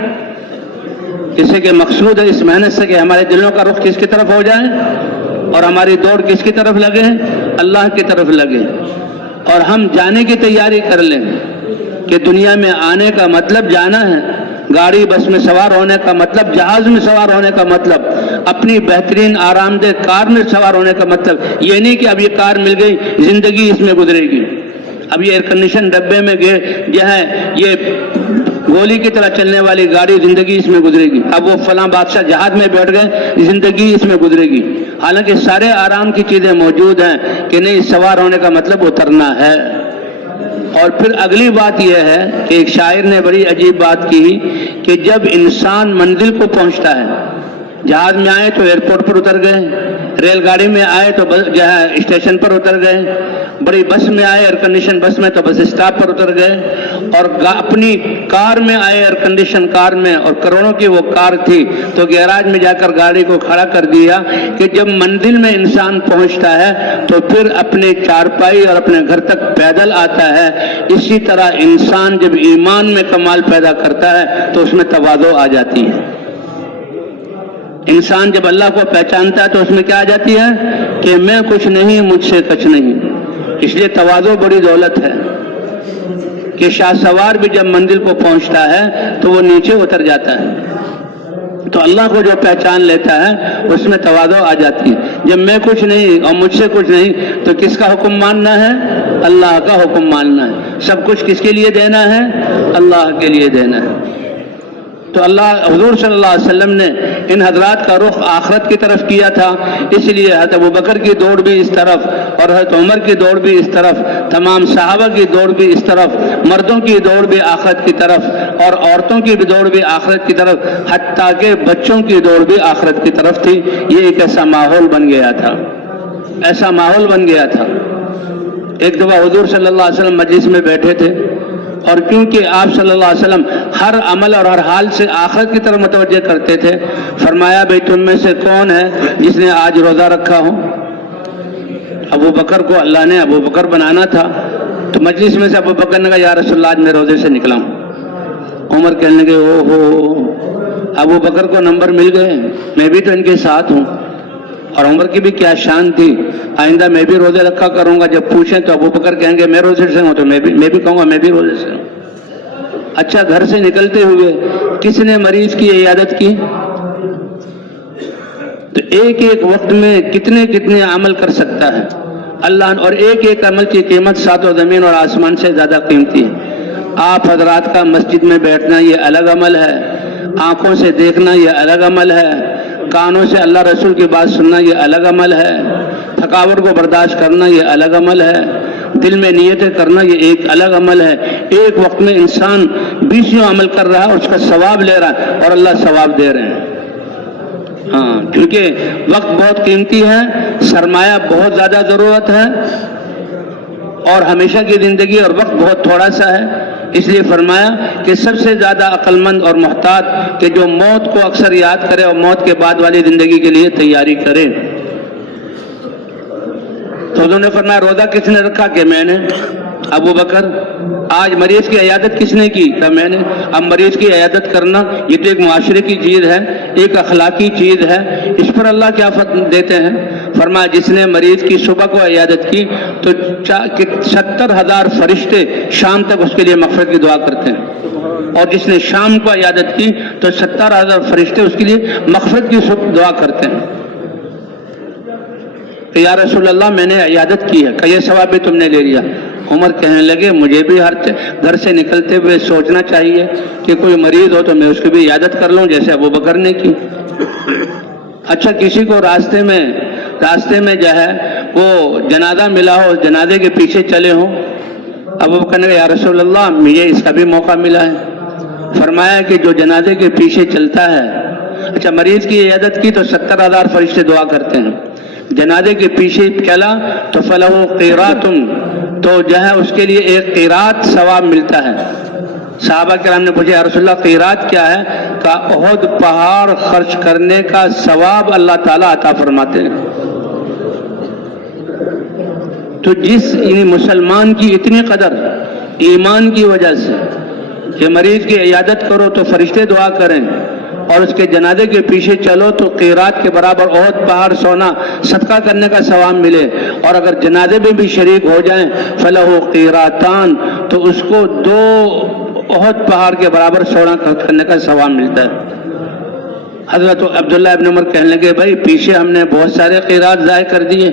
جسے کہ مقصود ہے اس محنت سے کہ ہمارے دلوں کا رخ کس کی طرف ہو جائے اور ہماری دوڑ کس کی طرف لگے؟ اللہ کی طرف لگے، اور ہم جانے کی تیاری کر لیں کہ دنیا میں آنے کا مطلب جانا ہے، گاڑی بس میں سوار ہونے کا مطلب، جہاز میں سوار ہونے کا مطلب، اپنی بہترین آرام دہ کار میں سوار ہونے کا مطلب یہ نہیں کہ اب یہ کار مل گئی زندگی اس میں گزرے گی، اب یہ ایئر کنڈیشن ڈبے میں جو ہے یہ گولی کی طرح چلنے والی گاڑی زندگی اس میں گزرے گی، اب وہ فلاں بادشاہ جہاز میں بیٹھ گئے زندگی اس میں گزرے گی، حالانکہ سارے آرام کی چیزیں موجود ہیں کہ نہیں، سوار ہونے کا مطلب اترنا ہے۔ اور پھر اگلی بات یہ ہے کہ ایک شاعر نے بڑی عجیب بات کی کہ جب انسان منزل کو پہنچتا ہے، جہاز میں آئے تو ایئرپورٹ پر اتر گئے، ریل گاڑی میں آئے تو جو ہے اسٹیشن پر اتر گئے، بڑی بس میں آئے ایئر کنڈیشن بس میں تو بس اسٹاپ پر اتر گئے، اور اپنی کار میں آئے ایئر کنڈیشن کار میں، اور کروڑوں کی وہ کار تھی تو گیراج میں جا کر گاڑی کو کھڑا کر دیا کہ جب منزل میں انسان پہنچتا ہے تو پھر اپنے چارپائی اور اپنے گھر تک پیدل آتا ہے۔ اسی طرح انسان جب ایمان میں کمال پیدا کرتا ہے تو اس میں تواضع آ جاتی ہے۔ انسان جب اللہ کو پہچانتا ہے تو اس میں کیا آ جاتی ہے کہ میں کچھ نہیں، مجھ سے کچھ نہیں۔ اس لیے تواضع بڑی دولت ہے کہ شاہ سوار بھی جب منزل کو پہنچتا ہے تو وہ نیچے اتر جاتا ہے۔ تو اللہ کو جو پہچان لیتا ہے اس میں تواضع آ جاتی ہے۔ جب میں کچھ نہیں اور مجھ سے کچھ نہیں تو کس کا حکم ماننا ہے؟ اللہ کا حکم ماننا ہے۔ سب کچھ کس کے لیے دینا ہے؟ اللہ کے لیے دینا ہے۔ تو حضور صلی اللہ علیہ وسلم نے ان حضرات کا رخ آخرت کی طرف کیا تھا، اس لیے حضرت ابوبکر کی دوڑ بھی اس طرف اور حضرت عمر کی دوڑ بھی اس طرف، تمام صحابہ کی دوڑ بھی اس طرف، مردوں کی دوڑ بھی آخرت کی طرف اور عورتوں کی دوڑ بھی آخرت کی طرف، حتیٰ کہ بچوں کی دوڑ بھی آخرت کی طرف تھی۔ یہ ایک ایسا ماحول بن گیا تھا، ایسا ماحول بن گیا تھا۔ ایک دفعہ حضور صلی اللہ علیہ وسلم مجلس میں بیٹھے تھے، اور کیونکہ آپ صلی اللہ علیہ وسلم ہر عمل اور ہر حال سے آخرت کی طرف متوجہ کرتے تھے، فرمایا بھئی تم میں سے کون ہے جس نے آج روزہ رکھا ہو؟ ابو بکر کو اللہ نے ابو بکر بنانا تھا، تو مجلس میں سے ابو بکر نے کہا یا رسول اللہ آج میں روزے سے نکلا ہوں۔ عمر کہنے لگے او ہو، ابو بکر کو نمبر مل گئے، میں بھی تو ان کے ساتھ ہوں۔ اور عمر کی بھی کیا شان تھی، آئندہ میں بھی روزے رکھا کروں گا، جب پوچھیں تو ابو بکر کہیں گے میں روزے سے ہوں، تو میں بھی کہوں گا میں بھی روزے سے ہوں۔ اچھا، گھر سے نکلتے ہوئے کس نے مریض کی عیادت کی؟ تو ایک ایک وقت میں کتنے عمل کر سکتا ہے اللہ، اور ایک ایک عمل کی قیمت ساتوں زمین اور آسمان سے زیادہ قیمتی ہے۔ آپ حضرات کا مسجد میں بیٹھنا یہ الگ عمل ہے، آنکھوں سے دیکھنا یہ الگ عمل ہے، کانوں سے اللہ رسول کی بات سننا یہ الگ عمل ہے، تھکاوٹ کو برداشت کرنا یہ الگ عمل ہے، دل میں نیتیں کرنا یہ ایک الگ عمل ہے۔ ایک وقت میں انسان 20 عمل کر رہا ہے، اس کا ثواب لے رہا ہے اور اللہ ثواب دے رہے ہیں۔ ہاں، کیونکہ وقت بہت قیمتی ہے، سرمایہ بہت زیادہ ضرورت ہے، اور ہمیشہ کی زندگی اور وقت بہت تھوڑا سا ہے۔ اس لیے فرمایا کہ سب سے زیادہ عقل مند اور محتاط کہ جو موت کو اکثر یاد کرے اور موت کے بعد والی زندگی کے لیے تیاری کرے۔ تو انہوں نے فرمایا روزہ کس نے رکھا؟ کہ میں نے۔ ابو بکر۔ آج مریض کی عیادت کس نے کی؟ کہ میں نے۔ اب مریض کی عیادت کرنا یہ تو ایک معاشرے کی چیز ہے، ایک اخلاقی چیز ہے، اس پر اللہ کیا فتح دیتے ہیں؟ فرمایا جس نے مریض کی صبح کو عیادت کی تو 70,000 فرشتے شام تک اس کے لیے مغفرت کی دعا کرتے ہیں، اور جس نے شام کو عیادت کی تو 70,000 فرشتے اس کے لیے مغفرت کی دعا کرتے ہیں۔ کہ یا رسول اللہ میں نے عیادت کی ہے، کہ یہ ثواب بھی تم نے لے لیا۔ عمر کہنے لگے مجھے بھی ہر گھر سے نکلتے ہوئے سوچنا چاہیے کہ کوئی مریض ہو تو میں اس کی بھی عیادت کر لوں جیسے ابو بکر نے کی۔ اچھا، کسی کو راستے میں جو ہے وہ جنازہ ملا ہو، جنازے کے پیچھے چلے ہوں، ابو بکر نے کہا یا رسول اللہ مجھے اس کا بھی موقع ملا ہے۔ فرمایا کہ جو جنازے کے پیچھے چلتا ہے، اچھا مریض کی عیادت کی تو 70,000 فرشتے دعا کرتے ہیں، جنازے کے پیچھے چلا تو فلہ قیرات، تو جو ہے اس کے لیے ایک قیرات ثواب ملتا ہے۔ صحابہ کرام نے پوچھا یا رسول اللہ قیرات کیا ہے؟ کہ احد پہاڑ خرچ کرنے کا ثواب اللہ تعالیٰ عطا فرماتے ہیں۔ تو جس مسلمان کی اتنی قدر ایمان کی وجہ سے کہ مریض کی عیادت کرو تو فرشتے دعا کریں، اور اس کے جنازے کے پیچھے چلو تو قیرات کے برابر احد پہاڑ سونا صدقہ کرنے کا ثواب ملے، اور اگر جنازے میں بھی شریک ہو جائیں فلہ قیراتان، تو اس کو 2 احد پہاڑ کے برابر سونا کرنے کا ثواب ملتا ہے۔ حضرت عبداللہ ابن عمر کہنے لگے بھائی پیچھے ہم نے بہت سارے قیرات ضائع کر دیے،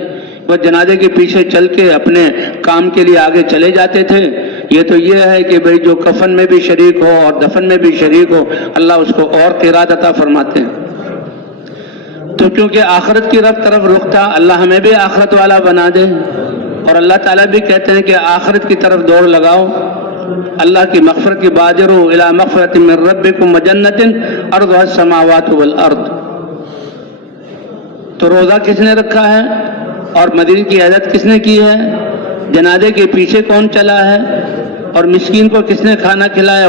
وہ جنازے کے پیچھے چل کے اپنے کام کے لیے آگے چلے جاتے تھے، یہ تو یہ ہے کہ بھئی جو کفن میں بھی شریک ہو اور دفن میں بھی شریک ہو اللہ اس کو اور قیرات عطا فرماتے ہیں۔ تو کیونکہ آخرت کی طرف رخ تھا، اللہ ہمیں بھی آخرت والا بنا دے، اور اللہ تعالیٰ بھی کہتے ہیں کہ آخرت کی طرف دوڑ لگاؤ، اللہ کی مغفرت کی بادروا الی مغفرۃ من ربکم وجنۃ عرضها السماوات والارض۔ تو روزہ کس نے رکھا ہے اور مریض کی عیادت کس نے کی ہے؟ جنازے کے پیچھے کون چلا ہے اور مسکین کو کس نے کھانا کھلایا؟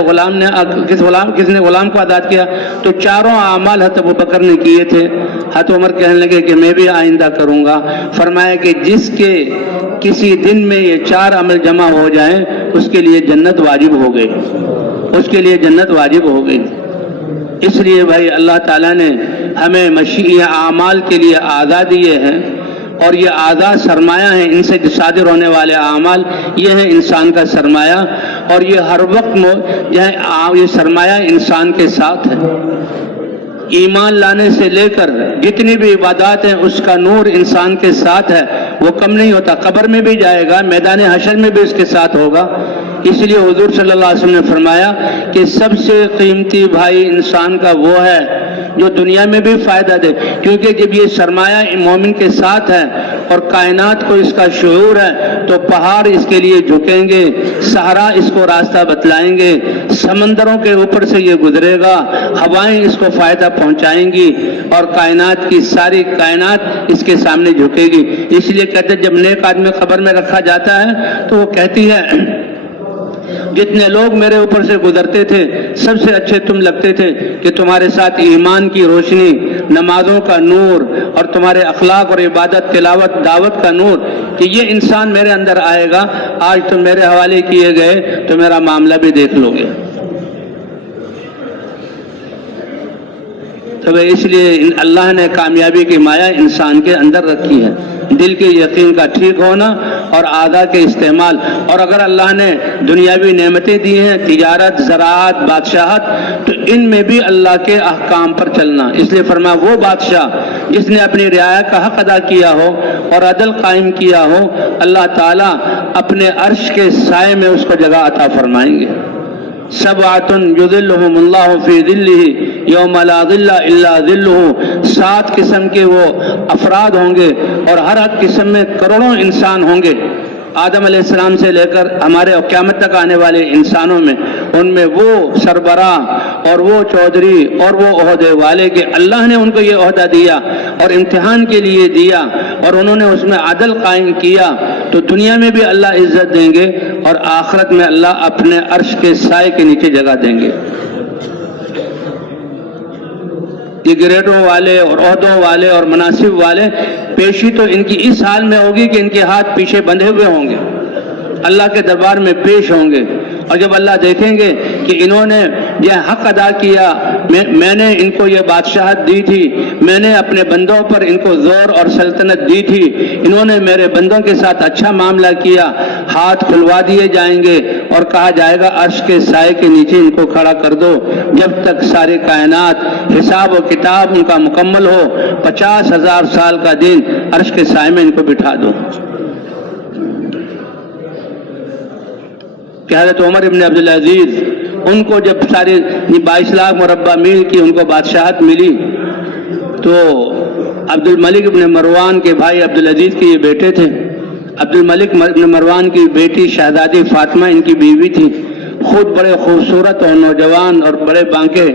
کس نے غلام کو آزاد کیا؟ تو چاروں اعمال حضرت ابو بکر نے کیے تھے۔ حضرت عمر کہنے لگے کہ میں بھی آئندہ کروں گا۔ فرمایا کہ جس کے کسی دن میں یہ 4 عمل جمع ہو جائیں اس کے لیے جنت واجب ہو گئی، اس کے لیے جنت واجب ہو گئی۔ اس لیے بھائی اللہ تعالیٰ نے ہمیں مشیع اعمال کے لیے اعضاء دیے ہیں، اور یہ اعضاء سرمایہ ہیں، ان سے صادر ہونے والے اعمال یہ ہیں انسان کا سرمایہ، اور یہ ہر وقت یہ سرمایہ انسان کے ساتھ ہے۔ ایمان لانے سے لے کر جتنی بھی عبادات ہیں اس کا نور انسان کے ساتھ ہے، وہ کم نہیں ہوتا، قبر میں بھی جائے گا، میدان حشر میں بھی اس کے ساتھ ہوگا۔ اس لیے حضور صلی اللہ علیہ وسلم نے فرمایا کہ سب سے قیمتی بھائی انسان کا وہ ہے جو دنیا میں بھی فائدہ دے، کیونکہ جب یہ سرمایہ مومن کے ساتھ ہے اور کائنات کو اس کا شعور ہے تو پہاڑ اس کے لیے جھکیں گے، صحرا اس کو راستہ بتلائیں گے، سمندروں کے اوپر سے یہ گزرے گا، ہوائیں اس کو فائدہ پہنچائیں گی اور کائنات کی ساری کائنات اس کے سامنے جھکے گی۔ اس لیے کہتے ہیں جب نیک آدمی قبر میں رکھا جاتا ہے تو وہ کہتی ہے جتنے لوگ میرے اوپر سے گزرتے تھے سب سے اچھے تم لگتے تھے کہ تمہارے ساتھ ایمان کی روشنی، نمازوں کا نور اور تمہارے اخلاق اور عبادت، تلاوت، دعوت کا نور، کہ یہ انسان میرے اندر آئے گا، آج تم میرے حوالے کیے گئے تو میرا معاملہ بھی دیکھ لو گے۔ تو اس لیے اللہ نے کامیابی کی مایا انسان کے اندر رکھی ہے، دل کے یقین کا ٹھیک ہونا اور اعضاء کے استعمال۔ اور اگر اللہ نے دنیاوی نعمتیں دی ہیں، تجارت، زراعت، بادشاہت، تو ان میں بھی اللہ کے احکام پر چلنا۔ اس لیے فرمایا وہ بادشاہ جس نے اپنی رعایا کا حق ادا کیا ہو اور عدل قائم کیا ہو، اللہ تعالیٰ اپنے عرش کے سائے میں اس کو جگہ عطا فرمائیں گے۔ سبعۃ یظلھم اللہ فی ظلہ یوم لا ظل الا ظلہ، 7 قسم کے وہ افراد ہوں گے اور ہر قسم میں کروڑوں انسان ہوں گے، آدم علیہ السلام سے لے کر ہمارے قیامت تک آنے والے انسانوں میں، ان میں وہ سربراہ اور وہ چودھری اور وہ عہدے والے کہ اللہ نے ان کو یہ عہدہ دیا اور امتحان کے لیے دیا اور انہوں نے اس میں عدل قائم کیا، تو دنیا میں بھی اللہ عزت دیں گے اور آخرت میں اللہ اپنے عرش کے سائے کے نیچے جگہ دیں گے۔ یہ گریڈوں والے اور عہدوں والے اور مناصب والے پیشی تو ان کی اس حال میں ہوگی کہ ان کے ہاتھ پیچھے بندھے ہوئے ہوں گے، اللہ کے دربار میں پیش ہوں گے، اور جب اللہ دیکھیں گے کہ انہوں نے یہ حق ادا کیا، میں نے ان کو یہ بادشاہت دی تھی، میں نے اپنے بندوں پر ان کو زور اور سلطنت دی تھی، انہوں نے میرے بندوں کے ساتھ اچھا معاملہ کیا، ہاتھ کھلوا دیے جائیں گے اور کہا جائے گا عرش کے سائے کے نیچے ان کو کھڑا کر دو جب تک سارے کائنات حساب و کتاب ان کا مکمل ہو، 50,000 سال کا دن عرش کے سائے میں ان کو بٹھا دو۔ کہ حضرت عمر ابن عبدالعزیز، ان کو جب سارے 22 لاکھ مربع میل کی ان کو بادشاہت ملی تو عبد الملک ابن مروان کے بھائی عبدالعزیز کے یہ بیٹے تھے، عبد الملک ابن مروان کی بیٹی شہزادی فاطمہ ان کی بیوی تھی، خود بڑے خوبصورت اور نوجوان اور بڑے بانکے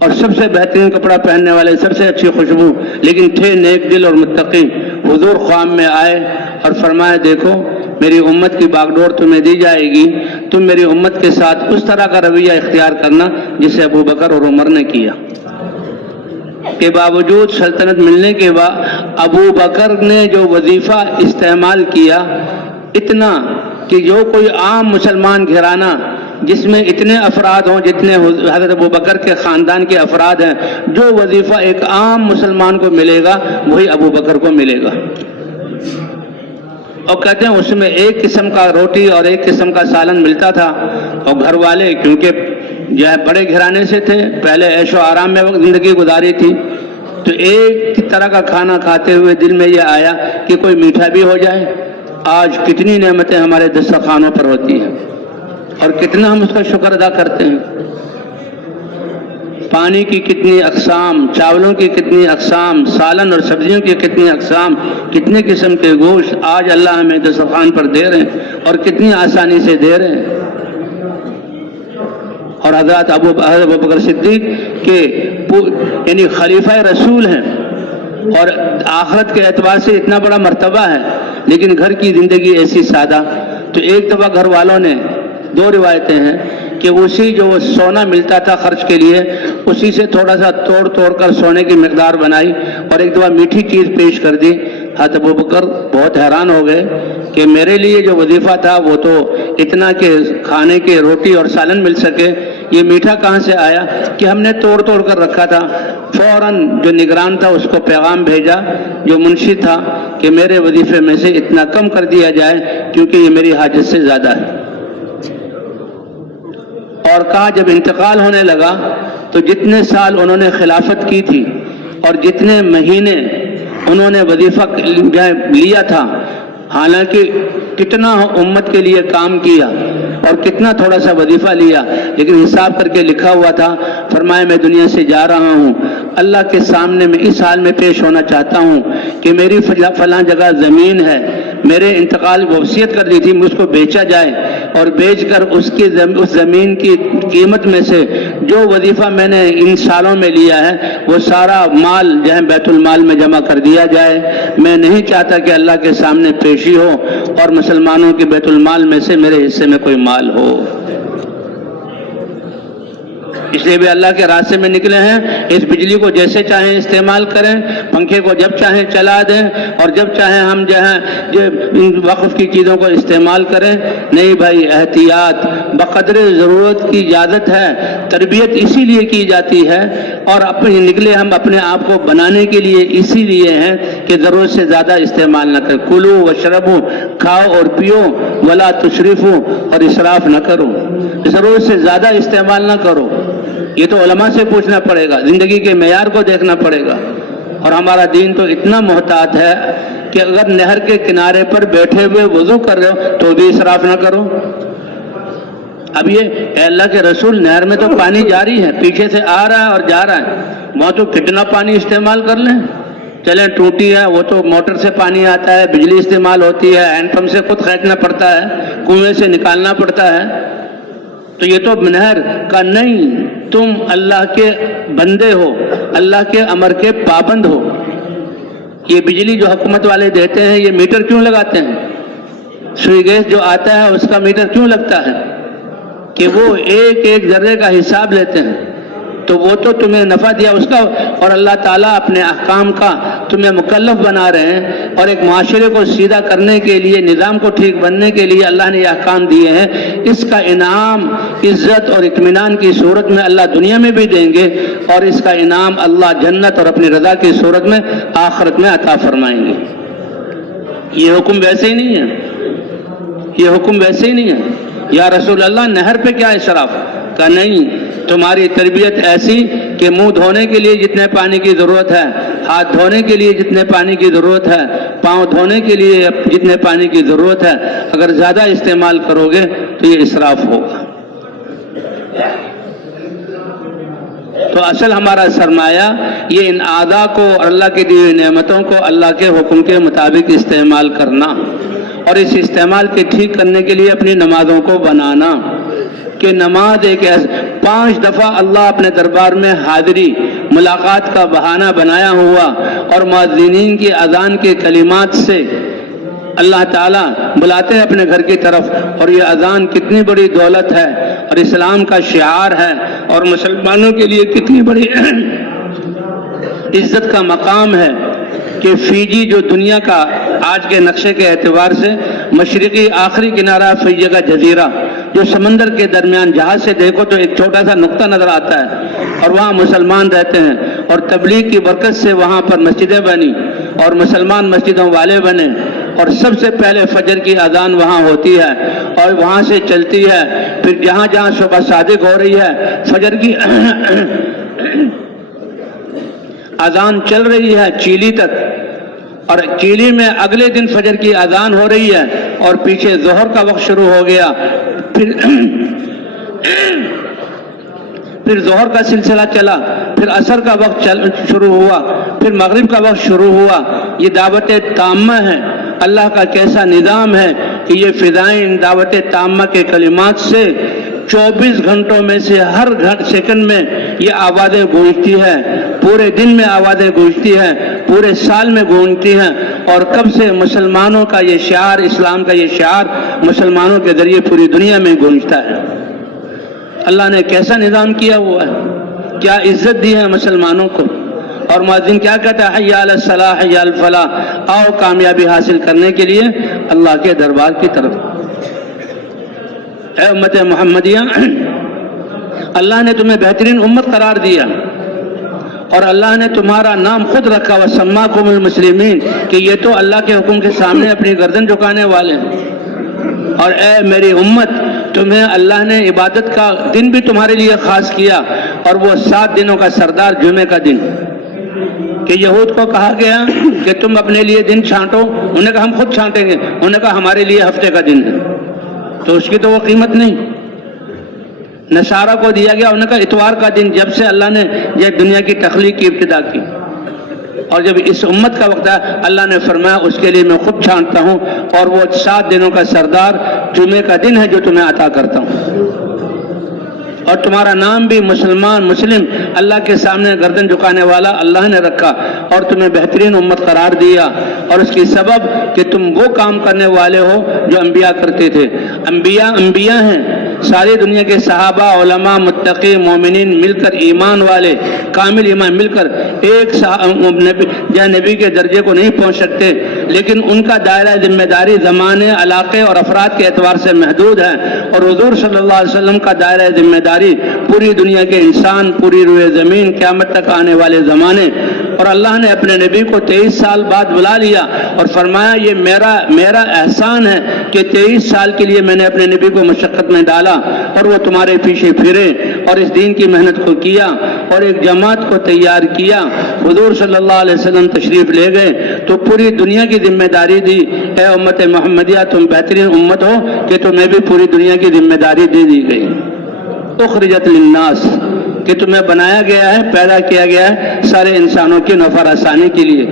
اور سب سے بہترین کپڑا پہننے والے، سب سے اچھی خوشبو، لیکن تھے نیک دل اور متقی۔ حضور خواب میں آئے اور فرمایا دیکھو میری امت کی باغ ڈور تمہیں دی جائے گی، تم میری امت کے ساتھ اس طرح کا رویہ اختیار کرنا جسے ابو بکر اور عمر نے کیا۔ کے باوجود سلطنت ملنے کے بعد ابو بکر نے جو وظیفہ استعمال کیا اتنا کہ جو کوئی عام مسلمان گھرانہ جس میں اتنے افراد ہوں جتنے حضرت ابو بکر کے خاندان کے افراد ہیں، جو وظیفہ ایک عام مسلمان کو ملے گا وہی ابو بکر کو ملے گا۔ اور کہتے ہیں اس میں ایک قسم کا روٹی اور ایک قسم کا سالن ملتا تھا، اور گھر والے کیونکہ جو ہے بڑے گھرانے سے تھے، پہلے عیش و آرام میں زندگی گزاری تھی، تو ایک طرح کا کھانا کھاتے ہوئے دل میں یہ آیا کہ کوئی میٹھا بھی ہو جائے۔ آج کتنی نعمتیں ہمارے دسترخوانوں پر ہوتی ہیں اور کتنا ہم اس کا شکر ادا کرتے ہیں۔ پانی کی کتنی اقسام، چاولوں کی کتنی اقسام، سالن اور سبزیوں کی کتنی اقسام، کتنے قسم کے گوشت آج اللہ ہمیں دسترخوان پر دے رہے ہیں اور کتنی آسانی سے دے رہے ہیں۔ اور حضرت ابو بکر صدیق کے یعنی خلیفہ رسول ہیں اور آخرت کے اعتبار سے اتنا بڑا مرتبہ ہے، لیکن گھر کی زندگی ایسی سادہ۔ تو ایک دفعہ گھر والوں نے، 2 روایتیں ہیں کہ اسی جو سونا ملتا تھا خرچ کے لیے اسی سے تھوڑا سا توڑ کر سونے کی مقدار بنائی اور ایک دفعہ میٹھی چیز پیش کر دی۔ حضرت ابو بکر بہت حیران ہو گئے کہ میرے لیے جو وظیفہ تھا وہ تو اتنا کہ کھانے کے روٹی اور سالن مل سکے، یہ میٹھا کہاں سے آیا کہ ہم نے توڑ کر رکھا تھا۔ فوراً جو نگران تھا اس کو پیغام بھیجا جو منشی تھا کہ میرے وظیفے میں سے اتنا کم کر دیا جائے کیونکہ یہ میری حاجت سے زیادہ ہے۔ اور کہا جب انتقال ہونے لگا تو جتنے سال انہوں نے خلافت کی تھی اور جتنے مہینے انہوں نے وظیفہ لیا تھا، حالانکہ کتنا امت کے لیے کام کیا اور کتنا تھوڑا سا وظیفہ لیا، لیکن حساب کر کے لکھا ہوا تھا، فرمایا میں دنیا سے جا رہا ہوں، اللہ کے سامنے میں اس حال میں پیش ہونا چاہتا ہوں کہ میری فلاں جگہ زمین ہے، میرے انتقال وصیت کر دی تھی اس کو بیچا جائے، اور بیچ کر اس زمین کی قیمت میں سے جو وظیفہ میں نے ان سالوں میں لیا ہے وہ سارا مال جو ہے بیت المال میں جمع کر دیا جائے۔ میں نہیں چاہتا کہ اللہ کے سامنے پیشی ہو اور مسلمانوں کے بیت المال میں سے میرے حصے میں کوئی مال ہو۔ اس لیے بھی اللہ کے راستے میں نکلے ہیں، اس بجلی کو جیسے چاہیں استعمال کریں، پنکھے کو جب چاہیں چلا دیں، اور جب چاہیں ہم جو ہے وقف کی چیزوں کو استعمال کریں۔ نہیں بھائی، احتیاط، بقدر ضرورت کی اجازت ہے، تربیت اسی لیے کی جاتی ہے، اور نکلے ہم اپنے آپ کو بنانے کے لیے اسی لیے ہیں کہ ضرورت سے زیادہ استعمال نہ کریں۔ کلو وشربو، کھاؤ اور پیو، ولا تسرفو، اور اسراف نہ کرو، ضرورت سے زیادہ استعمال نہ کرو۔ یہ تو علماء سے پوچھنا پڑے گا، زندگی کے معیار کو دیکھنا پڑے گا، اور ہمارا دین تو اتنا محتاط ہے کہ اگر نہر کے کنارے پر بیٹھے ہوئے وضو کر رہے ہو تو بھی اسراف نہ کرو۔ اب یہ اے اللہ کے رسول، نہر میں تو پانی جاری ہے، پیچھے سے آ رہا ہے اور جا رہا ہے، وہاں تو کتنا پانی استعمال کر لیں۔ چلیں ٹوٹی ہے، وہ تو موٹر سے پانی آتا ہے، بجلی استعمال ہوتی ہے، ہینڈ پمپ سے خود کھینچنا پڑتا ہے، کنویں سے نکالنا پڑتا ہے، تو یہ تو نہر کا نہیں۔ تم اللہ کے بندے ہو، اللہ کے امر کے پابند ہو۔ یہ بجلی جو حکومت والے دیتے ہیں، یہ میٹر کیوں لگاتے ہیں؟ سوئی گیس جو آتا ہے اس کا میٹر کیوں لگتا ہے؟ کہ وہ ایک ایک ذرے کا حساب لیتے ہیں، تو وہ تو تمہیں نفع دیا اس کا، اور اللہ تعالیٰ اپنے احکام کا تمہیں مکلف بنا رہے ہیں، اور ایک معاشرے کو سیدھا کرنے کے لیے، نظام کو ٹھیک بننے کے لیے اللہ نے یہ احکام دیے ہیں۔ اس کا انعام عزت اور اطمینان کی صورت میں اللہ دنیا میں بھی دیں گے، اور اس کا انعام اللہ جنت اور اپنی رضا کی صورت میں آخرت میں عطا فرمائیں گے۔ یہ حکم ویسے ہی نہیں ہے، یہ حکم ویسے ہی نہیں ہے۔ یا رسول اللہ، نہر پہ کیا اسراف؟ کہ نہیں، تمہاری تربیت ایسی کہ منہ دھونے کے لیے جتنے پانی کی ضرورت ہے، ہاتھ دھونے کے لیے جتنے پانی کی ضرورت ہے، پاؤں دھونے کے لیے جتنے پانی کی ضرورت ہے، اگر زیادہ استعمال کرو گے تو یہ اسراف ہوگا۔ تو اصل ہمارا سرمایہ یہ ان اعضاء کو اور اللہ کی دی ہوئی نعمتوں کو اللہ کے حکم کے مطابق استعمال کرنا، اور اس استعمال کے ٹھیک کرنے کے لیے اپنی نمازوں کو بنانا، کہ نماز ایک 5 دفعہ اللہ اپنے دربار میں حاضری ملاقات کا بہانہ بنایا ہوا، اور مؤذنین کی اذان کے کلمات سے اللہ تعالیٰ بلاتے ہیں اپنے گھر کی طرف، اور یہ اذان کتنی بڑی دولت ہے اور اسلام کا شعار ہے، اور مسلمانوں کے لیے کتنی بڑی عزت کا مقام ہے کہ فیجی جو دنیا کا آج کے نقشے کے اعتبار سے مشرقی آخری کنارہ فیجی کا جزیرہ، جو سمندر کے درمیان جہاز سے دیکھو تو ایک چھوٹا سا نقطہ نظر آتا ہے، اور وہاں مسلمان رہتے ہیں، اور تبلیغ کی برکت سے وہاں پر مسجدیں بنی اور مسلمان مسجدوں والے بنے، اور سب سے پہلے فجر کی اذان وہاں ہوتی ہے اور وہاں سے چلتی ہے، پھر جہاں جہاں صبح صادق ہو رہی ہے فجر کی اذان چل رہی ہے چیلی تک، اور چیلی میں اگلے دن فجر کی اذان ہو رہی ہے، اور پیچھے ظہر کا وقت شروع ہو گیا، پھر ظہر کا سلسلہ چلا، پھر عصر کا وقت شروع ہوا، پھر مغرب کا وقت شروع ہوا۔ یہ دعوت تامہ ہے، اللہ کا کیسا نظام ہے کہ یہ فضائیں دعوت تامہ کے کلمات سے 24 گھنٹوں میں سے ہر سیکنڈ میں یہ آوازیں گونجتی ہیں، پورے دن میں آوازیں گونجتی ہیں، پورے سال میں گونجتی ہیں، اور کب سے مسلمانوں کا یہ شعار، اسلام کا یہ شعار مسلمانوں کے ذریعے پوری دنیا میں گونجتا ہے۔ اللہ نے کیسا نظام کیا ہوا ہے، کیا عزت دی ہے مسلمانوں کو، اور مؤذن کیا کہتا ہے؟ حی علی الصلاح حی علی الفلاح، آؤ کامیابی حاصل کرنے کے لیے اللہ کے دربار کی طرف۔ اے امت محمدیہ، اللہ نے تمہیں بہترین امت قرار دیا، اور اللہ نے تمہارا نام خود رکھا وَسَمَّاكُمُ الْمُسْلِمِينَ، کہ یہ تو اللہ کے حکم کے سامنے اپنی گردن جھکانے والے ہیں۔ اور اے میری امت، تمہیں اللہ نے عبادت کا دن بھی تمہارے لیے خاص کیا، اور وہ 7 دنوں کا سردار جمعے کا دن، کہ یہود کو کہا گیا کہ تم اپنے لیے دن چھانٹو، انہوں نے کہا ہم خود چھانٹیں گے، انہوں نے کہا ہمارے لیے ہفتے کا دن ہے، تو اس کی تو وہ قیمت نہیں۔ نصارہ کو دیا گیا، انہوں نے کہا اتوار کا دن، جب سے اللہ نے یہ دنیا کی تخلیق کی ابتدا کی، اور جب اس امت کا وقت ہے اللہ نے فرمایا اس کے لیے میں خود چھانٹتا ہوں، اور وہ 7 دنوں کا سردار جمعے کا دن ہے جو تمہیں عطا کرتا ہوں، اور تمہارا نام بھی مسلم اللہ کے سامنے گردن جھکانے والا اللہ نے رکھا، اور تمہیں بہترین امت قرار دیا، اور اس کی سبب کہ تم وہ کام کرنے والے ہو جو انبیاء کرتے تھے۔ انبیاء ہیں، ساری دنیا کے صحابہ، علماء، متقی، مومنین مل کر، ایمان والے کامل ایمان مل کر ایک نبی کے درجے کو نہیں پہنچ سکتے، لیکن ان کا دائرہ ذمہ داری زمانے، علاقے اور افراد کے اعتبار سے محدود ہے، اور حضور صلی اللہ علیہ وسلم کا دائرہ ذمہ داری پوری دنیا کے انسان، پوری روئے زمین، قیامت تک آنے والے زمانے۔ اور اللہ نے اپنے نبی کو 23 سال بعد بلا لیا اور فرمایا یہ میرا احسان ہے کہ 23 سال کے لیے میں نے اپنے نبی کو مشقت میں ڈالا، اور وہ تمہارے پیچھے پھرے اور اس دین کی محنت کو کیا اور ایک جماعت کو تیار کیا۔ حضور صلی اللہ علیہ وسلم تشریف لے گئے تو پوری دنیا کی ذمہ داری دی، اے امت محمدیہ تم بہترین امت ہو کہ تمہیں بھی پوری دنیا کی ذمہ داری دے دی گئی۔ اخرجت للناس، کہ تمہیں بنایا گیا ہے، پیدا کیا گیا ہے سارے انسانوں کی نفع رسانی کے لیے۔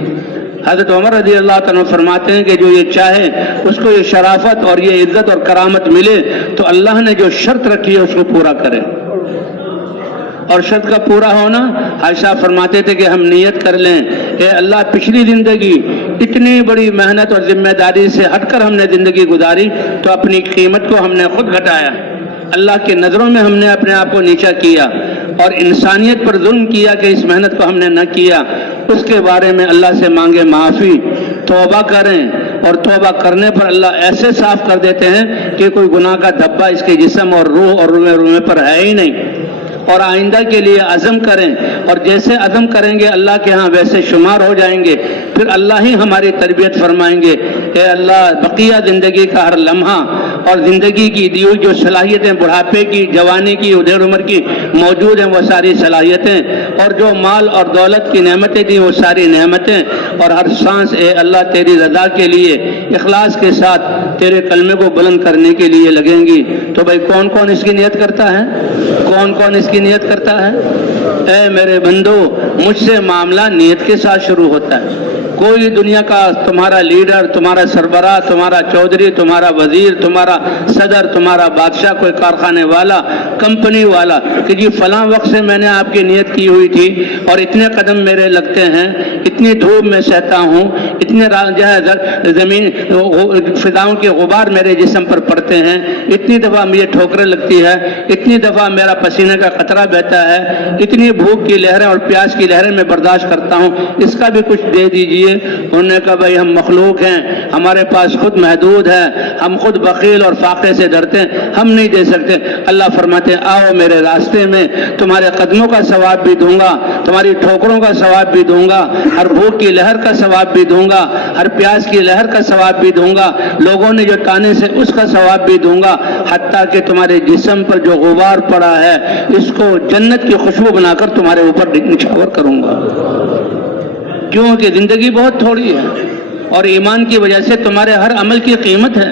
حضرت عمر رضی اللہ تعالیٰ فرماتے ہیں کہ جو یہ چاہے اس کو یہ شرافت اور یہ عزت اور کرامت ملے تو اللہ نے جو شرط رکھی ہے اس کو پورا کرے، اور شرط کا پورا ہونا عائشہ فرماتے تھے کہ ہم نیت کر لیں، اے اللہ پچھلی زندگی اتنی بڑی محنت اور ذمہ داری سے ہٹ کر ہم نے زندگی گزاری تو اپنی قیمت کو ہم نے خود گھٹایا، اللہ کی نظروں میں ہم نے اپنے آپ کو نیچا کیا اور انسانیت پر ظلم کیا کہ اس محنت کو ہم نے نہ کیا۔ اس کے بارے میں اللہ سے مانگے معافی، توبہ کریں، اور توبہ کرنے پر اللہ ایسے صاف کر دیتے ہیں کہ کوئی گناہ کا دھبا اس کے جسم اور روح اور روئے پر ہے ہی نہیں۔ اور آئندہ کے لیے عزم کریں، اور جیسے عزم کریں گے اللہ کے ہاں ویسے شمار ہو جائیں گے، پھر اللہ ہی ہماری تربیت فرمائیں گے۔ اے اللہ بقیہ زندگی کا ہر لمحہ اور زندگی کی دی ہوئی جو صلاحیتیں بڑھاپے کی، جوانی کی، ادھیڑ عمر کی موجود ہیں وہ ساری صلاحیتیں، اور جو مال اور دولت کی نعمتیں دی وہ ساری نعمتیں، اور ہر سانس اے اللہ تیری رضا کے لیے اخلاص کے ساتھ تیرے کلمے کو بلند کرنے کے لیے لگیں گی۔ تو بھائی کون کون اس کی نیت کرتا ہے؟ کون کون اس کی نیت کرتا ہے؟ اے میرے بندو، مجھ سے معاملہ نیت کے ساتھ شروع ہوتا ہے۔ کوئی دنیا کا تمہارا لیڈر، تمہارا سربراہ، تمہارا چودھری، تمہارا وزیر، تمہارا صدر، تمہارا بادشاہ، کوئی کارخانے والا، کمپنی والا کہ جی فلاں وقت سے میں نے آپ کی نیت کی ہوئی تھی اور اتنے قدم میرے لگتے ہیں، اتنی دھوپ میں سہتا ہوں، اتنے زمین فضاؤں کے غبار میرے جسم پر پڑتے ہیں، اتنی دفعہ مجھے ٹھوکریں لگتی ہے، اتنی دفعہ میرا پسینے کا قطرہ بہتا ہے، اتنی بھوک کی لہریں اور پیاس کی لہریں میں برداشت کرتا ہوں، اس کا بھی کچھ دے دیجیے۔ انہوں نے کہا بھائی ہم مخلوق ہیں، ہمارے پاس خود محدود ہے، ہم خود بخیل اور فاقے سے ڈرتے ہیں، ہم نہیں دے سکتے۔ اللہ فرماتے ہیں آؤ میرے راستے میں، تمہارے قدموں کا ثواب بھی دوں گا، تمہاری ٹھوکروں کا ثواب بھی دوں گا، ہر بھوک کی لہر کا ثواب بھی دوں گا، ہر پیاس کی لہر کا ثواب بھی دوں گا، لوگوں نے جو تانے سے اس کا ثواب بھی دوں گا، حتیٰ کہ تمہارے جسم پر جو غبار پڑا ہے اس کو جنت کی خوشبو بنا کر تمہارے اوپر نچھاور کروں گا۔ کیونکہ زندگی بہت تھوڑی ہے اور ایمان کی وجہ سے تمہارے ہر عمل کی قیمت ہے،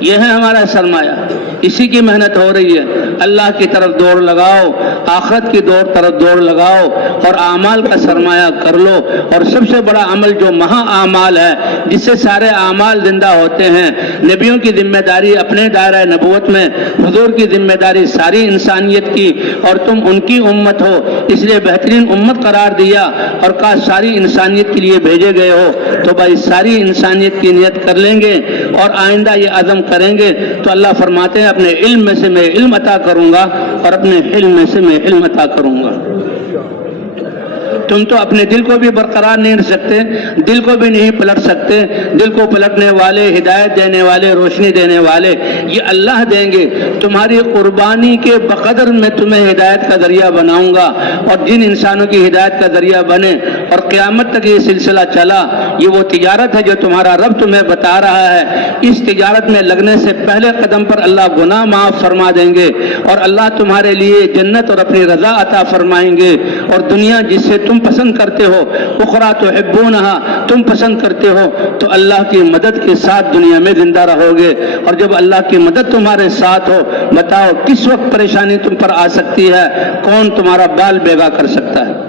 یہ ہے ہمارا سرمایہ، اسی کی محنت ہو رہی ہے۔ اللہ کی طرف دوڑ لگاؤ، آخرت کی طرف دوڑ لگاؤ اور اعمال کا سرمایہ کر لو۔ اور سب سے بڑا عمل جو مہا اعمال ہے جس سے سارے اعمال زندہ ہوتے ہیں، نبیوں کی ذمہ داری اپنے دائرہ نبوت میں، حضور کی ذمہ داری ساری انسانیت کی، اور تم ان کی امت ہو اس لیے بہترین امت قرار دیا اور کہا ساری انسانیت کے لیے بھیجے گئے ہو۔ تو بھائی ساری انسانیت کی نیت کر لیں گے اور آئندہ یہ عزم کریں گے تو اللہ فرماتے ہیں اپنے علم میں سے میں علم عطا کروں گا اور اپنے حلم میں سے میں حلم عطا کروں گا۔ تم تو اپنے دل کو بھی برقرار نہیں رکھ سکتے، دل کو بھی نہیں پلٹ سکتے۔ دل کو پلٹنے والے، ہدایت دینے والے، روشنی دینے والے یہ اللہ دیں گے۔ تمہاری قربانی کے بقدر میں تمہیں ہدایت کا ذریعہ بناؤں گا، اور جن انسانوں کی ہدایت کا ذریعہ بنے اور قیامت تک یہ سلسلہ چلا، یہ وہ تجارت ہے جو تمہارا رب تمہیں بتا رہا ہے۔ اس تجارت میں لگنے سے پہلے قدم پر اللہ گناہ معاف فرما دیں گے، اور اللہ تمہارے لیے جنت اور اپنی رضا عطا فرمائیں گے، اور دنیا جس سے تم پسند کرتے ہو، اخری تحبونہا تم پسند کرتے ہو، تو اللہ کی مدد کے ساتھ دنیا میں زندہ رہو گے۔ اور جب اللہ کی مدد تمہارے ساتھ ہو، بتاؤ کس وقت پریشانی تم پر آ سکتی ہے، کون تمہارا بال بیگا کر سکتا ہے؟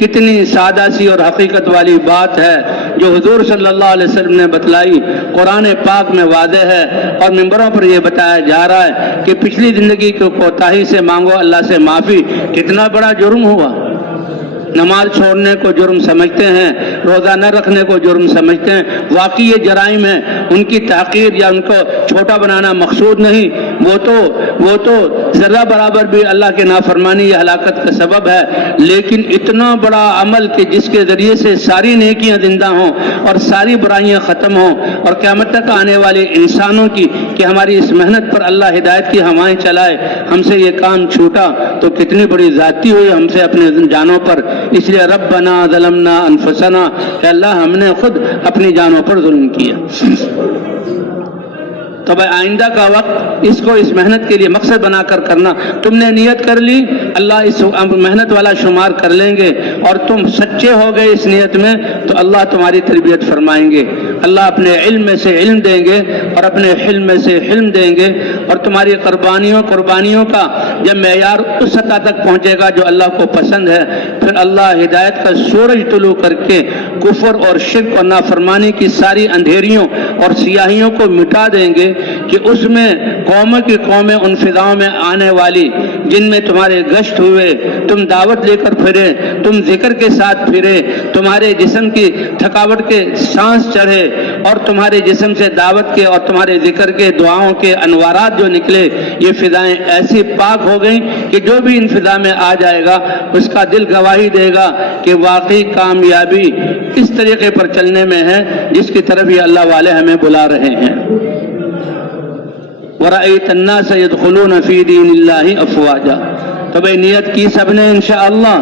کتنی سادہ سی اور حقیقت والی بات ہے جو حضور صلی اللہ علیہ وسلم نے بتلائی، قرآن پاک میں واضح ہے، اور ممبروں پر یہ بتایا جا رہا ہے کہ پچھلی زندگی کو کوتاہی سے مانگو اللہ سے معافی۔ کتنا بڑا جرم ہوا! نماز چھوڑنے کو جرم سمجھتے ہیں، روزہ نہ رکھنے کو جرم سمجھتے ہیں، واقعی یہ جرائم ہیں۔ ان کی تحقیر یا ان کو چھوٹا بنانا مقصود نہیں، وہ تو ذرہ برابر بھی اللہ کے نافرمانی یا ہلاکت کا سبب ہے، لیکن اتنا بڑا عمل کہ جس کے ذریعے سے ساری نیکیاں زندہ ہوں اور ساری برائیاں ختم ہوں، اور قیامت تک آنے والے انسانوں کی کہ ہماری اس محنت پر اللہ ہدایت کی ہوائیں چلائے، ہم سے یہ کام چھوٹا تو کتنی بڑی زیادتی ہوئی ہم سے اپنے جانوں پر۔ اس لیے ربنا ظلمنا انفسنا، کہ اللہ ہم نے خود اپنی جانوں پر ظلم کیا۔ تو بھائی آئندہ کا وقت اس کو اس محنت کے لیے مقصد بنا کر کرنا۔ تم نے نیت کر لی، اللہ اس محنت والا شمار کر لیں گے، اور تم سچے ہو گئے اس نیت میں تو اللہ تمہاری تربیت فرمائیں گے۔ اللہ اپنے علم میں سے علم دیں گے اور اپنے حلم میں سے حلم دیں گے، اور تمہاری قربانیوں کا جب معیار اس سطح تک پہنچے گا جو اللہ کو پسند ہے، پھر اللہ ہدایت کا سورج طلوع کر کے کفر اور شرک اور نافرمانی کی ساری اندھیریوں اور سیاہیوں کو مٹا دیں گے، کہ اس میں قوموں کی قومیں ان فضاؤں میں آنے والی جن میں تمہارے گشت ہوئے، تم دعوت لے کر پھرے، تم ذکر کے ساتھ پھرے، تمہارے جسم کی تھکاوٹ کے سانس چڑھے، اور تمہارے جسم سے دعوت کے اور تمہارے ذکر کے دعاؤں کے انوارات جو نکلے، یہ فضائیں ایسی پاک ہو گئیں کہ جو بھی ان فضا میں آ جائے گا اس کا دل گواہی دے گا کہ واقعی کامیابی اس طریقے پر چلنے میں ہے جس کی طرف یہ اللہ والے ہمیں بلا رہے ہیں۔ وَرَأَيْتَ النَّاسَ يَدْخُلُونَ فِي دِينِ اللَّهِ أَفْوَاجًا۔ تو بھئی نیت کی سب نے انشاءاللہ؟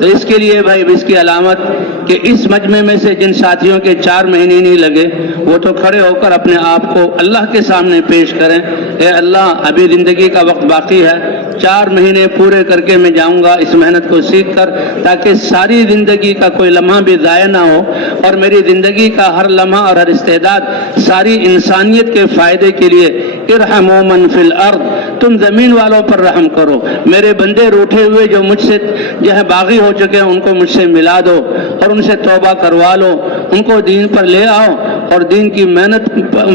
تو اس کے لیے بھائی اس کی علامت کہ اس مجمع میں سے جن ساتھیوں کے 4 مہینے نہیں لگے وہ تو کھڑے ہو کر اپنے آپ کو اللہ کے سامنے پیش کریں، اے اللہ ابھی زندگی کا وقت باقی ہے، 4 مہینے پورے کر کے میں جاؤں گا اس محنت کو سیکھ کر، تاکہ ساری زندگی کا کوئی لمحہ بھی ضائع نہ ہو، اور میری زندگی کا ہر لمحہ اور ہر استعداد ساری انسانیت کے فائدے کے لیے۔ ارحموا من فی الارض، تم زمین والوں پر رحم کرو، میرے بندے روٹھے ہوئے جو مجھ سے جو ہے باغی ہو چکے ہیں ان کو مجھ سے ملا دو اور ان سے توبہ کروا لو، ان کو دین پر لے آؤ اور دین کی محنت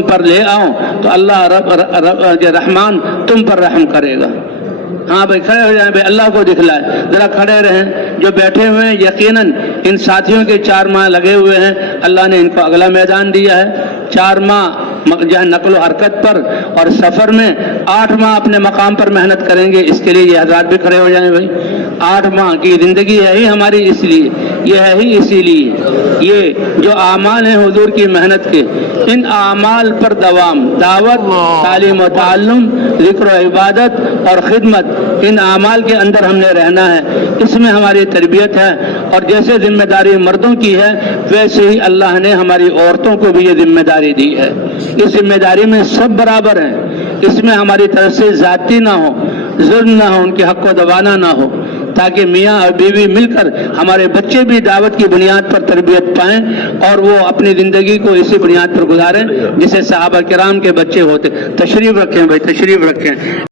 پر لے آؤ، تو اللہ رب رحمان تم پر رحم کرے گا۔ ہاں بھائی کھڑے ہو جائیں، بھائی اللہ کو دکھلائے، ذرا کھڑے رہیں۔ جو بیٹھے ہوئے ہیں یقیناً ان ساتھیوں کے 4 ماہ لگے ہوئے ہیں، اللہ نے ان کو اگلا میدان دیا ہے۔ 4 ماہ جو ہے نقل و حرکت پر اور سفر میں، 8 ماہ اپنے مقام پر محنت کریں گے، اس کے لیے یہ حضرات بھی کھڑے ہو جائیں بھائی۔ 8 ماہ کی زندگی ہے ہی ہماری اس لیے، یہ ہے ہی اسی لیے۔ یہ جو اعمال ہیں حضور کی محنت کے، ان اعمال پر دوام، دعوت، تعلیم و تعلم، ذکر و عبادت اور خدمت، ان اعمال کے اندر ہم نے رہنا ہے، اس میں ہماری تربیت ہے۔ اور جیسے ذمہ داری مردوں کی ہے ویسے ہی اللہ نے ہماری عورتوں کو بھی یہ ذمہ داری دی ہے۔ اس ذمہ داری میں سب برابر ہیں، اس میں ہماری طرف سے ذاتی نہ ہو، ظلم نہ ہو، ان کے حق کو دبانا نہ ہو، تاکہ میاں اور بیوی مل کر ہمارے بچے بھی دعوت کی بنیاد پر تربیت پائیں اور وہ اپنی زندگی کو اسی بنیاد پر گزاریں جسے صحابہ کرام کے بچے ہوتے۔ تشریف رکھیں بھائی، تشریف رکھیں۔